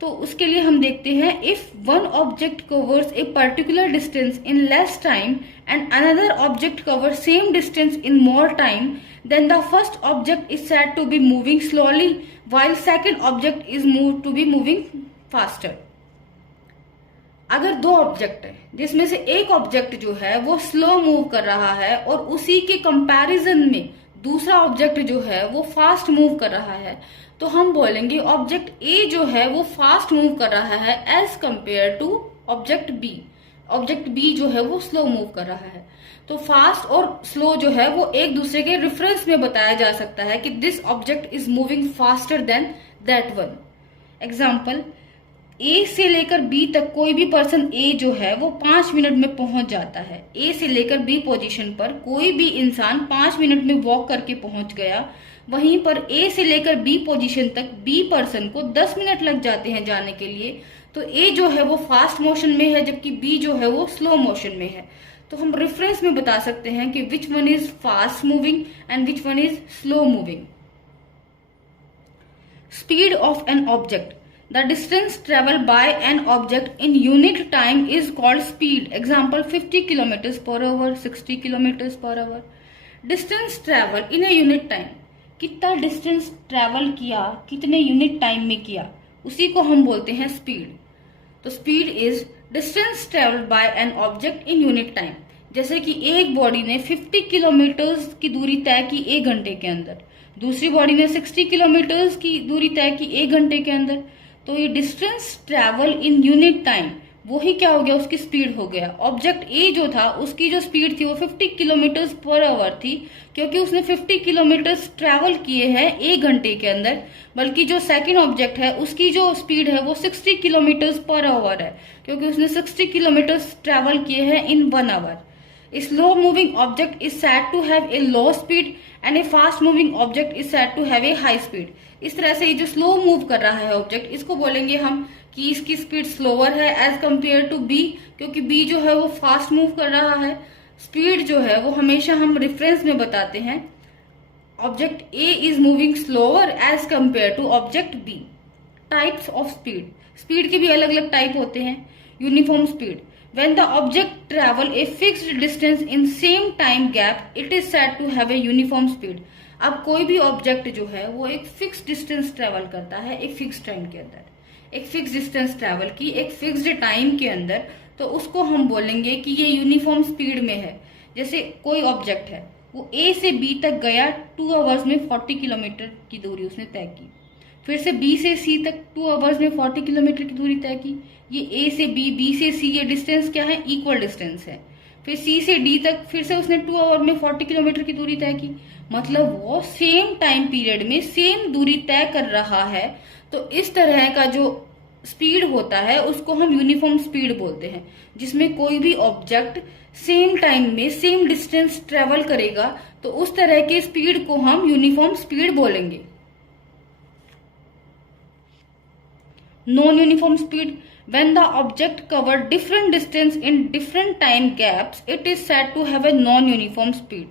तो उसके लिए हम देखते हैं, if one object covers a particular distance in less time and another object cover same distance in more time, then the first object is said to be moving slowly while second object is moved to be moving faster। अगर दो object है जिसमें से एक object जो है वो slow move कर रहा है और उसी के कंपैरिजन में दूसरा ऑब्जेक्ट जो है वो फास्ट मूव कर रहा है, तो हम बोलेंगे ऑब्जेक्ट ए जो है वो फास्ट मूव कर रहा है as compare to object B. Object B जो है वो स्लो मूव कर रहा है। तो फास्ट और स्लो जो है वो एक दूसरे के रेफरेंस में बताया जा सकता है कि this object is moving faster than that one. Example, A से लेकर बी तक कोई भी पर्सन ए जो है वो 5 मिनट में पहुंच जाता है। ए से लेकर बी पोजीशन पर कोई भी इंसान 5 मिनट में वॉक करके पहुंच गया, वहीं पर ए से लेकर बी पोजीशन तक बी पर्सन को 10 मिनट लग जाते हैं जाने के लिए, तो ए जो है वो फास्ट मोशन में है जबकि बी जो है वो स्लो मोशन में है। तो हम रेफरेंस में बता सकते हैं कि which one is fast moving and which one is slow moving. Speed of an object, the distance travel bye an object in unit time is called speed. Example 50 kilometre per our, 60 kilometre per our. Distance travel in a unit time, कितना distance travel किया, कितने unit time में किया, उसी को हम बोलते हैं स्पीड। तो speed is distance travelled by an object in unit time. जैसे कि एक बॉडी ने 50 किलोमीटर की दूरी तय की 1 घंटे के अंदर, दूसरी बॉडी ने 60 किलोमीटर की दूरी तय की 1 घंटे के अंदर। तो ये distance travel in unit time वो ही क्या हो गया, उसकी स्पीड हो गया। ऑब्जेक्ट ए जो था उसकी जो स्पीड थी वो 50 किलोमीटर पर आवर थी, क्योंकि उसने 50 किलोमीटर ट्रेवल किए हैं 1 घंटे के अंदर। बल्कि जो सेकंड ऑब्जेक्ट है उसकी जो स्पीड है वो 60 किलोमीटर पर आवर है, क्योंकि उसने 60 किलोमीटर ट्रेवल किए हैं इन 1 our. A slow moving object is said to have a low speed and a fast moving object is said to have a high speed. इस तरह से ये जो स्लो मूव कर रहा है ऑब्जेक्ट, इसको बोलेंगे हम कि इसकी स्पीड स्लोअर है एज कम्पेयर टू बी, क्योंकि बी जो है वो फास्ट मूव कर रहा है। स्पीड जो है वो हमेशा हम रेफरेंस में बताते हैं, object A is moving slower as compare to object B. Types of speed, speed के भी अलग अलग टाइप होते हैं। Uniform speed, when the object travel a fixed distance in same time gap it is said to have a uniform speed। अब कोई भी object जो है वो एक फिक्स डिस्टेंस ट्रेवल करता है एक फिक्स टाइम के अंदर, एक फिक्स डिस्टेंस ट्रेवल की एक फिक्स्ड टाइम के अंदर, तो उसको हम बोलेंगे कि ये यूनिफॉर्म स्पीड में है। जैसे कोई ऑब्जेक्ट है वो ए से बी तक गया 2 आवर्स में 40 किलोमीटर की दूरी उसने तय की, फिर से बी से सी तक 2 आवर्स में 40 किलोमीटर की दूरी तय की। ये ए से बी, बी से सी, ये डिस्टेंस क्या है, इक्वल डिस्टेंस है। फिर सी से डी तक फिर से उसने 2 आवर में 40 किलोमीटर की दूरी तय की, मतलब वो सेम टाइम पीरियड में सेम दूरी तय कर रहा है। तो इस तरह का जो स्पीड होता है उसको हम यूनिफॉर्म स्पीड बोलते हैं, जिसमें कोई भी ऑब्जेक्ट सेम टाइम में सेम डिस्टेंस ट्रेवल करेगा, तो उस तरह के स्पीड को हम यूनिफॉर्म स्पीड बोलेंगे। Non uniform speed, when the object cover different distance in different time gaps it is said to have a non uniform speed।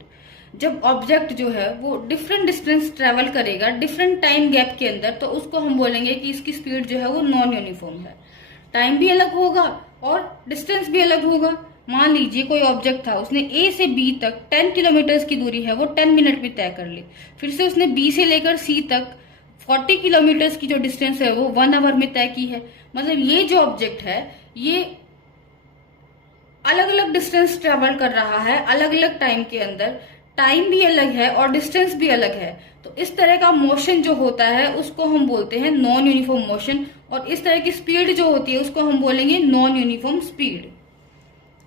जब ऑब्जेक्ट जो है वो डिफरेंट डिस्टेंस ट्रेवल करेगा डिफरेंट टाइम गैप के अंदर, तो उसको हम बोलेंगे कि इसकी स्पीड जो है वो नॉन यूनिफॉर्म है। टाइम भी अलग होगा और डिस्टेंस भी अलग होगा। मान लीजिए कोई ऑब्जेक्ट था, उसने ए से बी तक 10 किलोमीटर की दूरी है वो 10 मिनट में तय कर ली, फिर से उसने बी से लेकर सी तक 40 किलोमीटर की जो डिस्टेंस है वो 1 आवर में तय की है। मतलब ये जो ऑब्जेक्ट है ये अलग अलग डिस्टेंस ट्रेवल कर रहा है अलग अलग टाइम के अंदर, टाइम भी अलग है और डिस्टेंस भी अलग है। तो इस तरह का मोशन जो होता है उसको हम बोलते हैं नॉन यूनिफॉर्म मोशन, और इस तरह की स्पीड जो होती है उसको हम बोलेंगे नॉन यूनिफॉर्म स्पीड।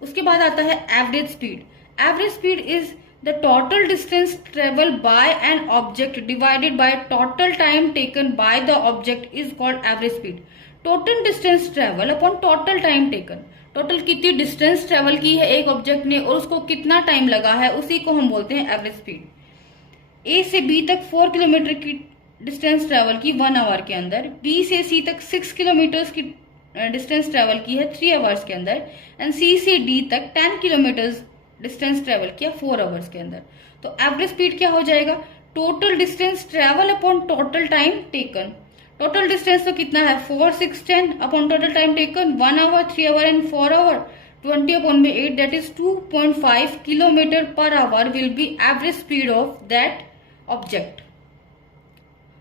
उसके बाद आता है average speed. Average speed is the total distance traveled by an object divided by total time taken by the object is called average speed। total distance travel upon total time taken, total कितनी distance travel की है एक object ने और उसको कितना time लगा है, उसी को हम बोलते हैं एवरेज स्पीड। ए से बी तक 4 किलोमीटर की डिस्टेंस ट्रेवल की 1 आवर के अंदर, बी से सी तक 6 किलोमीटर की डिस्टेंस ट्रेवल की है 3 आवर्स के अंदर, एंड सी से डी तक 10 किलोमीटर डिस्टेंस ट्रेवल किया 4 आवर्स के अंदर। तो एवरेज स्पीड क्या हो जाएगा, total distance travel upon total time taken. Total distance तो कितना है 4, 6, 10 upon total time taken 1 hour, 3 hour and 4 hour, 20 upon में 8 that is 2.5 kilometre per hour will be average speed of that object.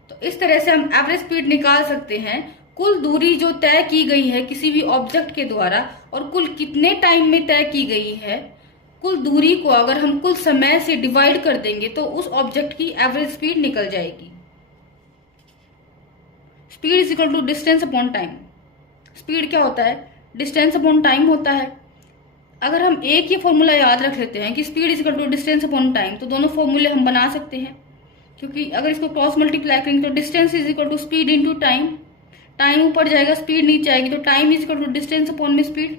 तो इस तरह से हम एवरेज स्पीड निकाल सकते हैं। कुल दूरी जो तय की गई है किसी भी ऑब्जेक्ट के द्वारा और कुल कितने टाइम में तय की गई है, कुल दूरी को अगर हम कुल समय से डिवाइड कर देंगे तो उस ऑब्जेक्ट की एवरेज स्पीड निकल जाएगी। Speed is equal to distance upon time. Speed क्या होता है, डिस्टेंस अपॉन टाइम होता है। अगर हम एक ही फॉर्मूला याद रख लेते हैं कि speed is equal to distance upon time, तो दोनों फॉर्मूले हम बना सकते हैं, क्योंकि अगर इसको क्रॉस मल्टीप्लाई करेंगे तो distance is equal to speed into time, time ऊपर जाएगा स्पीड नीचे आएगी, तो time is equal to distance upon में स्पीड।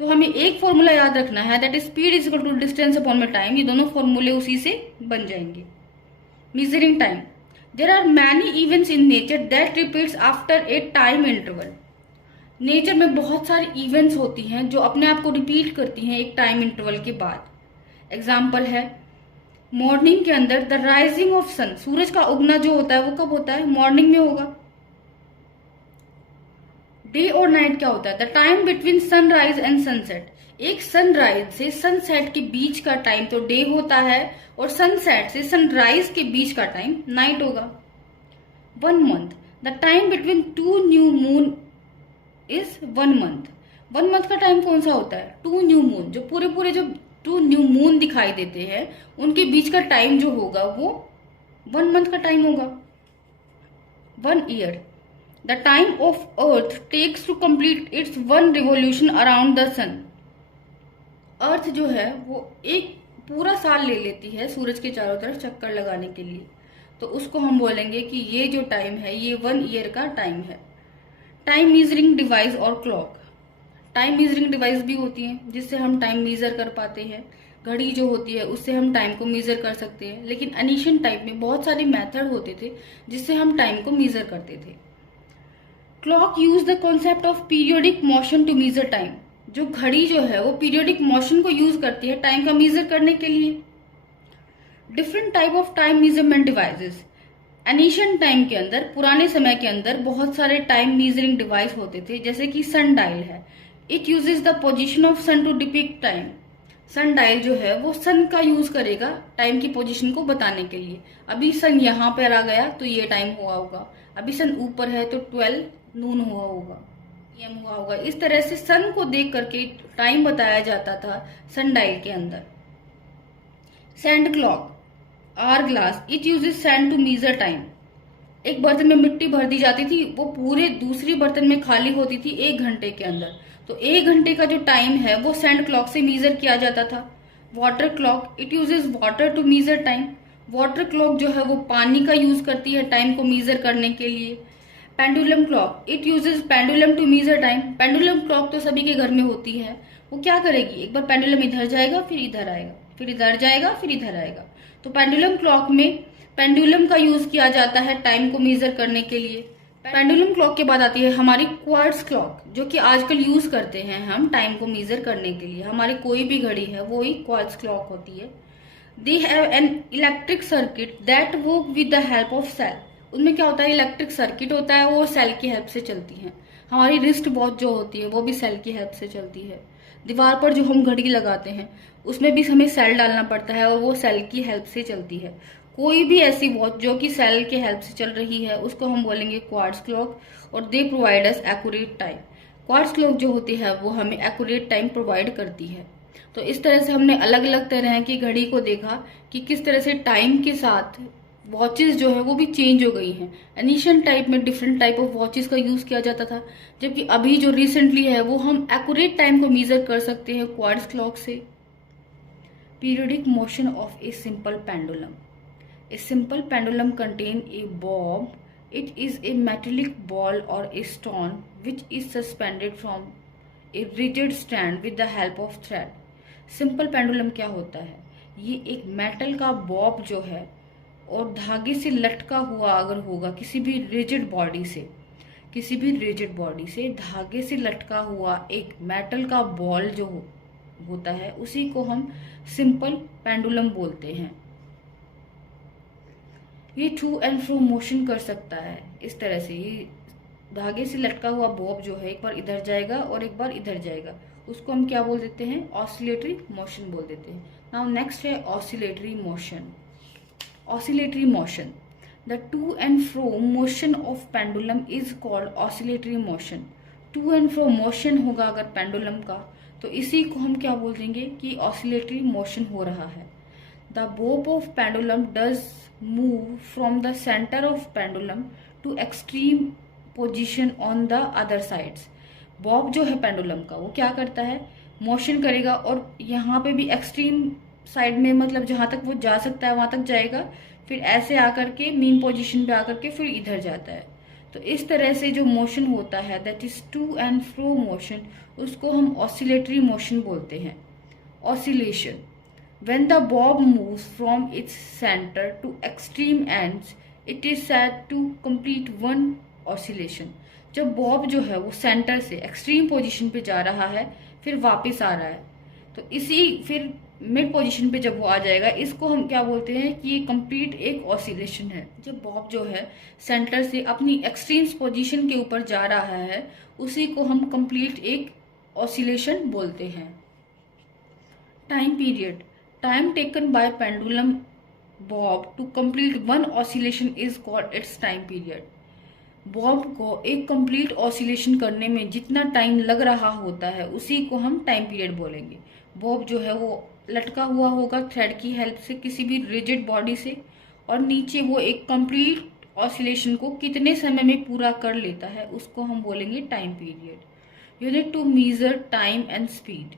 तो हमें एक फॉर्मूला याद रखना है that is speed is equal to distance upon में टाइम, ये दोनों फॉर्मूले उसी से बन जाएंगे। Measuring time, there are many events in nature that repeats after a time interval. Nature में बहुत सारी इवेंट्स होती हैं जो अपने आप को रिपीट करती हैं एक टाइम इंटरवल के बाद। एग्जाम्पल है मॉर्निंग के अंदर द राइजिंग ऑफ सन, सूरज का उगना जो होता है वो कब होता है? मॉर्निंग में होगा। डे और नाइट क्या होता है? The time between sunrise and sunset. एक सनराइज से सनसेट के बीच का टाइम तो डे होता है और सनसेट से सनराइज के बीच का टाइम नाइट होगा। 1 month, the time between 2 new moon is 1 month. 1 month का टाइम कौन सा होता है? 2 न्यू मून, जो पूरे जो 2 न्यू मून दिखाई देते हैं उनके बीच का टाइम जो होगा वो 1 मंथ का टाइम होगा। 1 year, the time of earth takes to complete its 1 revolution around the sun. Earth जो है वो एक पूरा साल ले लेती है सूरज के चारों तरफ चक्कर लगाने के लिए, तो उसको हम बोलेंगे कि ये जो टाइम है ये 1 ईयर का टाइम है। टाइम मीजरिंग डिवाइस और क्लॉक। टाइम मीजरिंग डिवाइस भी होती हैं जिससे हम टाइम मीजर कर पाते हैं। घड़ी जो होती है उससे हम टाइम को मीजर कर सकते हैं, लेकिन एनिशियंट टाइम में बहुत सारे मेथड होते थे जिससे हम टाइम को मीजर करते थे। Clock use the concept of periodic motion to measure time. जो घड़ी जो है वो पीरियोडिक मोशन को यूज करती है टाइम का मीजर करने के लिए। Different type of time measurement devices. Ancient time के अंदर, पुराने समय के अंदर बहुत सारे टाइम मीजरिंग डिवाइस होते थे, जैसे कि सन डायल है। It uses the position of sun to depict time. Sun dial जो है वो सन का यूज करेगा टाइम की पोजीशन को बताने के लिए। अभी सन यहाँ पर आ गया तो ये टाइम हुआ होगा, अभी सन ऊपर है तो 12 नून हुआ होगा, PM हुआ होगा। इस तरह से सन को देख करके टाइम बताया जाता था सन डायल के अंदर। Sand clock, hour glass, it uses sand to measure time. एक बर्तन में मिट्टी भर दी जाती थी, वो पूरे दूसरी बर्तन में खाली होती थी 1 घंटे के अंदर, तो 1 घंटे का जो टाइम है वो सैंड क्लॉक से मीजर किया जाता था। Water clock, it uses water to measure time. Water clock जो है वो पानी का यूज करती है टाइम को मीजर करने के लिए। Pendulum clock, it uses pendulum to measure time. Pendulum clock तो सभी के घर में होती है। वो क्या करेगी, एक बार पेंडुलम इधर जाएगा फिर इधर आएगा, फिर इधर जाएगा फिर इधर आएगा। तो पेंडुलम क्लॉक में पेंडुलम का यूज किया जाता है टाइम को मेजर करने के लिए। पेंडुलम क्लॉक के बाद आती है हमारी क्वार्ट्ज क्लॉक, जो कि आजकल यूज करते हैं हम टाइम को मेजर करने के लिए। हमारी कोई भी घड़ी है वो ही क्वार्ट्ज क्लॉक होती है। They have an electric circuit that work with the help of cell. उनमें क्या होता है, इलेक्ट्रिक सर्किट होता है, वो सेल की हेल्प से चलती है। हमारी रिस्ट वॉच जो होती है वो भी सेल की हेल्प से चलती है। दीवार पर जो हम घड़ी लगाते हैं उसमें भी हमें सेल डालना पड़ता है और वो सेल की हेल्प से चलती है। कोई भी ऐसी वॉच जो कि सेल के हेल्प से चल रही है उसको हम बोलेंगे क्वार्ट्ज क्लॉक, और they provide us accurate time. Quartz clock जो होती है वो हमें एक्यूरेट टाइम प्रोवाइड करती है। तो इस तरह से हमने अलग अलग तरह की घड़ी को देखा कि किस तरह से टाइम के साथ वॉचेस जो है वो भी चेंज हो गई हैं। एनिशियंट टाइप में डिफरेंट टाइप ऑफ वॉचेस का यूज किया जाता था, जबकि अभी जो रिसेंटली है वो हम एक्यूरेट टाइम को मेजर कर सकते हैं क्वार्ट्ज क्लॉक से। Periodic motion of a simple pendulum. A simple pendulum contain a bob. It is a metallic ball और a stone which is suspended from a rigid stand with the help of thread. Simple pendulum क्या होता है, ये एक metal का Bob जो है और धागे से लटका हुआ अगर होगा किसी भी रिजिड बॉडी से धागे से लटका हुआ एक मेटल का बॉल जो होता है उसी को हम सिंपल पेंडुलम बोलते हैं। ये टू एंड फ्रो मोशन कर सकता है। इस तरह से ये धागे से लटका हुआ बॉब जो है एक बार इधर जाएगा और एक बार इधर जाएगा, उसको हम क्या बोल देते हैं, ऑसिलेटरी मोशन बोल देते हैं। नाउ नेक्स्ट है oscillatory motion. Oscillatory motion. The to and fro motion of pendulum is called oscillatory motion. To and fro motion होगा अगर पेंडुलम का तो इसी को हम क्या बोल देंगे कि oscillatory motion हो रहा है। The bob of pendulum does move from the center of pendulum to extreme position on the other sides. Bob जो है पेंडुलम का वो क्या करता है, मोशन करेगा और यहाँ पे भी एक्सट्रीम साइड में, मतलब जहां तक वो जा सकता है वहां तक जाएगा, फिर ऐसे आकर के मेन पोजीशन पे आकर के फिर इधर जाता है। तो इस तरह से जो मोशन होता है that is to and fro motion, उसको हम ऑसिलेटरी मोशन बोलते हैं। Oscillation, when the bob moves from its centre to extreme ends it is said to complete one oscillation. जब बॉब जो है वो सेंटर से एक्सट्रीम पोजीशन पे जा रहा है फिर वापस आ रहा है, तो इसी फिर मिड पोजीशन पे जब वो आ जाएगा, इसको हम क्या बोलते हैं कि ये कंप्लीट एक ऑसिलेशन है। जब बॉब जो है सेंटर से अपनी एक्सट्रीम पोजीशन के ऊपर जा रहा है, उसी को हम कंप्लीट एक ऑसिलेशन बोलते हैं। Time period, time taken by pendulum bob to complete one oscillation is called its time period. Bob को एक कंप्लीट ऑसिलेशन करने में जितना टाइम लग रहा होता है उसी को हम टाइम पीरियड बोलेंगे। बॉब जो है वो लटका हुआ होगा थ्रेड की हेल्प से किसी भी रिजिड बॉडी से, और नीचे वो एक कंप्लीट ऑसिलेशन को कितने समय में पूरा कर लेता है उसको हम बोलेंगे time period. Unit to measure time and speed,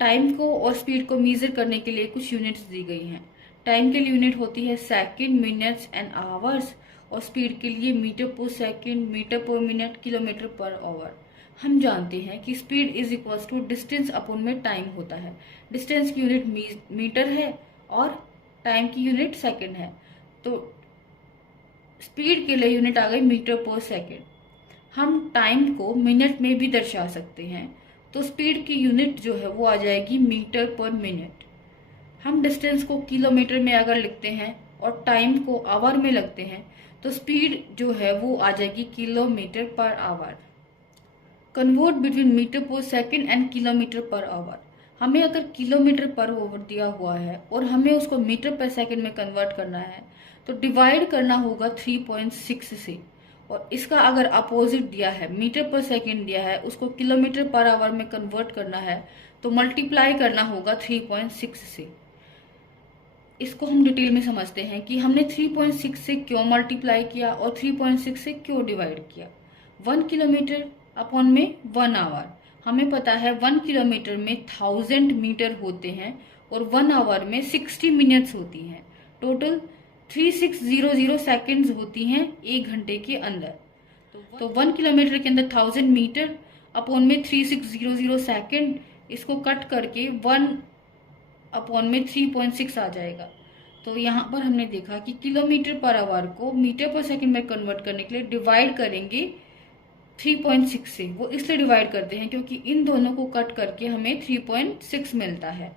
time को और स्पीड को मेजर करने के लिए कुछ यूनिट्स दी गई हैं। टाइम के लिए यूनिट होती है सेकंड, मिनट्स एंड आवर्स, और स्पीड के लिए metre per second, metre per minute, kilometre per hour. हम जानते हैं कि speed is equal to distance upon में टाइम होता है। डिस्टेंस की यूनिट मीटर है और टाइम की यूनिट सेकंड है, तो स्पीड के लिए यूनिट आ गई मीटर पर सेकंड। हम टाइम को मिनट में भी दर्शा सकते हैं, तो स्पीड की यूनिट जो है वो आ जाएगी मीटर पर मिनट। हम डिस्टेंस को किलोमीटर में अगर लिखते हैं और टाइम को आवर में लगते हैं, तो स्पीड जो है वो आ जाएगी kilometre per hour. Convert between metre per second and kilometre per hour, हमें अगर किलोमीटर पर आवर दिया हुआ है और हमें उसको मीटर पर सेकंड में कन्वर्ट करना है, तो डिवाइड करना होगा 3.6 से, और इसका अगर अपोजिट दिया है मीटर पर सेकंड दिया है, उसको किलोमीटर पर आवर में कन्वर्ट करना है, तो मल्टीप्लाई करना होगा 3.6 से। इसको हम डिटेल में समझते हैं कि हमने 3.6 से क्यों मल्टीप्लाई किया और 3.6 से क्यों डिवाइड किया। 1 किलोमीटर अपॉन में 1 आवर, हमें पता है 1 किलोमीटर में 1000 मीटर होते हैं और 1 आवर में 60 मिनट्स होती हैं। टोटल 3600 सेकेंड्स होती हैं 1 घंटे के अंदर। तो 1 किलोमीटर के अंदर 1000 मीटर अपॉन में 3600 सेकेंड, इसको कट करके 1 अपॉन में 3.6 आ जाएगा। तो यहाँ पर हमने देखा कि किलोमीटर पर आवर को मीटर पर सेकंड में कन्वर्ट करने के लिए डिवाइड करेंगे 3.6 से। वो इसलिए डिवाइड करते हैं क्योंकि इन दोनों को कट करके हमें 3.6 मिलता है।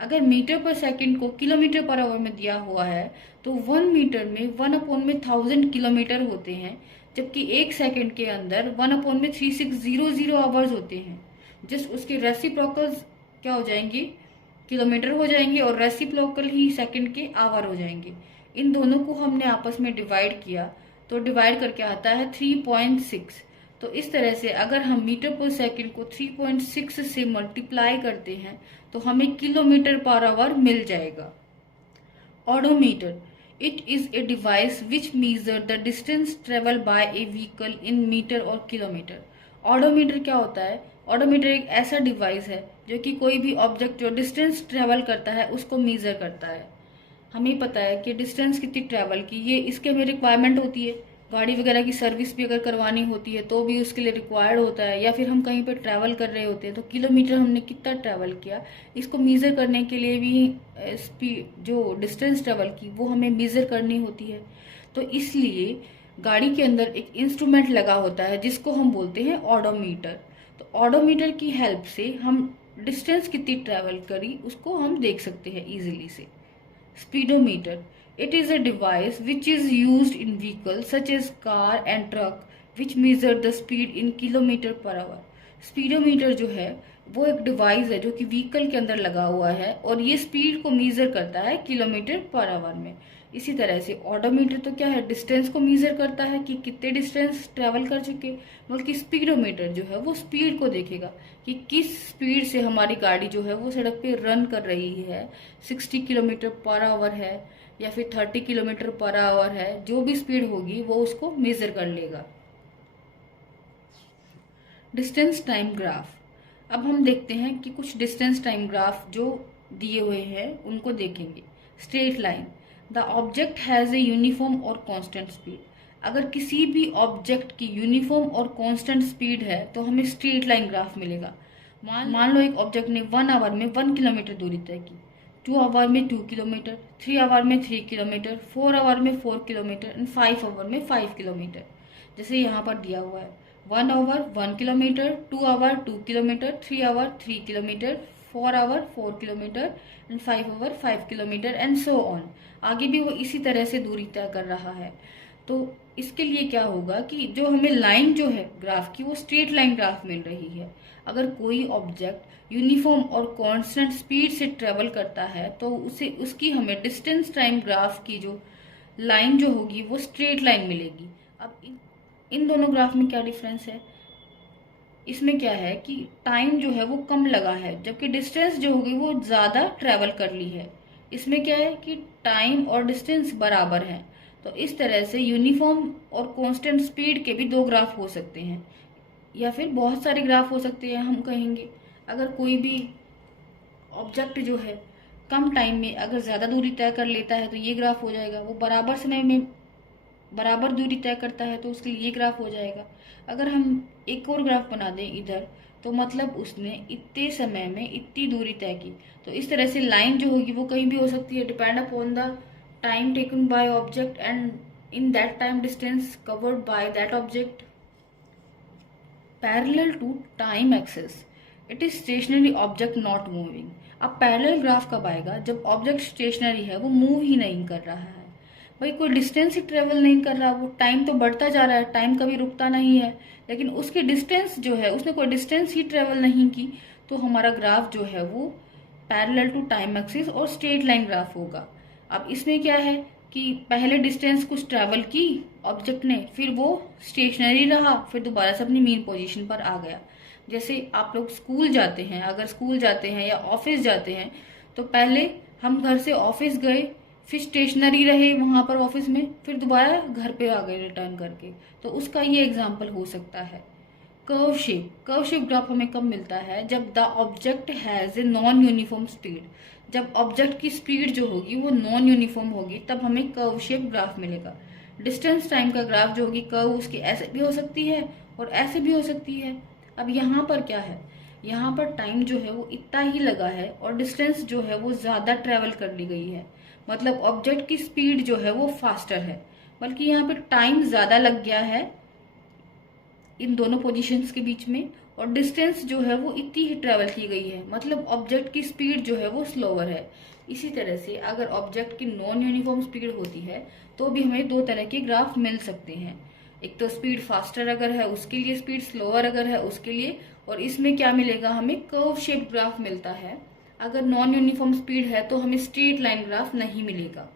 अगर मीटर पर सेकंड को किलोमीटर पर आवर में दिया हुआ है, तो 1 मीटर में 1 अपॉन में 1000 किलोमीटर होते हैं, जबकि 1 सेकंड के अंदर 1 अपॉन में 3600 आवर्स होते हैं। जस्ट उसके रेसिप्रोकल्स क्या हो जाएंगे, किलोमीटर हो जाएंगे, और रेसिप्रोकल ही सेकंड के आवर हो जाएंगे। इन दोनों को हमने आपस में डिवाइड किया तो डिवाइड करके आता है 3.6। तो इस तरह से अगर हम मीटर पर सेकंड को 3.6 से मल्टीप्लाई करते हैं तो हमें किलोमीटर पर आवर मिल जाएगा। Odometer, it is a device which measure the distance travel by a vehicle in metre और किलोमीटर। ऑडोमीटर क्या होता है? ऑडोमीटर एक ऐसा डिवाइस है जो कि कोई भी ऑब्जेक्ट जो डिस्टेंस ट्रेवल करता है उसको मेजर करता है। हमें पता है कि डिस्टेंस कितनी ट्रेवल की, ये इसके में रिक्वायरमेंट होती है। गाड़ी वगैरह की सर्विस भी अगर करवानी होती है तो भी उसके लिए रिक्वायर्ड होता है, या फिर हम कहीं पे ट्रैवल कर रहे होते हैं तो किलोमीटर हमने कितना ट्रैवल किया, इसको मेज़र करने के लिए भी स्पीड जो डिस्टेंस ट्रैवल की वो हमें मेज़र करनी होती है। तो इसलिए गाड़ी के अंदर एक इंस्ट्रूमेंट लगा होता है जिसको हम बोलते हैं ऑडोमीटर। तो ऑडोमीटर की हेल्प से हम डिस्टेंस कितनी ट्रैवल करी उसको हम देख सकते हैं इजीली से। Speedometer, it is a device which is used in vehicles such as car and truck which measure the speed in kilometer per hour। Speedometer जो है वो एक डिवाइस है जो कि व्हीकल के अंदर लगा हुआ है और ये स्पीड को मेजर करता है किलोमीटर पर आवर में। इसी तरह से ऑडोमीटर तो क्या है, डिस्टेंस को मेजर करता है कि कितने डिस्टेंस ट्रेवल कर चुके, बल्कि स्पीडोमीटर जो है वो स्पीड को देखेगा कि किस स्पीड से हमारी गाड़ी जो है वो सड़क पे रन कर रही है। 60 किलोमीटर पर आवर है या फिर 30 किलोमीटर पर आवर है, जो भी स्पीड होगी वो उसको मेजर कर लेगा। डिस्टेंस टाइम ग्राफ, अब हम देखते हैं कि कुछ डिस्टेंस टाइम ग्राफ जो दिए हुए हैं उनको देखेंगे। Straight line, the object has a uniform और कांस्टेंट स्पीड। अगर किसी भी ऑब्जेक्ट की यूनिफॉर्म और कांस्टेंट स्पीड है तो हमें स्ट्रेट लाइन ग्राफ मिलेगा। मान लो एक ऑब्जेक्ट ने 1 आवर में 1 किलोमीटर दूरी तय की, 2 आवर में 2 किलोमीटर, 3 आवर में 3 किलोमीटर, 4 आवर में 4 किलोमीटर एंड 5 आवर में 5 किलोमीटर। जैसे यहाँ पर दिया हुआ है 1 hour 1 kilometre, 2 hour 2 kilometre, 3 hour 3 kilometre, 4 hour 4 kilometre and 5 hour 5 kilometre and so on. आगे भी वो इसी तरह से दूरी तय कर रहा है। तो इसके लिए क्या होगा कि जो हमें लाइन जो है ग्राफ की वो स्ट्रेट लाइन ग्राफ मिल रही है। अगर कोई ऑब्जेक्ट यूनिफॉर्म और कांस्टेंट स्पीड से ट्रेवल करता है तो उसे उसकी हमें डिस्टेंस टाइम ग्राफ की जो लाइन जो होगी वो स्ट्रेट लाइन मिलेगी। अब इन दोनों ग्राफ में क्या डिफरेंस है? इसमें क्या है कि टाइम जो है वो कम लगा है, जबकि डिस्टेंस जो होगी वो ज़्यादा ट्रेवल कर ली है। इसमें क्या है कि टाइम और डिस्टेंस बराबर हैं। तो इस तरह से यूनिफॉर्म और कांस्टेंट स्पीड के भी दो ग्राफ हो सकते हैं, या फिर बहुत सारे ग्राफ हो सकते हैं। हम कहेंगे अगर कोई भी ऑब्जेक्ट जो है कम टाइम में अगर ज़्यादा दूरी तय कर लेता है तो ये ग्राफ हो जाएगा। वो बराबर समय में बराबर दूरी तय करता है तो उसके लिए ये ग्राफ हो जाएगा। अगर हम एक और ग्राफ बना दें इधर, तो मतलब उसने इतने समय में इतनी दूरी तय की। तो इस तरह से लाइन जो होगी वो कहीं भी हो सकती है, depend upon the time taken by object and in that time distance covered by that object. Parallel to time axis it is stationary object not moving. अब पैरेलल ग्राफ कब आएगा? जब ऑब्जेक्ट स्टेशनरी है, वो मूव ही नहीं कर रहा है। भाई कोई डिस्टेंस ही ट्रेवल नहीं कर रहा, वो टाइम तो बढ़ता जा रहा है, टाइम कभी रुकता नहीं है, लेकिन उसकी डिस्टेंस जो है उसने कोई डिस्टेंस ही ट्रेवल नहीं की। तो हमारा ग्राफ जो है वो पैरेलल टू टाइम एक्सिस और स्ट्रेट लाइन ग्राफ होगा। अब इसमें क्या है कि पहले डिस्टेंस कुछ ट्रेवल की ऑब्जेक्ट ने, फिर वो स्टेशनरी रहा, फिर दोबारा से अपनी मेन पोजीशन पर आ गया। जैसे आप लोग स्कूल जाते हैं, अगर स्कूल जाते हैं या ऑफिस जाते हैं, तो पहले हम घर से ऑफिस गए, फिर स्टेशनरी रहे वहां पर ऑफिस में, फिर दोबारा घर पे आ गए रिटर्न करके। तो उसका ये एग्जाम्पल हो सकता है। कर्व शेप ग्राफ हमें कब मिलता है? जब the object has a non uniform speed. जब ऑब्जेक्ट की स्पीड जो होगी वो नॉन यूनिफॉर्म होगी, तब हमें कर्व शेप ग्राफ मिलेगा। डिस्टेंस टाइम का ग्राफ जो होगी कर्व उसकी ऐसे भी हो सकती है और ऐसे भी हो सकती है। अब यहाँ पर क्या है, यहाँ पर टाइम जो है वो इतना ही लगा है और डिस्टेंस जो है वो ज्यादा ट्रेवल कर ली गई है। मतलब ऑब्जेक्ट की स्पीड जो है वो फास्टर है, बल्कि यहाँ पे टाइम ज्यादा लग गया है इन दोनों पोजीशंस के बीच में, और डिस्टेंस जो है वो इतनी ही ट्रेवल की गई है। मतलब ऑब्जेक्ट की स्पीड जो है वो स्लोअर है। इसी तरह से अगर ऑब्जेक्ट की नॉन यूनिफॉर्म स्पीड होती है तो भी हमें दो तरह के ग्राफ मिल सकते हैं। एक तो स्पीड फास्टर अगर है उसके लिए, स्पीड स्लोअर अगर है उसके लिए। और इसमें क्या मिलेगा, हमें कर्व शेप ग्राफ मिलता है। अगर नॉन यूनिफॉर्म स्पीड है तो हमें स्ट्रेट लाइन ग्राफ नहीं मिलेगा।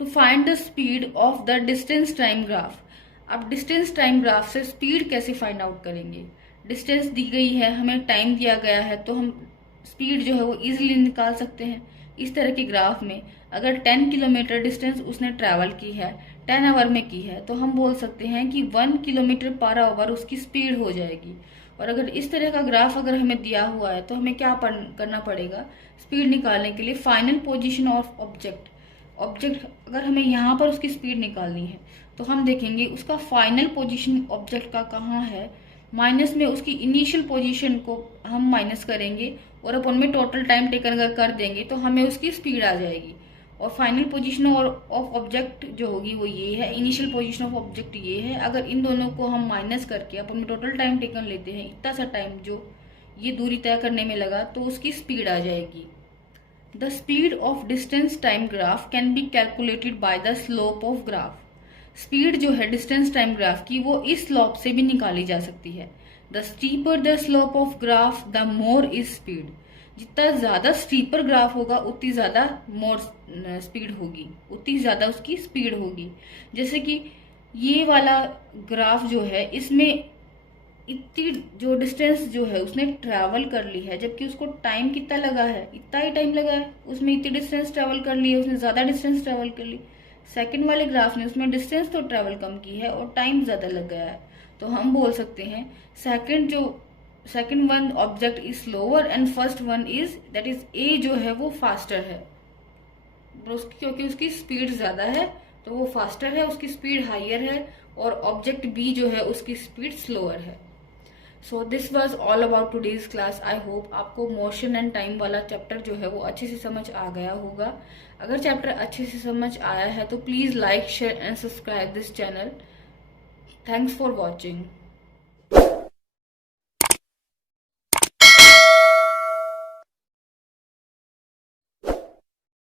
To find the speed of the distance time graph. अब डिस्टेंस टाइम ग्राफ से स्पीड कैसे फाइंड आउट करेंगे? डिस्टेंस दी गई है, हमें टाइम दिया गया है, तो हम स्पीड जो है वो इजीली निकाल सकते हैं। इस तरह के ग्राफ में अगर 10 किलोमीटर डिस्टेंस उसने ट्रैवल की है, 10 आवर में की है, तो हम बोल सकते हैं कि 1 किलोमीटर पर आवर उसकी स्पीड हो जाएगी। और अगर इस तरह का ग्राफ अगर हमें दिया हुआ है तो हमें क्या करना पड़ेगा स्पीड निकालने के लिए? फाइनल पोजीशन ऑफ ऑब्जेक्ट अगर हमें यहाँ पर उसकी स्पीड निकालनी है तो हम देखेंगे उसका फाइनल पोजीशन ऑब्जेक्ट का कहाँ है, माइनस में उसकी इनिशियल पोजीशन को हम माइनस करेंगे और अपन में टोटल टाइम टेकन अगर कर देंगे तो हमें उसकी स्पीड आ जाएगी। और फाइनल पोजीशन ऑफ ऑब्जेक्ट जो होगी वो ये है, इनिशियल पोजीशन ऑफ ऑब्जेक्ट ये है। अगर इन दोनों को हम माइनस करके अपन में टोटल टाइम टेकन लेते हैं, इतना सा टाइम जो ये दूरी तय करने में लगा, तो उसकी स्पीड आ जाएगी। The speed of distance time graph can be calculated by the slope of graph. Speed जो है डिस्टेंस टाइम ग्राफ की वो इस स्लोप से भी निकाली जा सकती है। The steeper the slope of graph the more is speed. जितना ज्यादा स्टीपर ग्राफ होगा उतनी ज्यादा मोर स्पीड होगी, उतनी ज्यादा उसकी स्पीड होगी। जैसे कि ये वाला ग्राफ जो है इसमें इतनी जो डिस्टेंस जो है उसने ट्रैवल कर ली है, जबकि उसको टाइम कितना लगा है, इतना ही टाइम लगा है। उसमें इतनी डिस्टेंस ट्रैवल कर ली है, उसने ज्यादा डिस्टेंस ट्रैवल कर ली। सेकंड वाले ग्राफ ने उसमें डिस्टेंस तो ट्रैवल कम की है और टाइम ज्यादा लग गया है। तो हम बोल सकते हैं second one object is slower and first one is that is a जो है वो फास्टर है। क्योंकि उसकी स्पीड ज्यादा है तो वो फास्टर है, उसकी स्पीड हाइयर है, और ऑब्जेक्ट बी जो है उसकी स्पीड स्लोअर है। So this was all about today's class. I hope आपको मोशन एंड टाइम वाला चैप्टर जो है वो अच्छे से समझ आ गया होगा। अगर चैप्टर अच्छे से समझ आया है तो please like share and subscribe this channel. Thanks for watching.